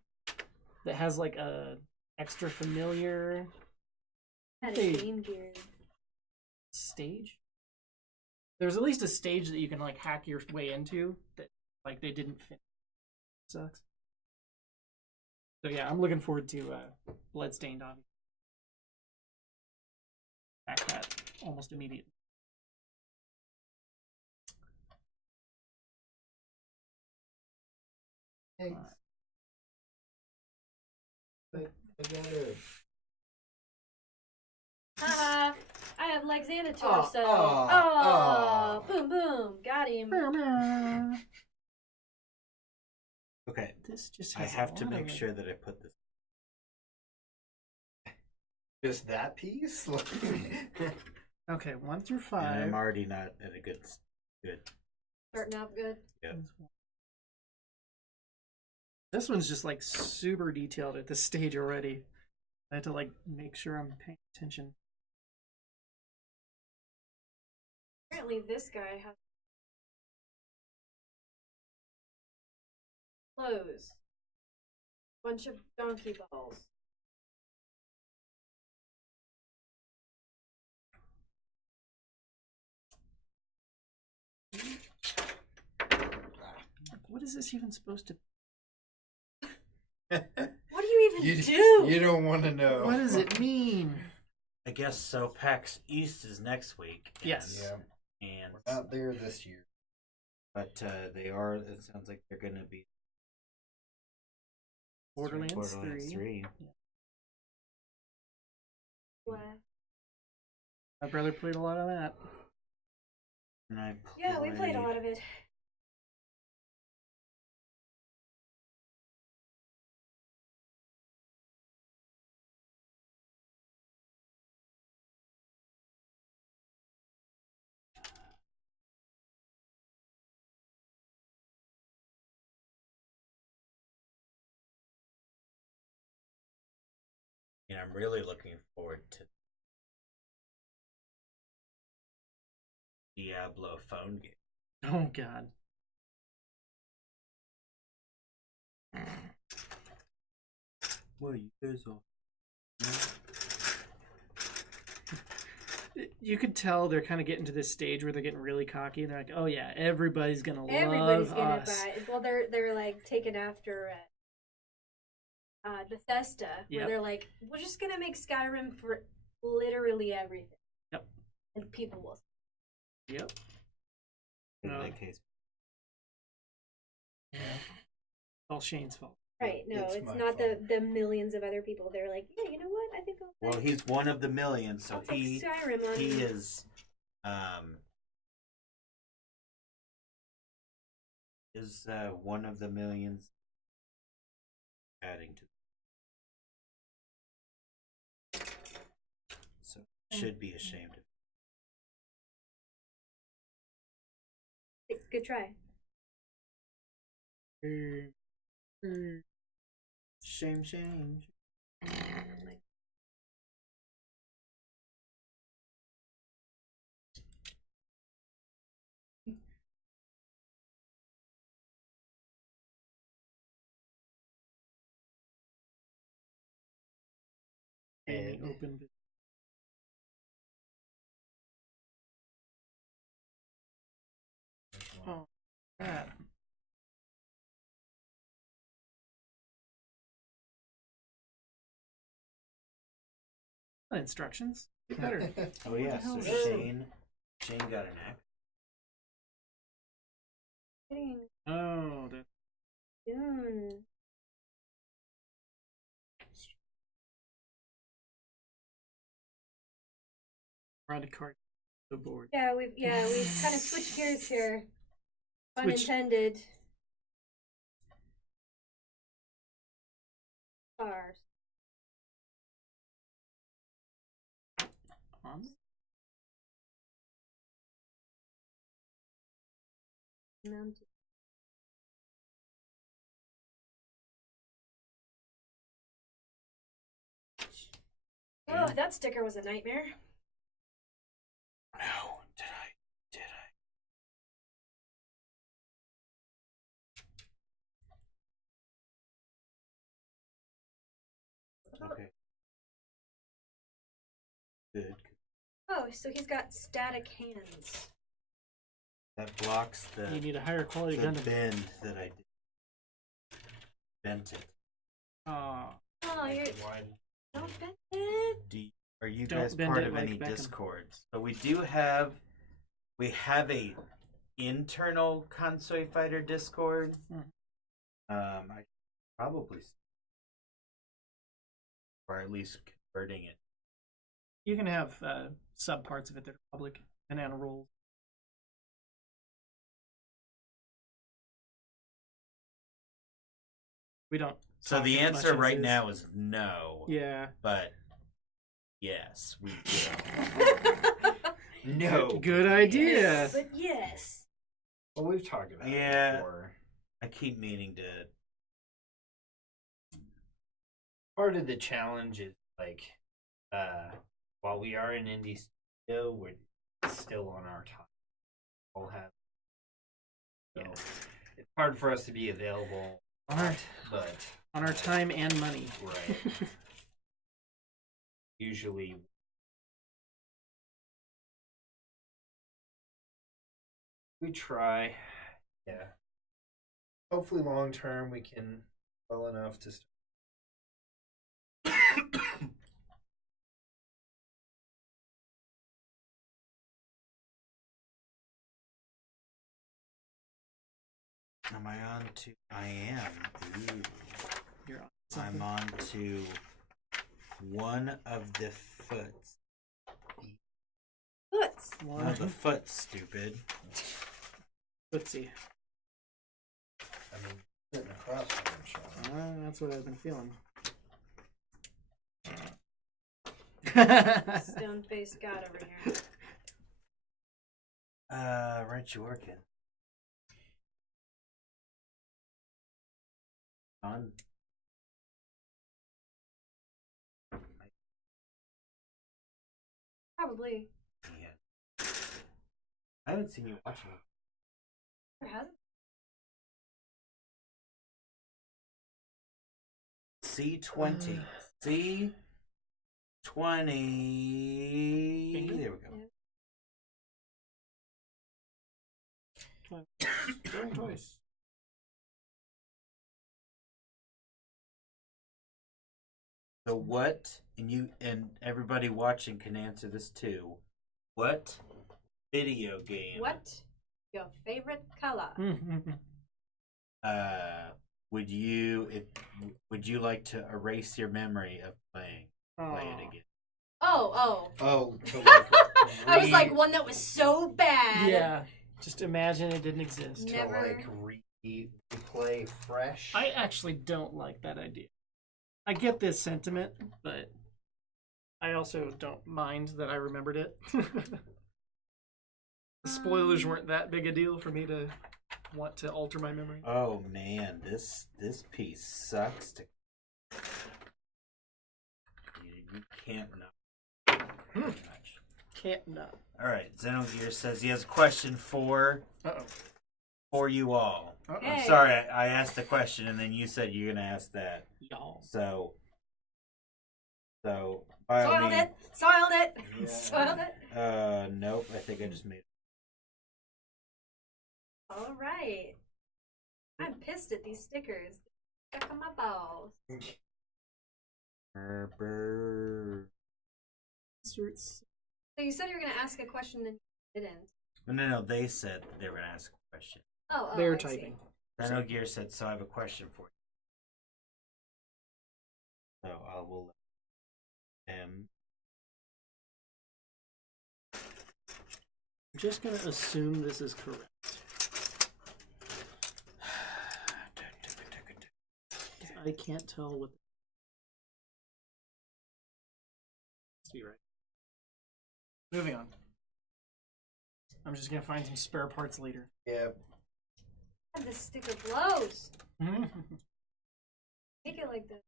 that has like a extra familiar Had Hey. a Game Gear. stage. There's at least a stage that you can like hack your way into that like they didn't finish. Sucks. So yeah, I'm looking forward to Bloodstained, obviously. Hack that almost immediately. Thanks. I got it. Haha! I have legs and a Oh, torso. oh, Oh, oh. boom, boom, got him. Okay, This just I has a have to lot make of, sure that I put this. Just that piece? Okay, 1 through And 5. I'm already not at a good. Starting out good. This one's just like super detailed at this stage already. I had to like make sure I'm paying attention. Apparently, this guy has clothes. Bunch of donkey balls. What is this even supposed to? What do you even you, do? You don't want to know. What does it mean? I guess so. PAX East is next week. Yes. Yeah, And we're not there this year. but they are. It sounds like they're going to be Borderlands 3. What? My brother played a lot of that. And I Yeah, we played a lot of it. And I'm really looking forward to Diablo phone game. Oh god. Well, you guys all. You could tell they're kind of getting to this stage where they're getting really cocky. They're like, "Oh yeah, everybody's gonna Everybody's love gonna us." buy it. Well, they're like taking after Bethesda, where Yep. they're like, we're just gonna make Skyrim for literally everything. Yep. And people will. Yep. In No. that case, All Shane's fault. Right? No, It's it's my not fault. the millions of other people. They're like, yeah, you know what? I think I'll. well, he's one of the millions, so I'll take he Skyrim on. is one of the millions adding to. So should be ashamed of. Good try. Shame. Any open. Oh, that. Instructions. Better. Oh yeah, so What the hell? Shane got an axe. Getting Oh, that. soon. Run a card. The board. Yeah, we've kind of switched gears here. Pun Switch. intended. Stars. Mounted. Oh, that sticker was a nightmare. No, did I? Okay. Good. Oh, so he's got static hands. That blocks the You need a higher quality the Gundam. bend that I did. Bent it. Oh, Oh, you're Why- don't bend it. Are you Don't guys bend part it of like any Beckham. discords? So we have a internal Konsui Fighter Discord. I probably, or at least converting it. you can have sub parts of it that are public. Banana rolls. We don't. So talk the as much answer as right is. now is no. Yeah. But yes, we do. No. Good idea. But yes. Well, we've talked about Yeah. it before. I keep meaning to. Part of the challenge is like, while we are in indie studio, we're still on our time. We'll have. So it's hard for us to be available, On our, but on our time and money. right. Usually, we try. Yeah. Hopefully, long term, we can well enough to. Am I on to? I am. Ooh. You're on I'm something. on to one of the foots. Foots. No, the foot, stupid. Footsie. I mean, sitting across from him, Sean. That's what I've been feeling. Stone faced god over here. Right, you working. On. Probably. Yeah. I haven't seen you watching it. Or has it? C20. C20. There we go. Going twice. So what, and you and everybody watching can answer this too. What video game What? Your favorite color? would you like to erase your memory of playing play it again? Oh. Oh, so like I was like one that was so bad. Yeah. Just imagine it didn't exist. to Never. like replay fresh. I actually don't like that idea. I get this sentiment, but I also don't mind that I remembered it. The spoilers weren't that big a deal for me to want to alter my memory. Oh man, this piece sucks. You can't know. Very much. Can't not. All right, Xenogear says he has a question for you all. I'm Hey. sorry, I asked the question and then you said you're gonna ask that. Y'all. So by all Soiled means, it. Soiled it. Yeah. Soiled it. Nope. I think I just made. All right. I'm pissed at these stickers. Stuck on my balls. So you said you were gonna ask a question and you didn't. No. They said they were gonna ask a question. Oh, They're I typing. see. Xenogear said, "So I have a question for you." So I will let him. I'm just gonna assume this is correct. I can't tell what. Let's be right. Moving on. I'm just gonna find some spare parts later. Yeah. God, this sticker blows. Make it like this.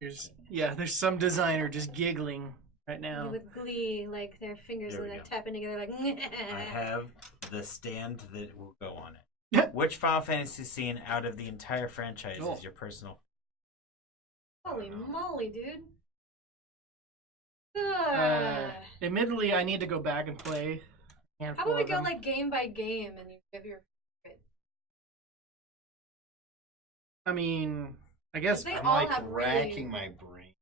There's some designer just giggling right now. With glee, like their fingers There are we like go. tapping together, like. I have the stand that will go on it. Which Final Fantasy scene out of the entire franchise is your personal? Holy moly, dude! Admittedly, I need to go back and play. How about we go like game by game and you give your favorite? I mean, I guess They I'm all like have racking really... my brain.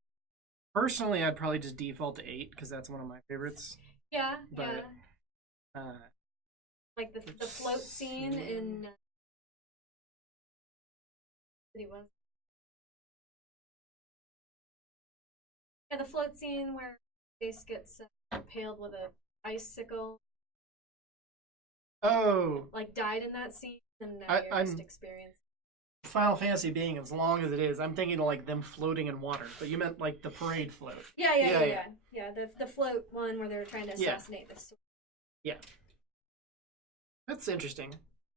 personally, I'd probably just default to 8 because that's one of my favorites. Yeah, But, yeah. Like the float scene in. City was. Yeah, the float scene where Face gets impaled with a icicle. Oh, Like died in that scene, and now you're I'm- just experiencing. Final Fantasy being as long as it is, I'm thinking of like them floating in water. But you meant like the parade float. Yeah. The float one where they were trying to assassinate this. Yeah. That's interesting.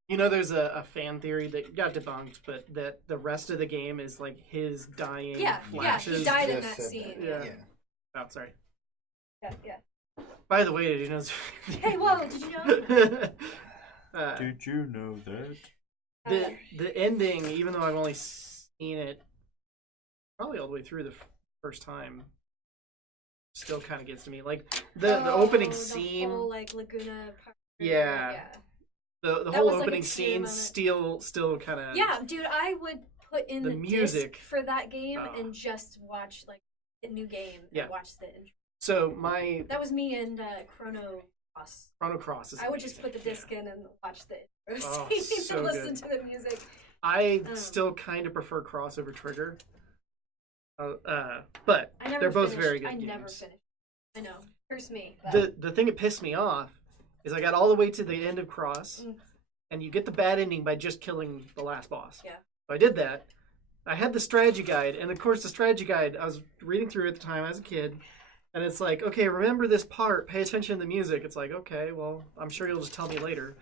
You know, there's a fan theory that got debunked, but that the rest of the game is like his dying flashes. he died in Just that said scene. Yeah. Oh, sorry. Yeah. By the way, did you know? Hey, whoa! Did you know? Did you know that? The ending, even though I've only seen it probably all the way through the first time, still kind of gets to me. Like the opening scene, the whole, like Laguna Park. Yeah. the That whole was, like, opening a tear scene moment. still kind of Yeah, dude, I would put in The the music. disc for that game Oh. and just watch like a new game Yeah. and watch the intro. So my That was me and Chrono Cross. Chrono Cross is I would just amazing. put the disc in and watch the intro Oh, scene so and listen good. to the music. I Um, still kind of prefer Crossover Trigger. But I never they're both finished. very good I games. never finished. I know. Curse me. But The thing that pissed me off is I got all the way to the end of Cross, Mm. and you get the bad ending by just killing the last boss. Yeah. So I did that. I had the strategy guide, and of course the strategy guide I was reading through at the time as a kid, and it's like, okay, remember this part, pay attention to the music. It's like, okay, well, I'm sure you'll just tell me later.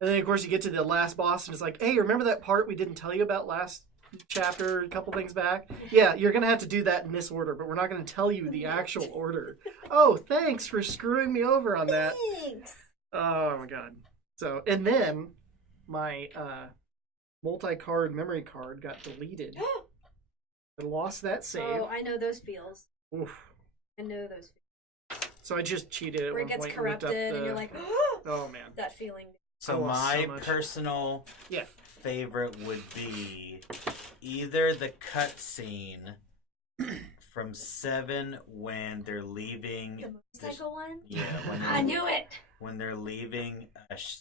And then of course you get to the last boss, and it's like, hey, remember that part we didn't tell you about last chapter, a couple things back? Yeah, you're gonna have to do that in this order, but we're not gonna tell you the actual order. Oh, thanks for screwing me over on that. thanks. Oh my god. So, and then my multi-card memory card got deleted. I lost that save. Oh, I know those feels. Oof. I know those feels. So I just cheated at Where one it gets point and looked up corrupted the... and you're like, oh man. that feeling. So I lost my so much. personal Yeah. favorite would be either the cutscene from 7 when they're leaving. The motorcycle one? Yeah, when I knew it! when they're leaving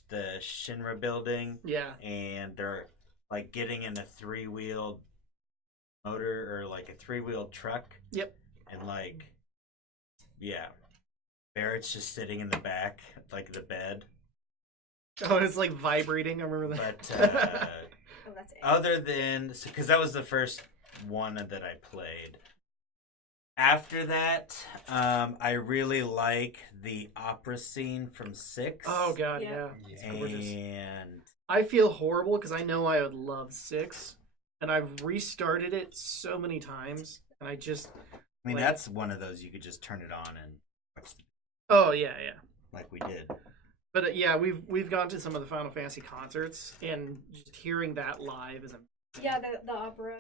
the Shinra building Yeah. and they're like getting in a 3-wheeled motor or like a 3-wheeled truck. Yep. And like, yeah, Barrett's just sitting in the back, like the bed. Oh, it's like vibrating. I remember that. But Oh, that's it. other than, because that was the first one that I played. After that, I really like the opera scene from 6. Oh god, Yeah. yeah. It's gorgeous. And I feel horrible because I know I would love 6, and I've restarted it so many times, and I just I mean, like- that's one of those you could just turn it on and watch oh yeah. like we did. But yeah, we've gone to some of the Final Fantasy concerts, and just hearing that live is. Yeah, the opera.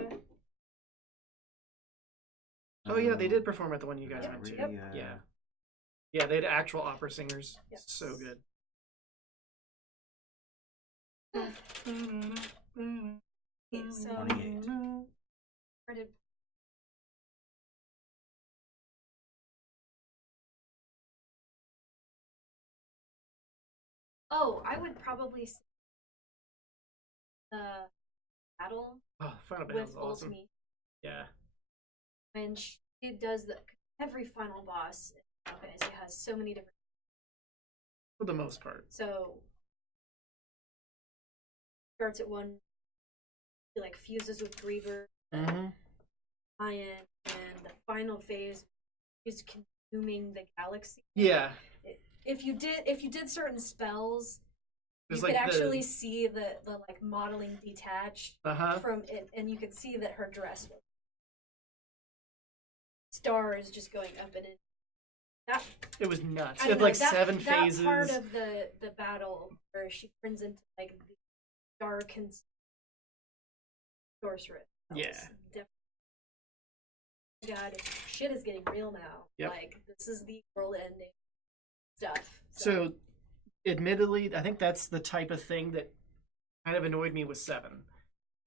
Oh yeah, they did perform at the one you guys Yep, went to. yep. Yeah, yeah, they had actual opera singers. Yes. So good. Okay, so 28. where did Oh, I would probably say the battle Oh, Final with Battle's awesome. Ultimate Yeah. when she does every final boss in Final Fantasy has so many different. For the most part. So starts at one, he like fuses with Griever, Mm-hmm. Lion, and the final phase is consuming the galaxy. Yeah. If you did certain spells, There's you like could actually see the like modeling detach Uh-huh. from it, and you could see that her dress was stars just going up and in. That It was nuts. I It don't had know, like that, 7 that phases. part of the battle where she turns into like the dark and sorceress. That Yeah. was definitely- God, shit is getting real now. Yep. Like this is the world ending stuff. So, admittedly, I think that's the type of thing that kind of annoyed me with 7.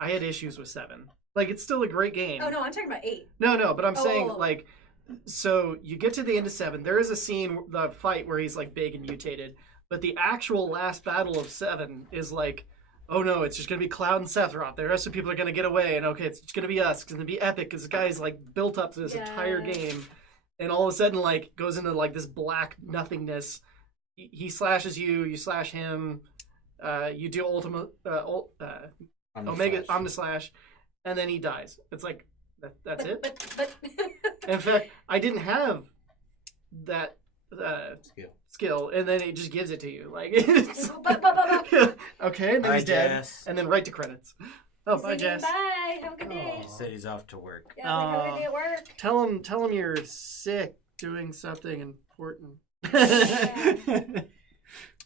I had issues with 7. Like, it's still a great game. Oh no, I'm talking about 8. No, but I'm saying, Oh. like, so you get to the end of 7. There is a scene, the fight, where he's, like, big and mutated. But the actual last battle of 7 is, like, oh no, it's just going to be Cloud and Sephiroth. The rest of the people are going to get away. And, okay, it's just going to be us. It's going to be epic because the guy's, like, built up to this entire Yeah. game. And all of a sudden, like, goes into, like, this black nothingness. He slashes you. You slash him. You do Omega Omnislash. And then he dies. It's like, that's it? But In fact, I didn't have that skill, and then it just gives it to you. Like, it's, but okay, and then Bye, he's dead, Jess. and then right to credits. Oh, bye, Saying Jess. Bye. Have a good day. He said he's off to work. Yeah, like, have a good day at work. Tell him you're sick, doing something important.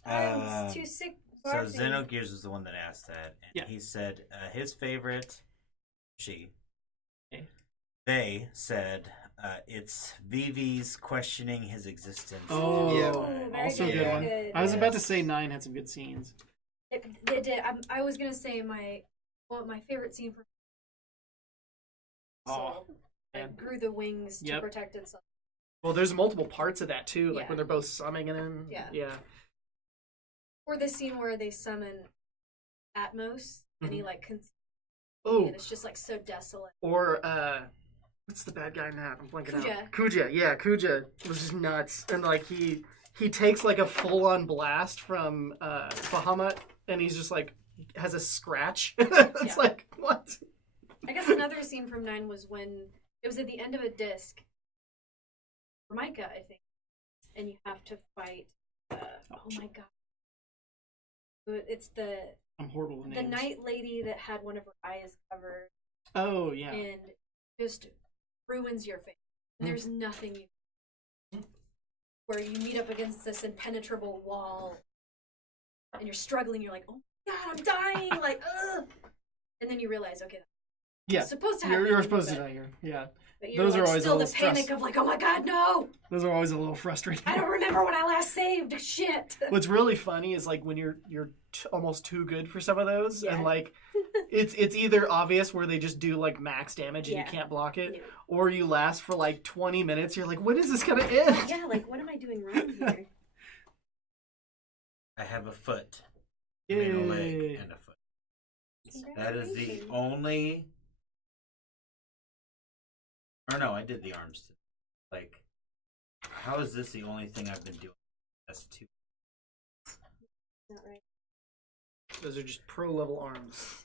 I'm too sick. So barfing. Xenogears was the one that asked that, and Yeah. he said his favorite. She. Okay. They said it's Vivi's questioning his existence. Oh, Yeah. Very also a good, good very one. good. I was about to Yes. say 9 had some good scenes. They did. I was gonna say my favorite scene from. Oh, So, man. it grew the wings to Yep. protect itself. Well, there's multiple parts of that too, like Yeah. when they're both summoning him. Yeah. Yeah. Or the scene where they summon Atmos and he like Oh, and it's just like so desolate. or what's the bad guy in that? I'm blanking Kuja. out. Kuja, yeah, Kuja was just nuts, and like he takes like a full on blast from Bahamut, and he's just like has a scratch. It's Yeah. like what? I guess another scene from 9 was when it was at the end of a disc. For Micah, I think, and you have to fight. Oh my god! It's the I'm horrible with the names. night lady that had one of her eyes covered Oh yeah. and just ruins your face. And there's nothing you where you meet up against this impenetrable wall and you're struggling. You're like, oh my god, I'm dying! Like, ugh. And then you realize, okay, Yeah. it's supposed to happen. You're supposed to but- die here. Yeah. But you're Those are like always a still the little panic stress. of like, oh my god, no! Those are always a little frustrating. I don't remember when I last saved. Shit. What's really funny is like when you're almost too good for some of those, Yeah. and like it's either obvious where they just do like max damage and Yeah. you can't block it, Yeah. or you last for like 20 minutes. You're like, when is this gonna end? Yeah, like what am I doing wrong here? I have a foot, I mean, a leg, Yay. and a foot. That is the Congratulations. only. Or no, I did the arms too. Like, how is this the only thing I've been doing? That's 2. Not right. Those are just pro level arms.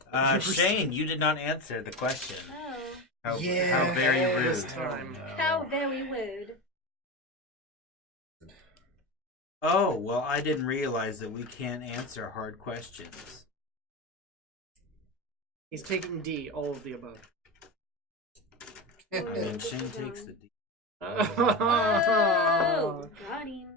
Shane, you did not answer the question. Oh. How Yeah, very this rude. time. How very rude. Oh, well, I didn't realize that we can't answer hard questions. He's taking D, all of the above. I mean, Shane takes the D. Oh, got him.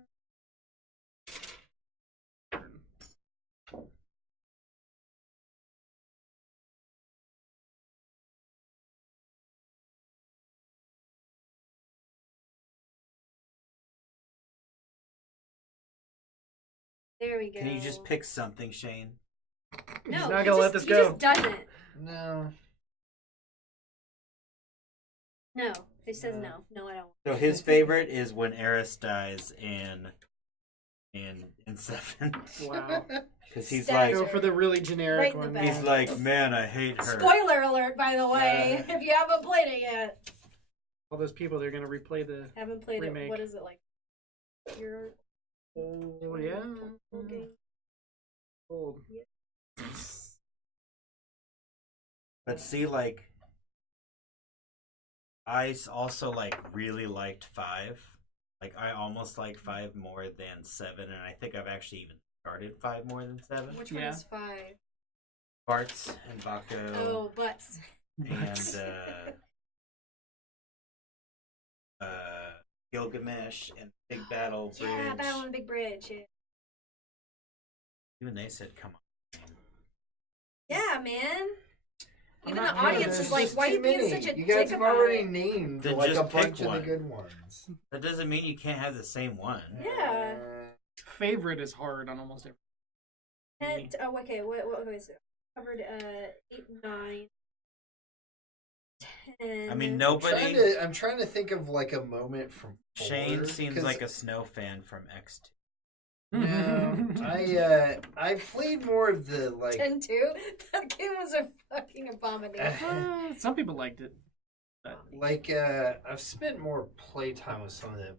There we go. Can you just pick something, Shane? No, He's not he gonna let just- this he go. just doesn't. No. No, it says no. No, I don't. So his favorite is when Eris dies in 7. Wow. Because he's Stabs like, Go for the really generic Right in the one. back. he's like, man, I hate her. Spoiler alert, by the way, if you haven't played it yet. All those people, they're gonna replay the. Haven't played Remake. it. What is it like? Your Oh yeah. full game? Old. But see, like, I also like really liked 5. Like, I almost like 5 more than 7, and I think I've actually even started 5 more than 7. Which one Yeah. is 5? Bart's and Bako Oh, butts. and Gilgamesh and Big Battle Bridge. Yeah, Battle on the Big Bridge. Yeah, Even they said, "Come on." yeah man. Even not the mad. audience There's is like, just why are too you being many. such a You dick guys have about already it? named Then like a just pick bunch of one. the good ones. That doesn't mean you can't have the same one. Yeah. Favorite is hard on almost every. Oh, okay. Okay, so covered 8, 9, 10. I mean, I'm nobody. I'm trying to think of like a moment from Shane 4, seems 'cause- like a snow fan from X2. No, I played more of the like 10 2. That game was a fucking abomination. Some people liked it. But I've spent more playtime with some of the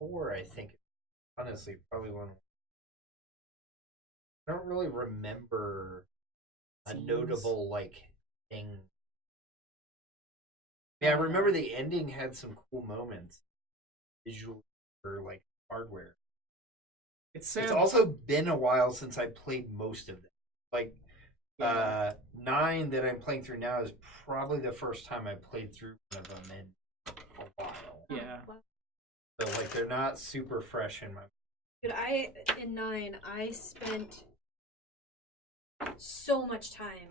4. I think honestly probably one. I don't really remember a Scenes. notable like thing. Yeah, I remember the ending had some cool moments, visual or like hardware. it's sad. It's also been a while since I played most of them. Like 9 that I'm playing through now is probably the first time I played through one of them in a while. Yeah. So like they're not super fresh in my. Dude, in 9, I spent so much time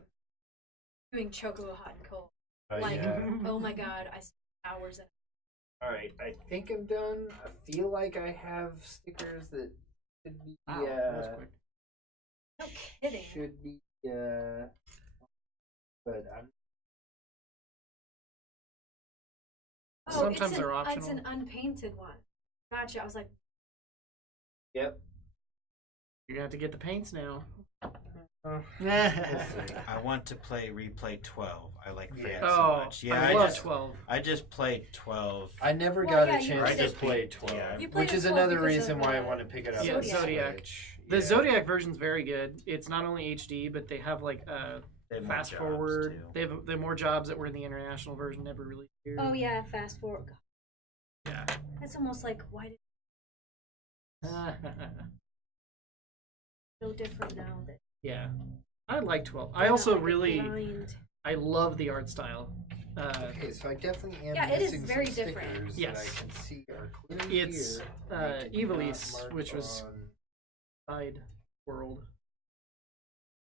doing Chocobo Hot and Cold. Like, yeah. oh my god, I spent hours in it. All right, I think I'm done. I feel like I have stickers that should be Wow, that was quick. No kidding. should be but I'm Sometimes it's they're It's optional. an unpainted one. Gotcha. I was like, yep. You're gonna have to get the paints now. I want to replay 12. I like Yeah. Fran so Oh, much. Yeah, I I love just 12. I just played 12. I never Well, got yeah, a you chance played to it. play 12, Yeah. You played which it is 12 another because reason of, why I want to pick it up. Yeah, on Zodiac. Switch. The Yeah. Zodiac version's very good. It's not only HD, but they have like They have more fast jobs, forward. too. They have more jobs that were in the international version never released here. oh yeah, fast forward. God, Yeah. that's almost like, why did it so different now? That yeah. I like 12. I also Like a really blind- I love the art style. Okay, so I definitely am Yeah, it is missing very some different. stickers Yes. that I can see are clearly It's here. I did not Evilise, mark which was on- side world.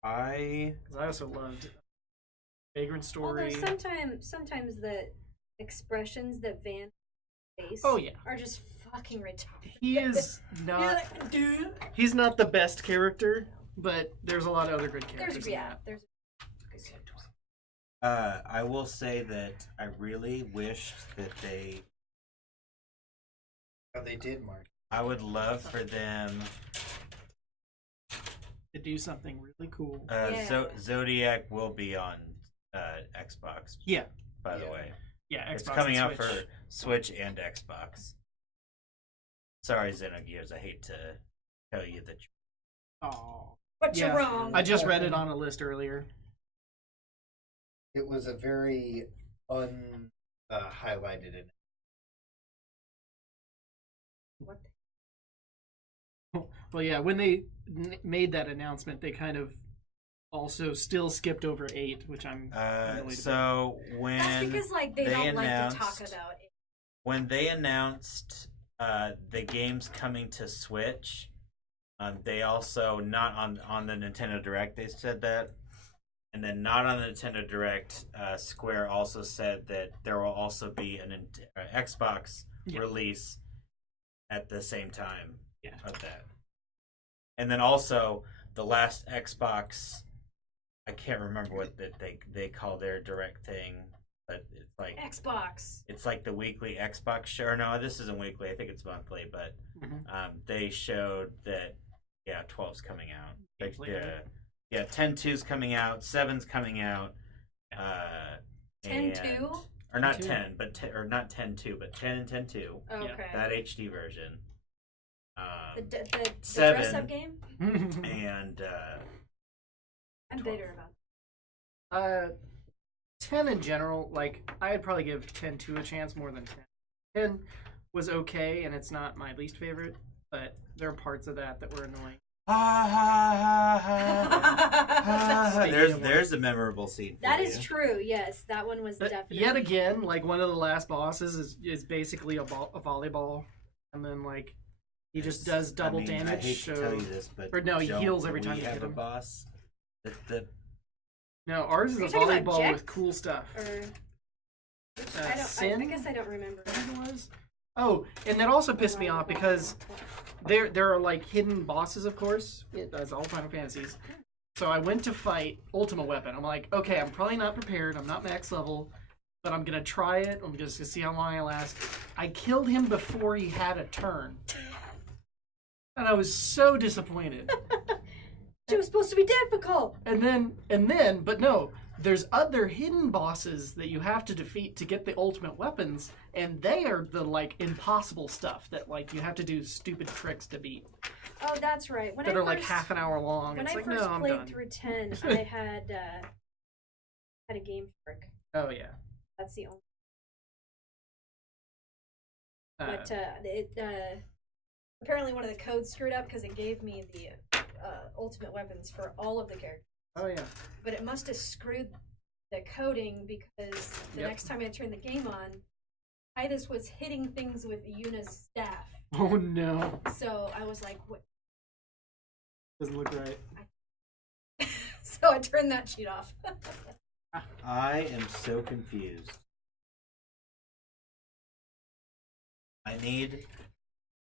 I 'Cause I also loved Vagrant Story. Although sometimes the expressions that Van face Oh, yeah. are just fucking retarded. He is You're not. like, dude. He's not the best character, but there's a lot of other good characters. There's in yeah, that. there's I will say that I really wished that Oh, they did mark. I would love for them. To do something really cool. Yeah. Zodiac will be on Xbox. Yeah. By the Yeah. way, Yeah, Xbox it's coming and out Switch. for Switch and Xbox. Sorry, Xenogears. I hate to tell you that. Oh. but Yeah. you're wrong. I just read it on a list earlier. it was a very highlighted. What? Well, yeah, when they made that announcement, they kind of also still skipped over 8, which I'm annoyed So That's when because like they don't like to talk about it. when they announced the games coming to Switch, they also not on the Nintendo Direct they said that, and then not on the Nintendo Direct. Square also said that there will also be an Xbox release at the same time of that, and then also the last Xbox. I can't remember what they call their Direct thing, but it's like Xbox. it's like the weekly Xbox show. Or no, this isn't weekly. I think it's monthly. But they showed that 12's coming out. Like, 10-2's coming out. 7's coming out. 10-2? Or not 10-2? 10, but or not 10-2, but 10 and 10-2. Okay. That HD version. The 7 dress-up game? and I'm 12. bitter about 10 in general, like, I'd probably give 10-2 a chance more than 10. 10 was okay, and it's not my least favorite, but there are parts of that were annoying. There's a memorable scene. For That you. is true, yes. That one was definitely... Yet again, like, one of the last bosses is basically a volleyball, and then, like, he just does double damage. I hate to tell you this, but or no, he heals every time you have hit a him. boss. No, ours is Are a you talking about volleyball Jack? with cool stuff. Or... Sin? I guess I don't remember. I think it was. Oh, and that also pissed me off because there are like hidden bosses, of course, as all Final Fantasies. So I went to fight Ultimate Weapon. I'm like, okay, I'm probably not prepared. I'm not max level, but I'm gonna try it. I'm just gonna see how long I last. I killed him before he had a turn, and I was so disappointed. It was supposed to be difficult! And then, but no, there's other hidden bosses that you have to defeat to get the ultimate weapons, and they are the, like, impossible stuff that, like, you have to do stupid tricks to beat. Oh, that's right. When That I are, like, first- half an hour long. When It's I like, first no, I'm played done. through 10, I had a game trick. Oh, yeah. That's the only... Uh, But apparently one of the codes screwed up because it gave me the ultimate weapons for all of the characters. oh, yeah. But it must have screwed the coding because the Yep. next time I turned the game on, Titus was hitting things with Yuna's staff. Oh, no. So I was like, what? Doesn't look right. So I turned that sheet off. I am so confused. I need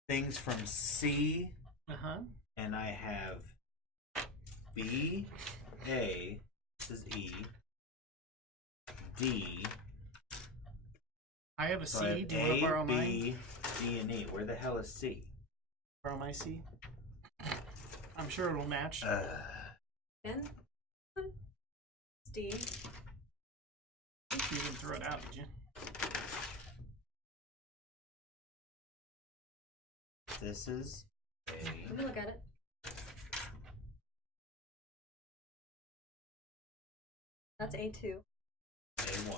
things from C, Uh-huh. and I have B, A, this is E, D. I have a So I C. have Do you want to borrow A, mine? B, D, and E. Where the hell is C? Borrow my C? I'm sure it'll match. Then, Steve. You didn't throw it out, did you? This is A, Let me look at it. That's A2. A1,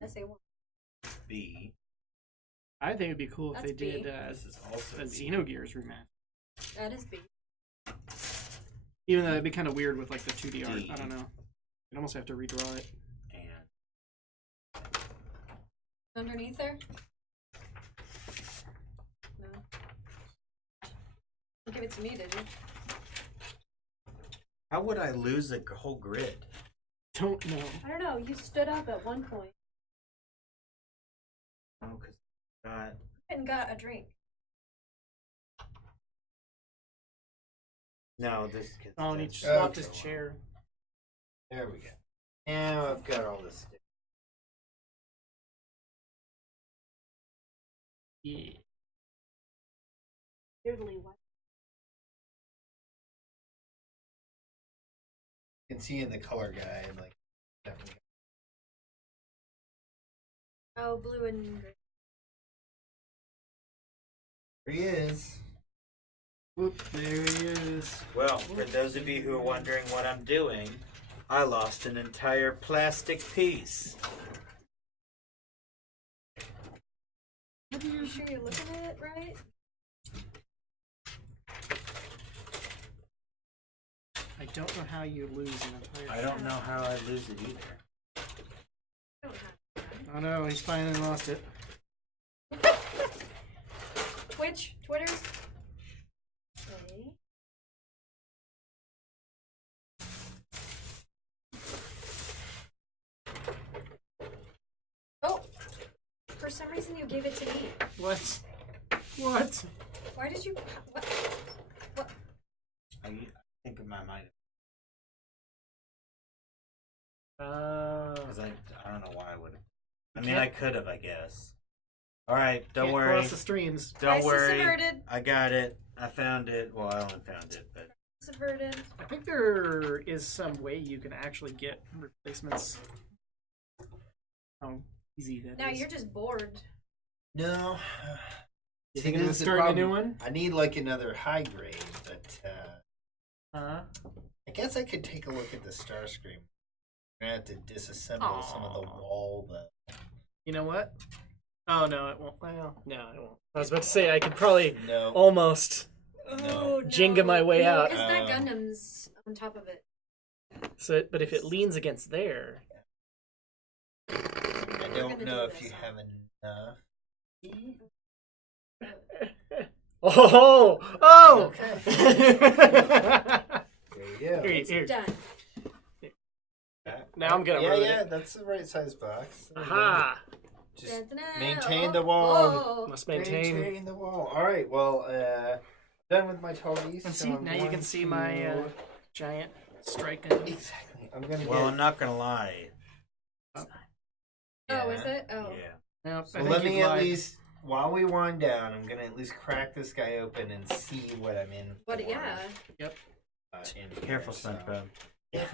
That's A1. B. I think it'd be cool if That's they did B. This is also a B. Xenogears rematch. That is B. Even though it'd be kind of weird with like the 2D art. D. I don't know. You'd almost have to redraw it. And Underneath there? No. You give it to me, did you? how would I lose a whole grid? Don't know. I don't know. You stood up at one point Oh, because got and got a drink. no. This. Oh, and he that's- swapped Okay. his chair. There we go. Now I've got all this stuff. Yeah. Weirdly white. You can see in the color guide, like, definitely. Oh, blue and green. There he is. Whoop, there he is. Well, for those of you who are wondering what I'm doing, I lost an entire plastic piece. You sure you're looking at it right? I don't know how you lose an entire. I don't know how I lose it either. Don't have Oh no, he's finally lost it. Twitch, Twitter. Okay. Oh, for some reason you gave it to me. What? What? Why did you? What? What? I think in my mind. Because I don't know why I would have. I mean, I could have, I guess. All right, don't Can't worry. cross the streams. Don't Crisis worry. averted. I got it. I found it. Well, I only found it, but Subverted. I think there is some way you can actually get replacements. How easy that is. Now you're just bored. No. You See, thinking this of is the starting a problem. new one? I need like another high grade, but Huh? I guess I could take a look at the Starscream. I'm gonna have to disassemble some of the Aw. wall, though. You know what? Oh no, it won't. Well, no, it won't. I was about to say I could probably No. almost. Oh, Jenga my way out. Because that Gundam's on top of it. So, but if it leans against there, I We're don't gonna know do if this. you have enough. oh, oh. There you go. Here, here. Done. Now I'm gonna Yeah, ruin yeah, it. that's the right size box. Aha! Just Dun-dun-dun. maintain the wall. Must maintain. the wall. All right. Well, done with my toys. And so see, I'm now you going can see to- my giant strike gun. Exactly. I'm gonna well, get. I'm not gonna lie. Oh, is it? Oh. Yeah. Nope, So I let think me you've at lied. least, while we wind down, I'm gonna at least crack this guy open and see what I'm in. What? for, Yeah. in here, Careful, so- SpongeBob. Yeah.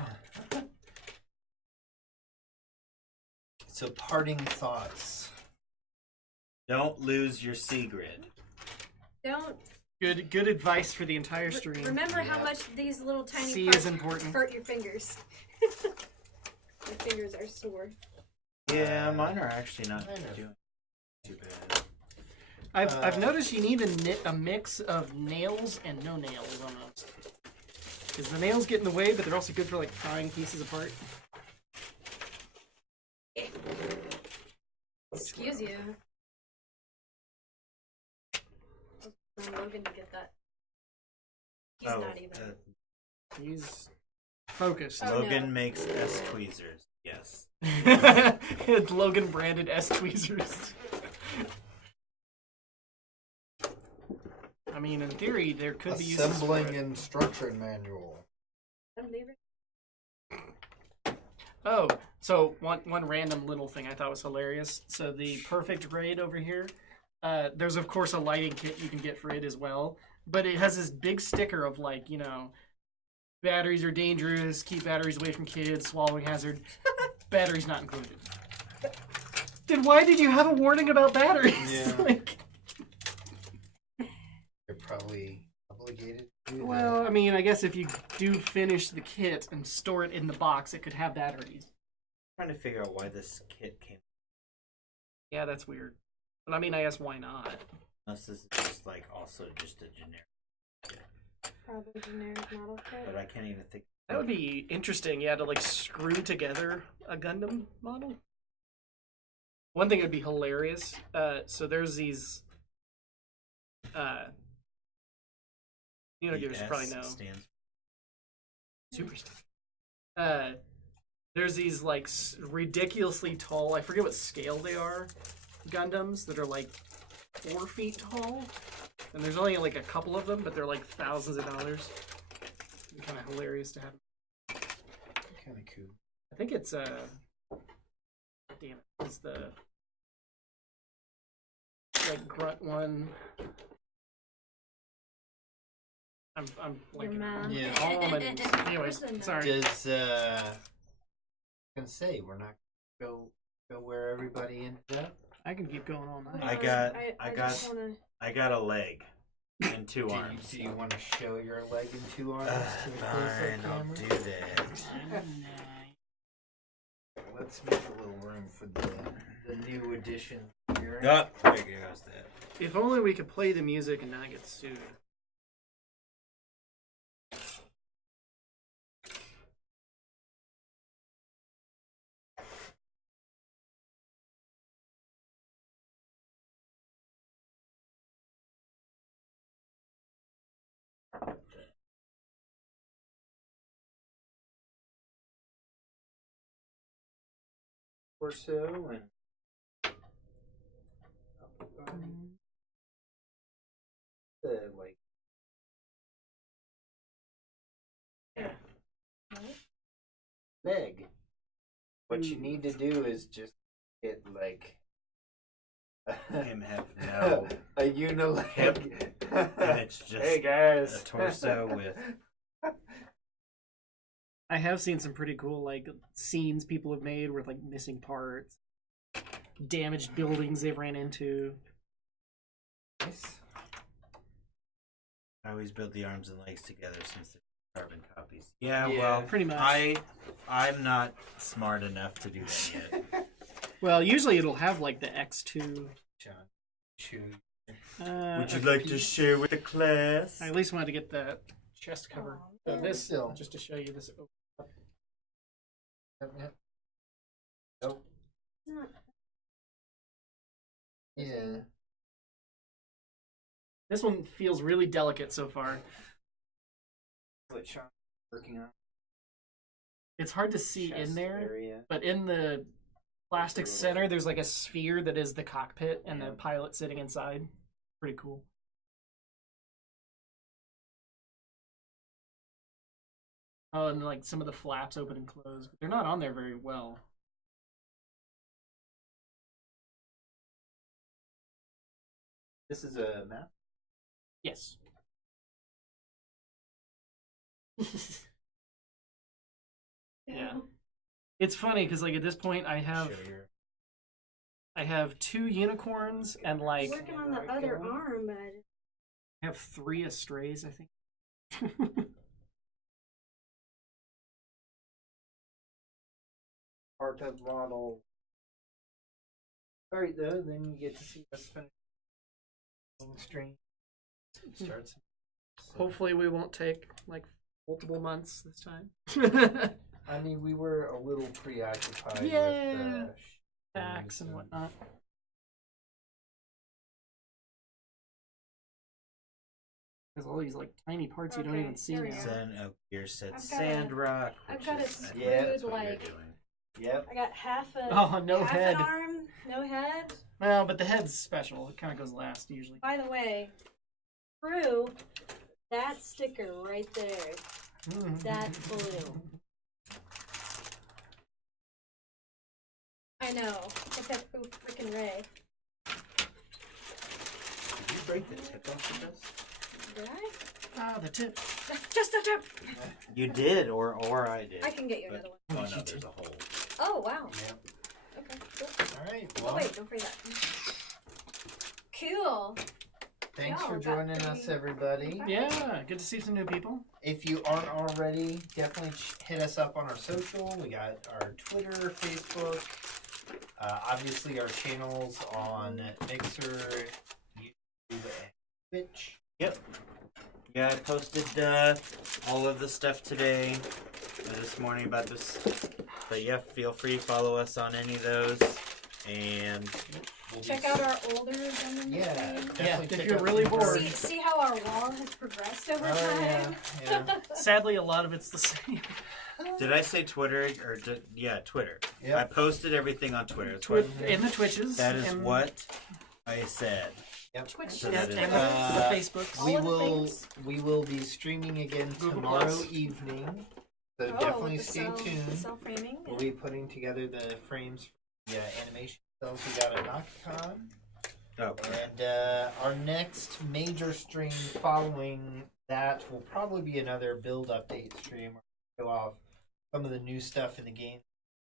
So, parting thoughts. Don't lose your C grid. Don't Good advice for the entire stream. remember how Yeah. much these little tiny C parts is important. hurt your fingers. My fingers are sore. Yeah, mine are actually not Kind of. doing too bad. I've noticed you need a mix of nails and no nails almost. Because the nails get in the way, but they're also good for like prying pieces apart. Excuse you. I'm Logan to get that. He's Oh, not even. He's focused. Oh, Logan no. makes S tweezers. Yes. Logan branded S tweezers. I mean, in theory, there could be uses for Assembling it. instruction manual. I'm leaving. Oh, so one random little thing I thought was hilarious. So the perfect grade over here, there's of course a lighting kit you can get for it as well, but it has this big sticker of like, you know, batteries are dangerous, keep batteries away from kids, swallowing hazard. Batteries not included. Then why did you have a warning about batteries? Yeah. Like, You're probably obligated to do well, that. I mean, I guess if you do finish the kit and store it in the box, it could have batteries. I'm trying to figure out why this kit came. Yeah, that's weird. But I mean, I guess why not? Unless this is just like also just a generic. Probably generic model But kit. I can't even think. That would be interesting, yeah, to like screw together a Gundam model. One thing that would be hilarious, so there's these, Unigivers The probably S know. stands- Super stuff. There's these like ridiculously tall, I forget what scale they are, Gundams that are like 4 feet tall. And there's only like a couple of them, but they're like thousands of dollars. Kind of hilarious to have. Kind of cool. I think it's damn it, it's the like grunt one. I'm Your blanking. mom. Yeah. Almonds. Anyways, Where's the sorry. Does I can say we're not gonna go where everybody ended up. I can keep going all night. I got- I I got- just wanna. I got a leg. and 2 Do arms. you want to show your leg and 2 arms to the Fine, close-up I'll camera? do that. Let's make a little room for the new addition here. Oh, there goes that. If only we could play the music and not get sued. Torso and like leg. What you need to do is just get like Him have no. a unileg. And it's just hey guys, a torso with. I have seen some pretty cool like scenes people have made with like missing parts, damaged buildings they've ran into. Nice. I always build the arms and legs together since they're carbon copies. Yeah, Yeah. well, Pretty much. I'm not smart enough to do that yet. Well, usually it'll have like the X2. John, choose. Would you like to share with the class? I at least wanted to get the chest cover. So this, Still. just to show you this. Yep. Nope. Yeah. This one feels really delicate so far. What Sean's working on? It's hard to see in Chest there, area. but in the plastic center, there's like a sphere that is the cockpit and the pilot sitting inside. Pretty cool. Oh, and like some of the flaps open and close, but they're not on there very well. This is a map. Yes. Yeah. It's funny because like at this point I have Show your- 2 unicorns and like Working on the other arm, but I just I have 3 Astrays, I think. part of model. Alright though, then you get to see us finish string. Starts. Hopefully we won't take like multiple months this time. I mean, we were a little preoccupied Yeah. with Packs and whatnot. There's all these like tiny parts you don't Okay, even see there we now. go. Sen Oakir said I've got sand rock. I've which got is- it I think screwed, that's what you're like- doing. Yep. I got half a Oh, no half head. an arm, no head. Well, but the head's special. It kind of goes last usually. By the way, Prue, that sticker right there, that blue. I know. Get that Prue freaking Ray. Did you break the tip off of this? Did I? Ah, the tip. Just a tip. You did, or I did. I can get you But- another one. Oh no, there's a hole. Oh wow. Yep. Okay. Cool. Alright, Oh well, wait, don't forget that. Cool. thanks Y'all for got joining us, pretty- everybody. Yeah, good to see some new people. If you aren't already, definitely hit us up on our social. We got our Twitter, Facebook, obviously our channels on Mixer, YouTube, and Twitch. Yep. Yeah, I posted all of the stuff today, this morning about this. But yeah, feel free to follow us on any of those. And We'll be- Check out our older Gundam Yeah, stream. definitely if check you're out really some bored. See how our wall has progressed over Oh, time. yeah. Sadly, a lot of it's the same. did I say Twitter or yeah, Twitter? Yep. I posted everything on Twitter. That's In the Twitches. That is and, what I said. Twitch So And, that is- and Uh, the Facebooks. All We of the will things. we will be streaming again Google tomorrow Plus. evening. So Oh, definitely with the stay cell- tuned. the cell framing. We'll be putting together the frames for the animation cells we got at Nakacon. Oh, And our next major stream following that will probably be another build update stream. We'll show off some of the new stuff in the game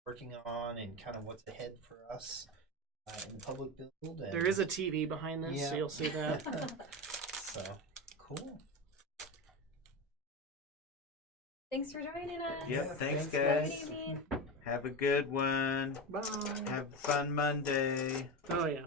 we're working on and kind of what's ahead for us in public build. And There is a TV behind this, Yeah. so you'll see that. so Cool. Thanks for joining us. Yep, thanks, Have a guys. good evening. Have a good one. Bye. Have a fun Monday. Oh yeah.